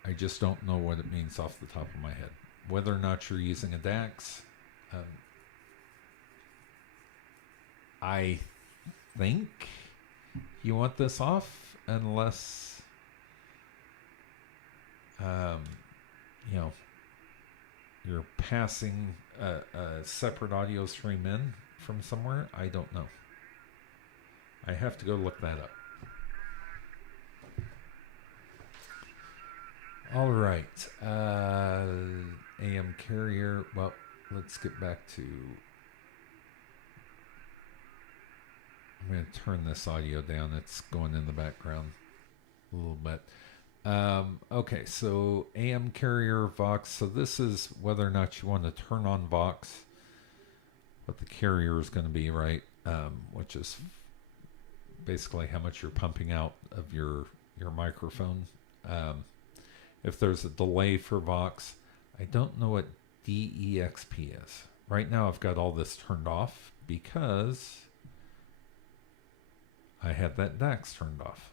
I just don't know what it means off the top of my head. Whether or not you're using a DAX, I think you want this off unless, you're passing a separate audio stream in from somewhere. I don't know. I have to go look that up. All right. AM carrier. Well, let's get back to... I'm going to turn this audio down. It's going in the background a little bit. Okay, so AM carrier Vox. So this is whether or not you want to turn on Vox, what the carrier is going to be, right? Which is basically how much you're pumping out of your microphone. If there's a delay for Vox, I don't know what DEXP is. Right now I've got all this turned off because I had that DAX turned off.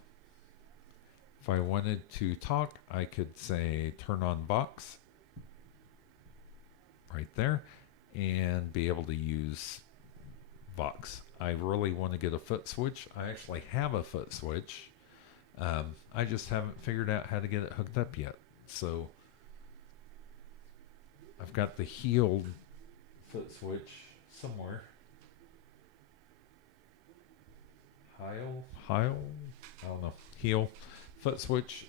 If I wanted to talk, I could say turn on Vox right there and be able to use Vox. I really want to get a foot switch. I actually have a foot switch. I just haven't figured out how to get it hooked up yet. So I've got the healed foot switch somewhere. Heil, I don't know, heel foot switch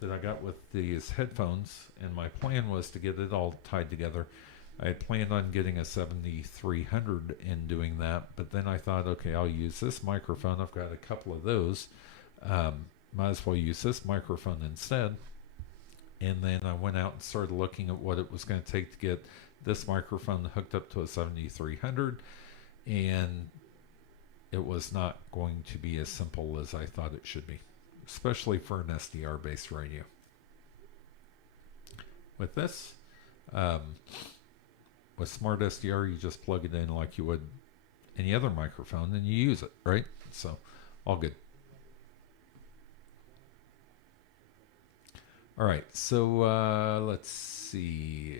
that I got with these headphones, and my plan was to get it all tied together. I had planned on getting a 7300 and doing that, but then I thought, okay, I'll use this microphone. I've got a couple of those. Might as well use this microphone instead. And then I went out and started looking at what it was going to take to get this microphone hooked up to a 7300, and it was not going to be as simple as I thought it should be, especially for an SDR based radio. With this, with SmartSDR, you just plug it in like you would any other microphone and you use it, right? So all good. All right, so let's see.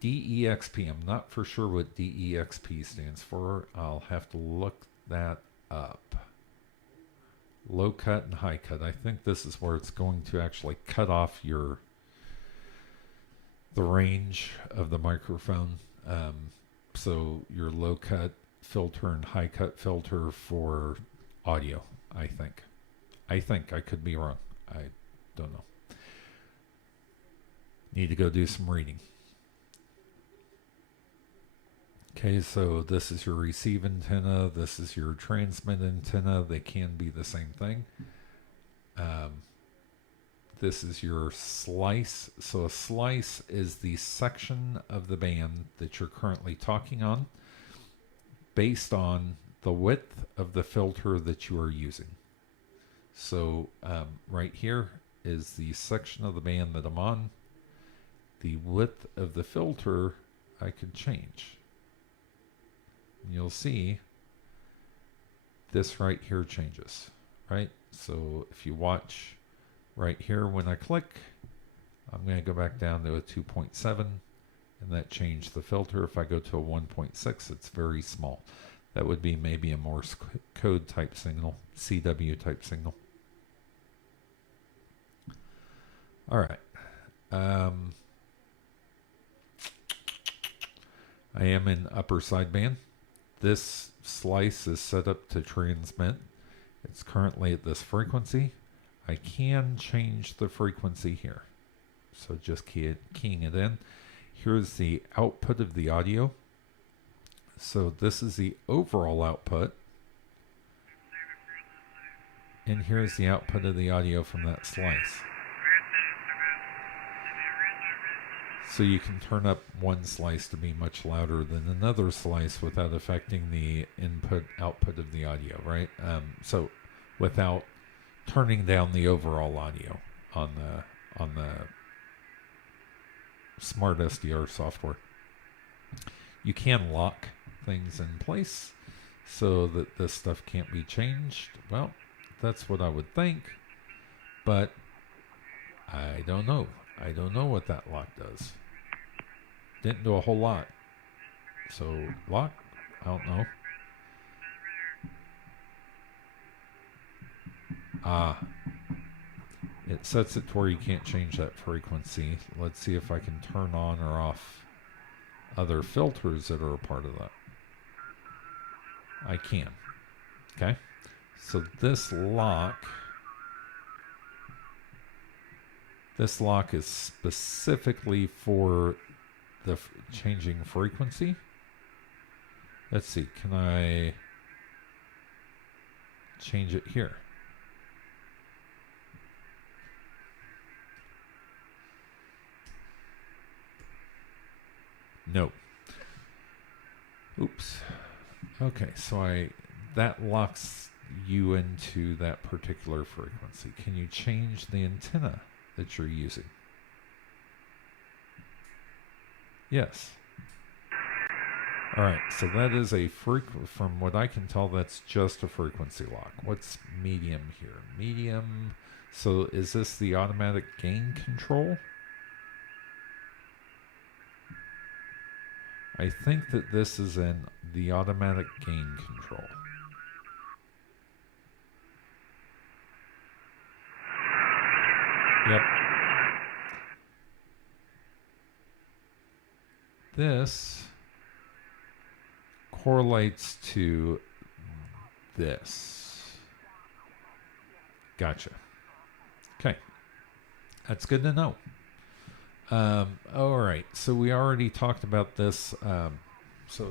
DEXP, I'm not for sure what DEXP stands for. I'll have to look that up. Low cut and high cut. I think this is where it's going to actually cut off the range of the microphone. So your low cut filter and high cut filter for audio, I think. I could be wrong. I don't know. Need to go do some reading. Okay, so this is your receive antenna. This is your transmit antenna. They can be the same thing. This is your slice. So a slice is the section of the band that you're currently talking on based on the width of the filter that you are using. So right here is the section of the band that I'm on. The width of the filter I could change. And you'll see this right here changes, right? So if you watch right here when I click, I'm going to go back down to a 2.7 and that changed the filter. If I go to a 1.6, it's very small. That would be maybe a Morse code type signal, CW type signal. All right. I am in upper sideband. This slice is set up to transmit. It's currently at this frequency. I can change the frequency here. So just keying it in. Here's the output of the audio. So this is the overall output. And here's the output of the audio from that slice. So you can turn up one slice to be much louder than another slice without affecting the output of the audio, right? So without turning down the overall audio on the SmartSDR software. You can lock things in place so that this stuff can't be changed. Well, that's what I would think, but I don't know. I don't know what that lock does. Didn't do a whole lot. So lock, I don't know. It sets it to where you can't change that frequency. Let's see if I can turn on or off other filters that are a part of that. I can. Okay. So this lock is specifically for the changing frequency. Let's see, can I change it here? No. Oops. Okay, so that locks you into that particular frequency. Can you change the antenna that you're using? Yes. All right, so that is a from what I can tell, that's just a frequency lock. What's medium here? Medium. So is this the automatic gain control? I think that this is in the automatic gain control. Yep. This correlates to this. Gotcha. Okay. That's good to know. All right. So we already talked about this. So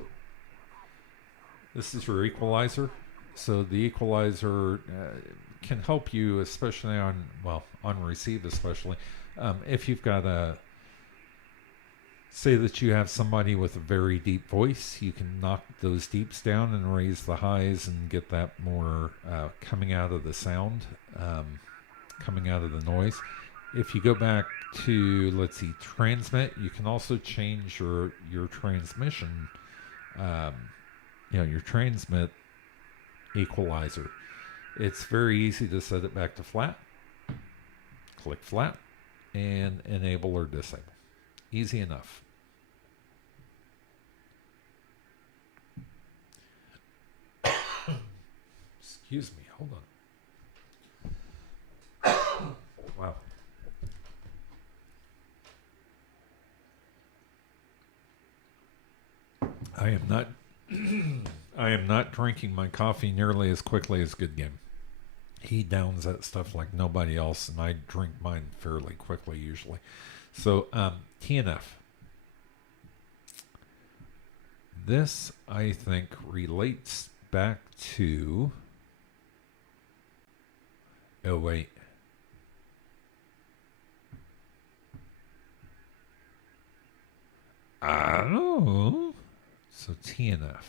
this is your equalizer. So the equalizer can help you, especially on receive, especially if you've got say that you have somebody with a very deep voice. You can knock those deeps down and raise the highs and get that more coming out of the sound, coming out of the noise. If you go back to, let's see, transmit, you can also change your transmission, your transmit equalizer. It's very easy to set it back to flat. Click flat and enable or disable. Easy enough. Excuse me, hold on. Wow. I am not drinking my coffee nearly as quickly as Good Game. He downs that stuff like nobody else, and I drink mine fairly quickly usually. So, TNF. This, I think, relates back to... Oh, wait. Oh. So, TNF.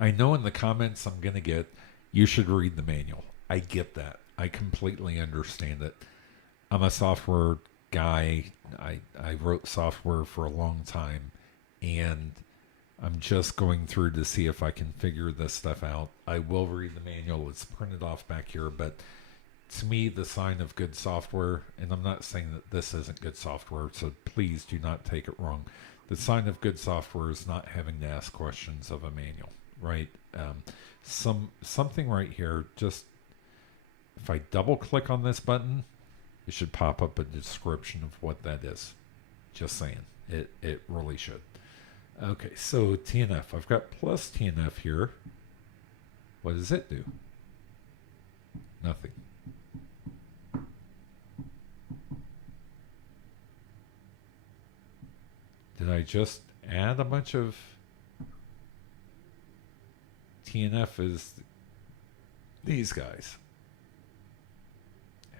I know in the comments I'm going to get, you should read the manual. I get that. I completely understand it. I'm a software guy. I wrote software for a long time, and I'm just going through to see if I can figure this stuff out. I will read the manual. It's printed off back here, but to me, the sign of good software, and I'm not saying that this isn't good software, so please do not take it wrong. The sign of good software is not having to ask questions of a manual, right? Something right here, just if I double click on this button, it should pop up a description of what that is. Just saying. It really should. Okay, so TNF. I've got plus TNF here. What does it do? Nothing. Did I just add a bunch of TNF as these guys?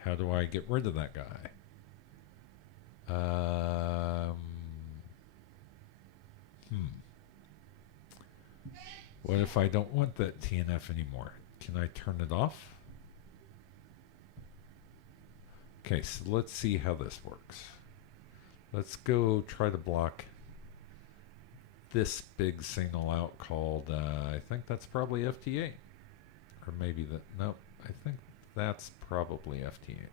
How do I get rid of that guy? What if I don't want that TNF anymore? Can I turn it off? Okay, so let's see how this works. Let's go try to block this big signal out called, I think that's probably FT8. Or maybe that, nope, I think that's probably FT8.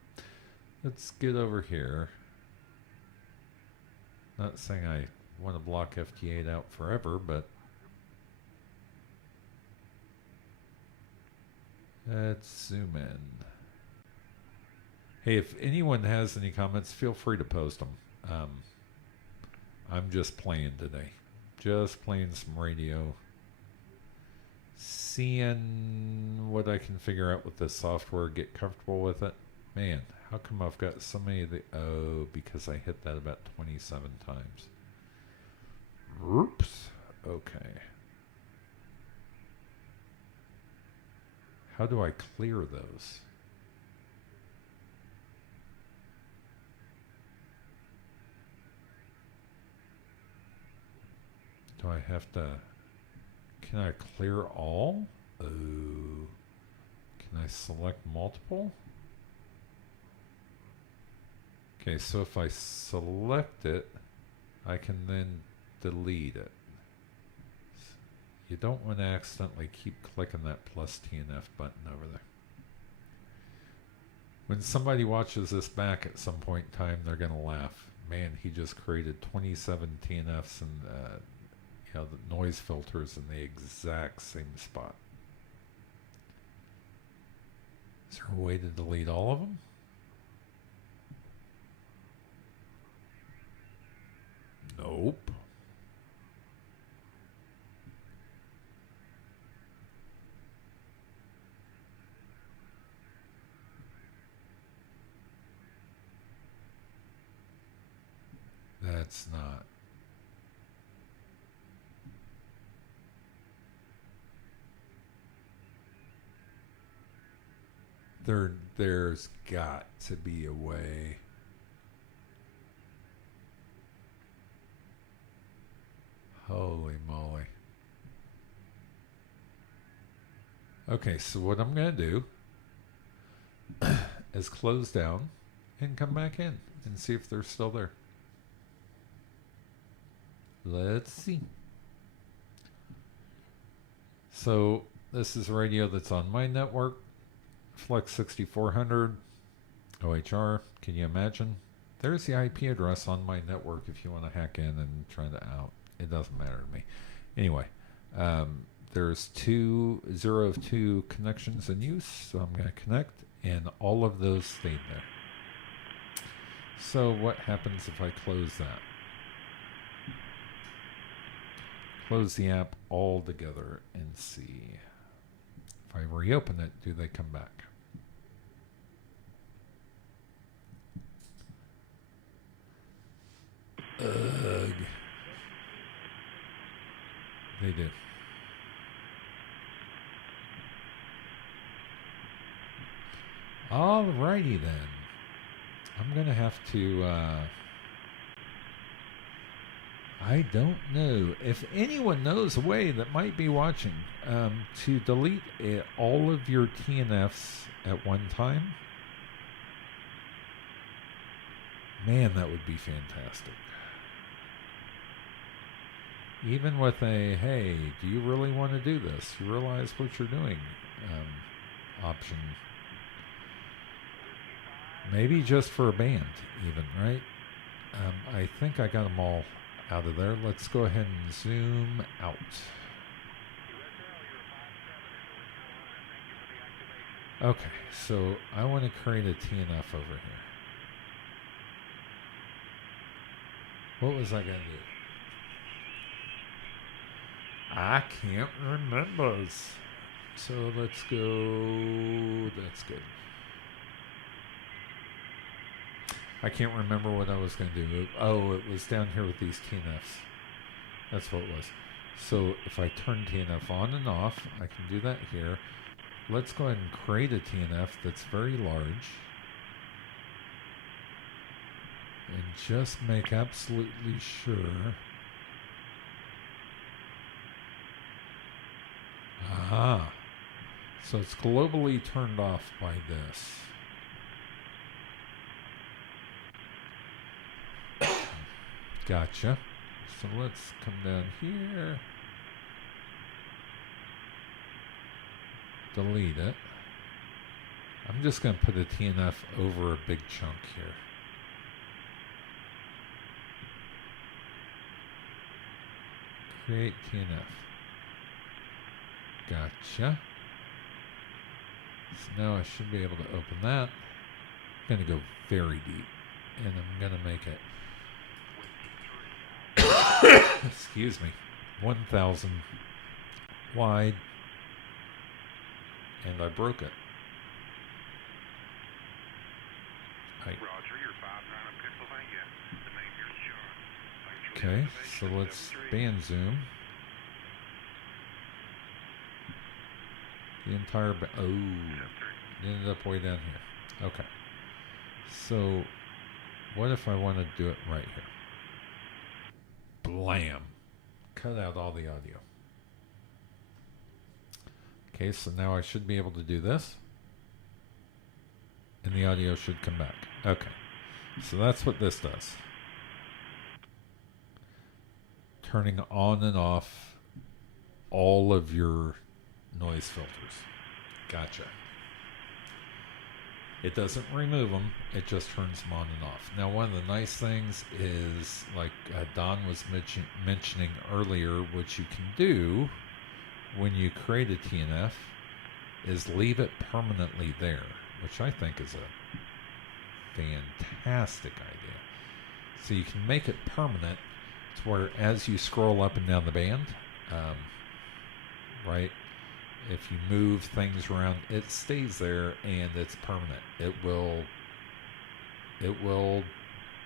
Let's get over here. Not saying I want to block FT8 out forever, but let's zoom in. Hey, if anyone has any comments, feel free to post them. I'm just playing today. Just playing some radio. Seeing what I can figure out with this software, get comfortable with it. Man, how come I've got so many of the... Oh, because I hit that about 27 times. Oops. Okay. How do I clear those? Do I have to... Can I clear all? Oh. Can I select multiple? Okay, so if I select it, I can then delete it. You don't want to accidentally keep clicking that plus TNF button over there. When somebody watches this back at some point in time, they're going to laugh. Man, he just created 27 TNFs and the noise filters in the exact same spot. Is there a way to delete all of them? Nope. that's not. There's got to be a way. Holy moly. Okay, so what I'm going to do is close down and come back in and see if they're still there. Let's see. So this is a radio that's on my network, Flex 6400 OHR. Can you imagine? There's the IP address on my network if you want to hack in and try to out. It doesn't matter to me. Anyway, there's 0 of 2 connections in use, so I'm going to connect, and all of those stayed there. So what happens if I close that? Close the app altogether and see. If I reopen it, do they come back? Ugh. They do. Alrighty then. I'm going to have to, I don't know. If anyone knows a way that might be watching to delete all of your TNFs at one time, man, that would be fantastic. Even with a, hey, do you really want to do this? You realize what you're doing option. Maybe just for a band, even, right? I think I got them all out of there. Let's go ahead and zoom out. Okay, so I want to create a TNF over here. What was I going to do? I can't remember. So let's go. That's good. I can't remember what I was going to do. Oh, it was down here with these TNFs. That's what it was. So if I turn TNF on and off, I can do that here. Let's go ahead and create a TNF that's very large. And just make absolutely sure. Aha. So it's globally turned off by this. Gotcha. So let's come down here. Delete it. I'm just going to put a TNF over a big chunk here. Create TNF. Gotcha. So now I should be able to open that. I'm going to go very deep. And I'm going to make it excuse me, 1,000 wide, and I broke it. Roger, you're 5-9 of Pennsylvania. Okay, so let's band zoom. The entire oh, it ended up way down here. Okay, so what if I want to do it right here? Blam. Cut out all the audio. Okay, so now I should be able to do this. And the audio should come back. Okay. So that's what this does. Turning on and off all of your noise filters. Gotcha. It doesn't remove them, it just turns them on and off. Now, one of the nice things is, like Don was mentioning earlier, what you can do when you create a TNF is leave it permanently there, which I think is a fantastic idea. So you can make it permanent to where as you scroll up and down the band, right, if you move things around, it stays there and it's permanent. It will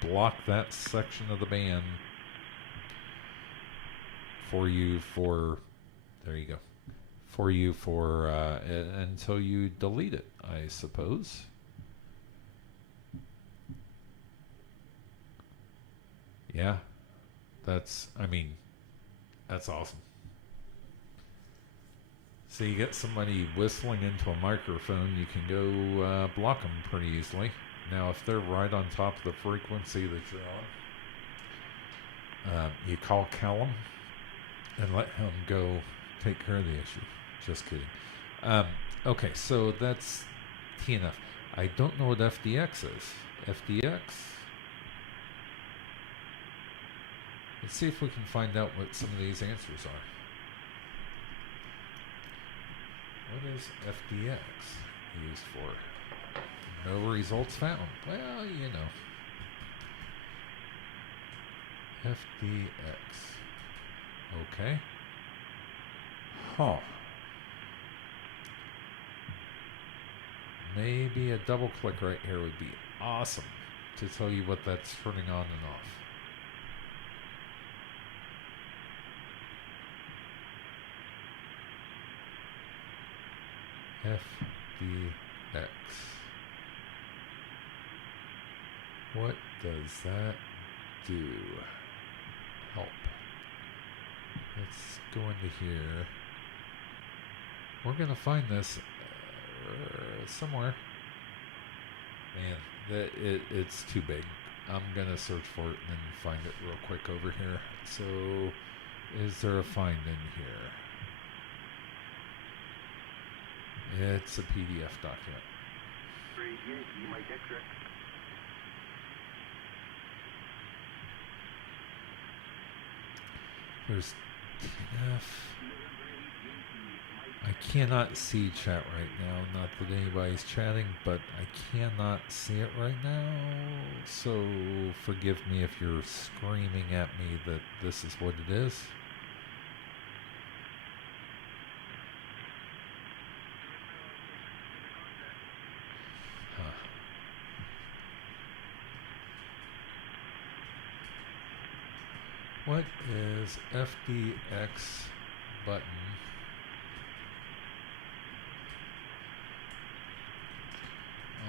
block that section of the band for you for, there you go, for you for until you delete it, I suppose. Yeah, that's, I mean, that's awesome. So you get somebody whistling into a microphone, you can go block them pretty easily. Now, if they're right on top of the frequency that you're on, you call Callum and let him go take care of the issue. Just kidding. Okay, so that's TNF. I don't know what FDX is. FDX? Let's see if we can find out what some of these answers are. What is FDX used for? No results found. Well, you know. FDX. Okay. Huh. Maybe a double click right here would be awesome to tell you what that's turning on and off. FDX. What does that do? Help. Let's go into here. We're going to find this somewhere. Man, it's too big. I'm going to search for it and then find it real quick over here. So, is there a find in here? It's a PDF document. There's TNF. I cannot see chat right now. Not that anybody's chatting, but I cannot see it right now. So forgive me if you're screaming at me that this is what it is. What is FDX button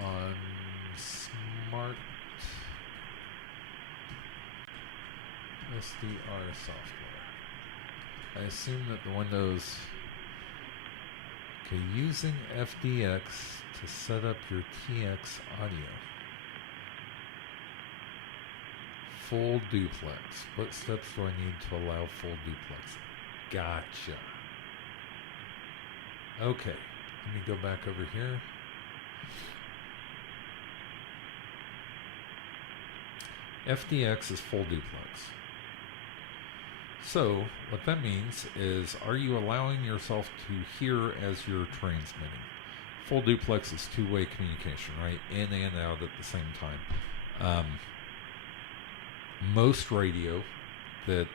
on SmartSDR software? I assume that the Windows... Okay, using FDX to set up your TX audio. Full duplex. What steps do I need to allow full duplex? Gotcha. Okay, let me go back over here. FDX is full duplex. So, what that means is, are you allowing yourself to hear as you're transmitting? Full duplex is two-way communication, right? In and out at the same time. Most radio that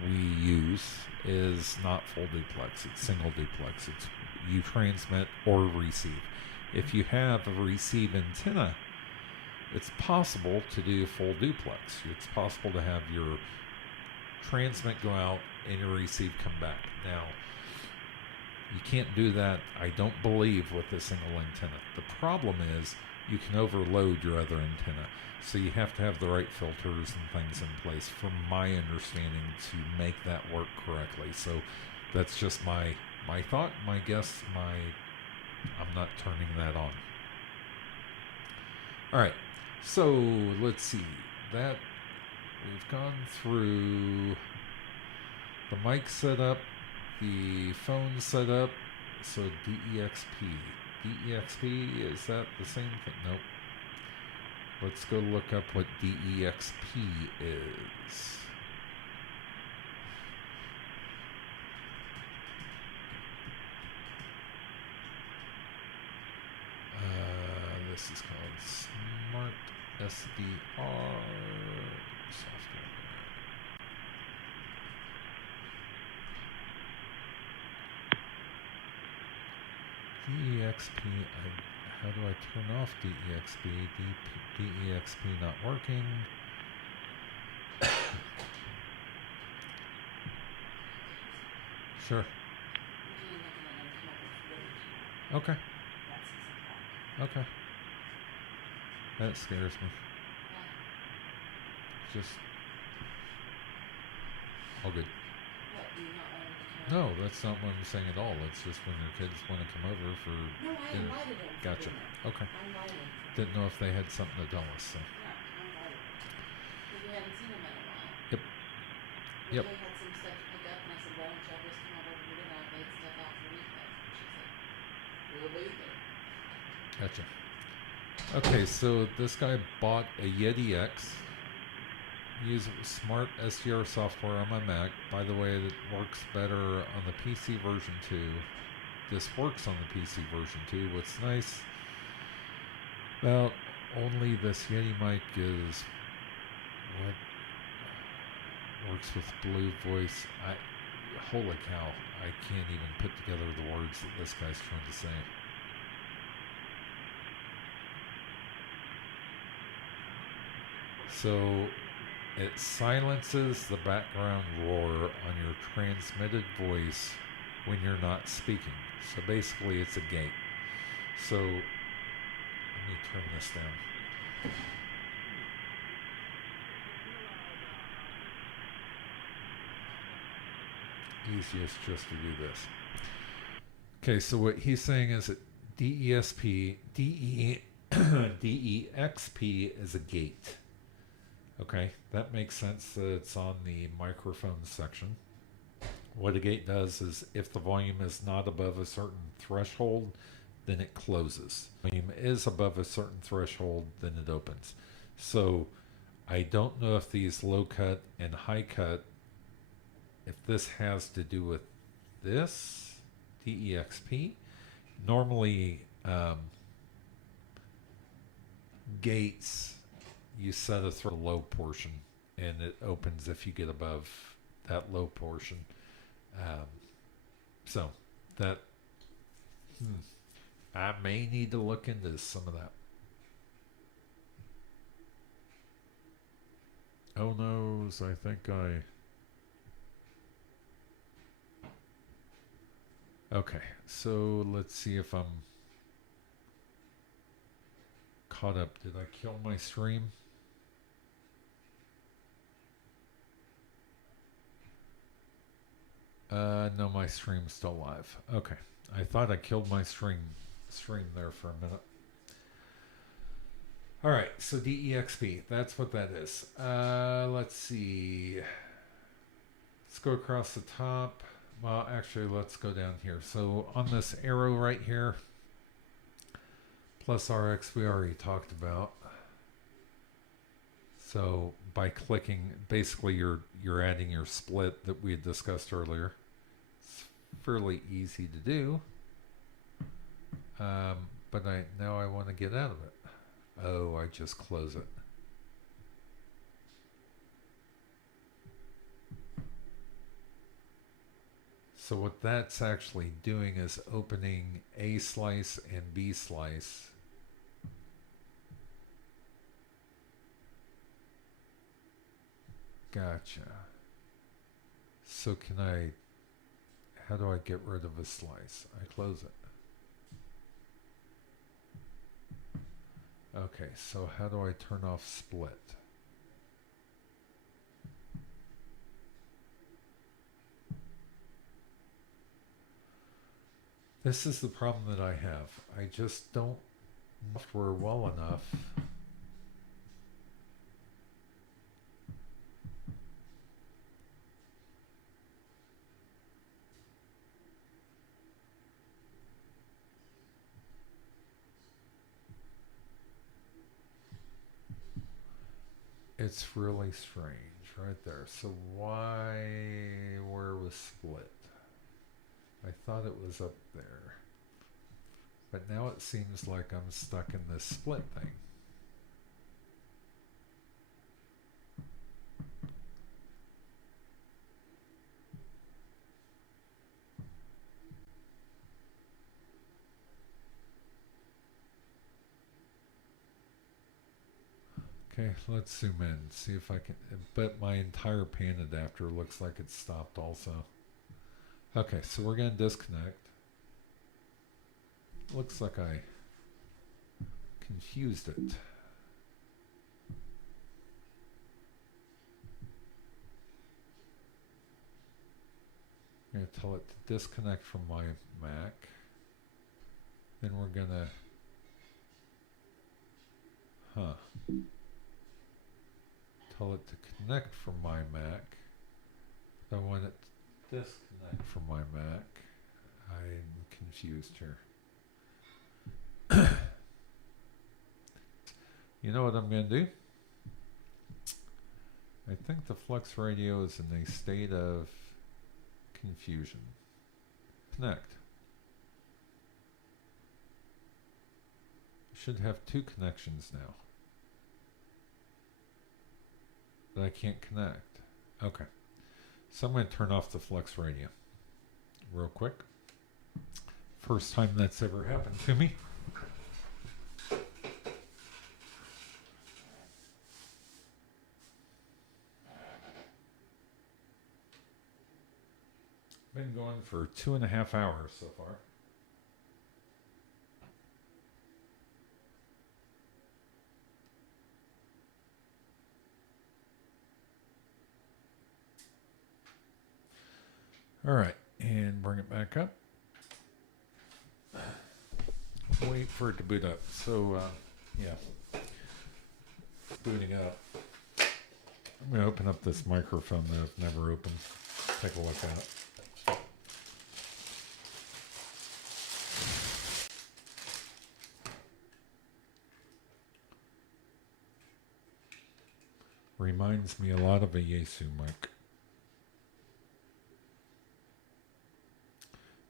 we use is not full duplex. It's single duplex. It's you transmit or receive. If you have a receive antenna, it's possible to do full duplex. It's possible to have your transmit go out and your receive come back. Now, you can't do that, I don't believe, with a single antenna. The problem is you can overload your other antenna. So you have to have the right filters and things in place, from my understanding, to make that work correctly. So that's just my thought, my guess, I'm not turning that on. All right, so let's see. That we've gone through the mic setup, the phone setup. So DEXP. DEXP, is that the same thing? Nope. Let's go look up what DEXP is. This is called SmartSDR software. DEXP, I How do I turn off DEXP? DEXP not working. Sure. Okay. Okay. That scares me. Just all good. No, that's not what I'm saying at all. It's just when your kids want to come over for dinner. Invited him. Gotcha. Okay. I invited him. Didn't know if they had something to tell us. So. Yeah, I invited him. Because we hadn't seen him in a while. Yep. But Yep. they had some stuff to pick up, and I said, why don't y'all just come over for dinner? I made stuff out for weekends. And she said, we'll be there. Gotcha. Okay, so this guy bought a Yeti X. Use SmartSDR software on my Mac. By the way, it works better on the PC version 2. This works on the PC version 2. What's nice about only this Yeti mic is what works with Blue Voice. Holy cow, I can't even put together the words that this guy's trying to say. So it silences the background roar on your transmitted voice when you're not speaking. So basically it's a gate. So let me turn this down. Easiest just to do this. Okay, so what he's saying is that DEXP is a gate. Okay, that makes sense that it's on the microphone section. What a gate does is if the volume is not above a certain threshold, then it closes. Volume is above a certain threshold, then it opens. So I don't know if these low cut and high cut, if this has to do with this DEXP. Normally gates, you set a low portion and it opens if you get above that low portion. So that I may need to look into some of that. Oh noes, I think okay, so let's see if I'm caught up. Did I kill my stream? No, my stream's still live. Okay. I thought I killed my stream there for a minute. All right, so DEXP, that's what that is. Let's see. Let's go across the top. Well, actually, let's go down here. So on this arrow right here, plus RX we already talked about. So by clicking, basically you're adding your split that we had discussed earlier. It's fairly easy to do. But now I want to get out of it. Oh, I just close it. So what that's actually doing is opening A slice and B slice. Gotcha. So how do I get rid of a slice? I close it. Okay, so how do I turn off split? This is the problem that I have. I just don't know software well enough. It's really strange right there. So where was split? I thought it was up there. But now it seems like I'm stuck in this split thing. Okay, let's zoom in, see if I can, but my entire pan adapter looks like it's stopped also. Okay, so we're going to disconnect. Looks like I confused it. I'm going to tell it to disconnect from my Mac. Then we're going to, tell it to connect from my Mac. I want it to disconnect from my Mac. I'm confused here. You know what I'm going to do? I think the Flex Radio is in a state of confusion. Connect. Should have two connections now. But I can't connect. Okay. So I'm going to turn off the Flex Radio real quick. First time that's ever happened to me. Been going for 2.5 hours so far. All right, and bring it back up. Wait for it to boot up. So, yeah, booting up. I'm going to open up this microphone that I've never opened. Take a look at it. Reminds me a lot of a Yaesu mic.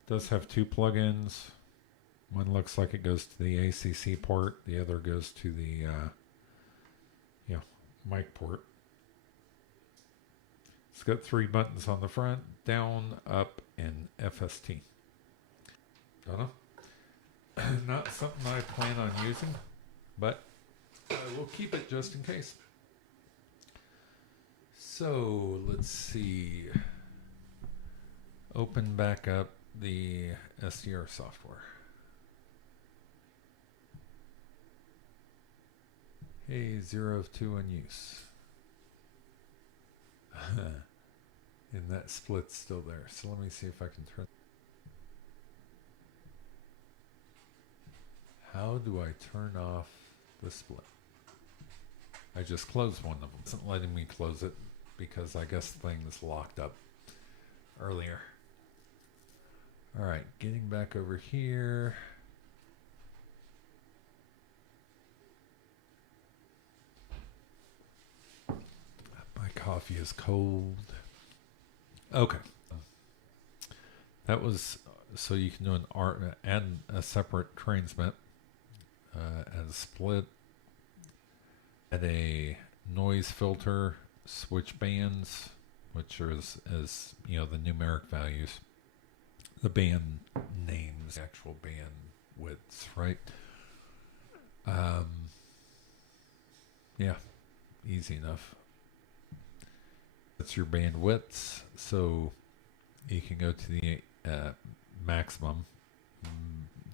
Does have two plugins. One looks like it goes to the ACC port. The other goes to the mic port. It's got 3 buttons on the front: down, up, and FST. Don't know. Not something I plan on using, but I will keep it just in case. So let's see. Open back up the SDR software. Hey, 0 of 2 in use. And that split's still there. So let me see if I can turn. How do I turn off the split? I just closed one of them. It isn't letting me close it because I guess things locked up earlier. All right, getting back over here. My coffee is cold. Okay. That was, so you can do add a separate transmit, add a split, add a noise filter, switch bands, which is the numeric values, the band names, actual band widths, right? Yeah, easy enough. That's your band widths, so you can go to the maximum,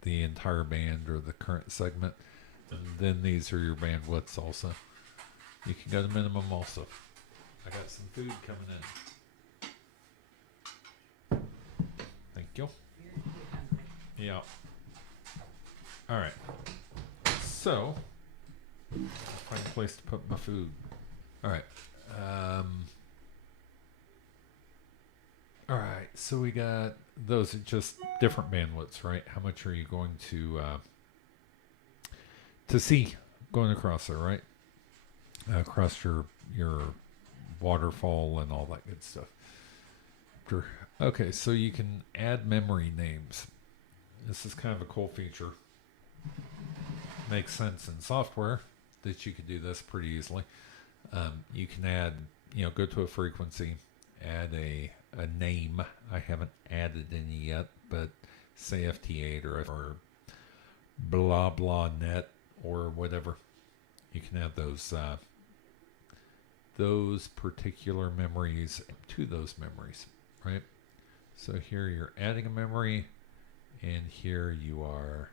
the entire band or the current segment, and then these are your band widths also. You can go to minimum also. I got some food coming in. Thank you. Yeah. All right. So, find a place to put my food. All right. All right. So we got those are just different bandwidths, right? How much are you going to see going across there, right? Across your waterfall and all that good stuff. Okay, so you can add memory names. This is kind of a cool feature. Makes sense in software that you could do this pretty easily. You can add, go to a frequency, add a name. I haven't added any yet, but say FT8 or blah blah net or whatever. You can add those those particular memories to those memories, right? So here you're adding a memory, and here you are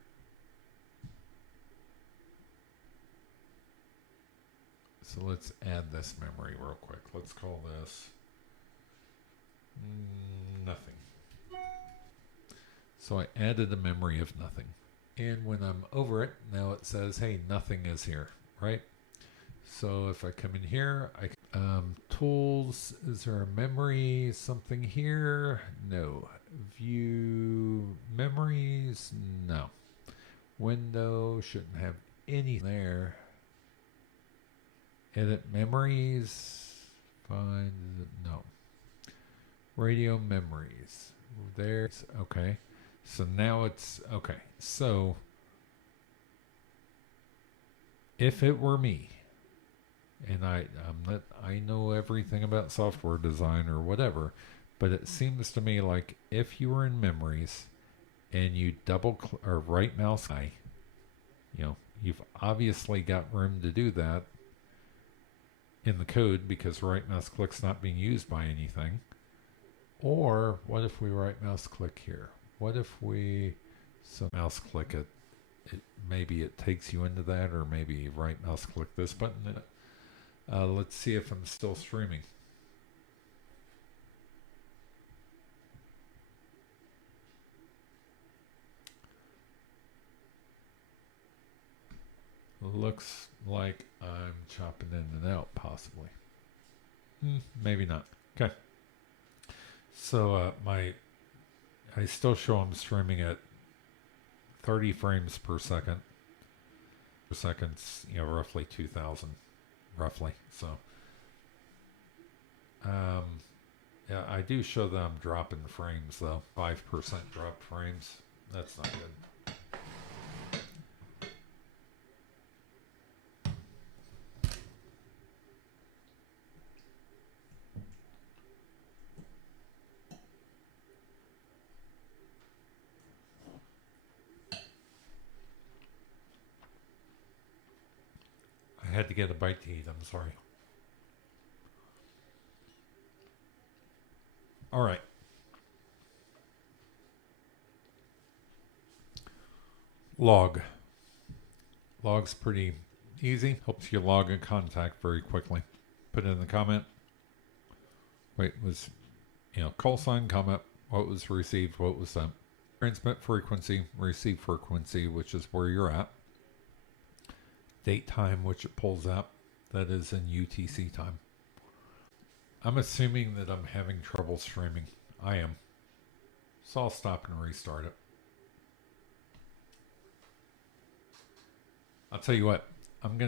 so let's add this memory real quick. Let's call this nothing. So I added a memory of nothing. And when I'm over it, now it says, hey, nothing is here, right? So if I come in here, tools, is there a memory, something here? No. View memories? No. Window, shouldn't have any there. Edit memories, find, no. Radio memories, there's, okay. So now it's, okay. So if it were me, and I know everything about software design or whatever, but it seems to me like if you were in memories and you or right mouse, you've obviously got room to do that in the code because right mouse click's not being used by anything. Or what if we right mouse click here? What if we mouse click it? Maybe it takes you into that, or maybe right mouse click this button. Let's see if I'm still streaming. Looks like I'm chopping in and out, possibly. Maybe not. Okay. So I still show I'm streaming at 30 frames per second. Per second's, roughly 2,000, roughly. So, yeah, I do show that I'm dropping frames though. 5% dropped frames. That's not good. I had to get a bite to eat, I'm sorry. All right. Log. Log's pretty easy. Helps you log a contact very quickly. Put it in the comment. Wait, was, call sign, comment, what was received, what was sent. Transmit frequency, receive frequency, which is where you're at. Date time, which it pulls up, that is in UTC time. I'm assuming that I'm having trouble streaming. I am. So I'll stop and restart it. I'll tell you what, I'm going to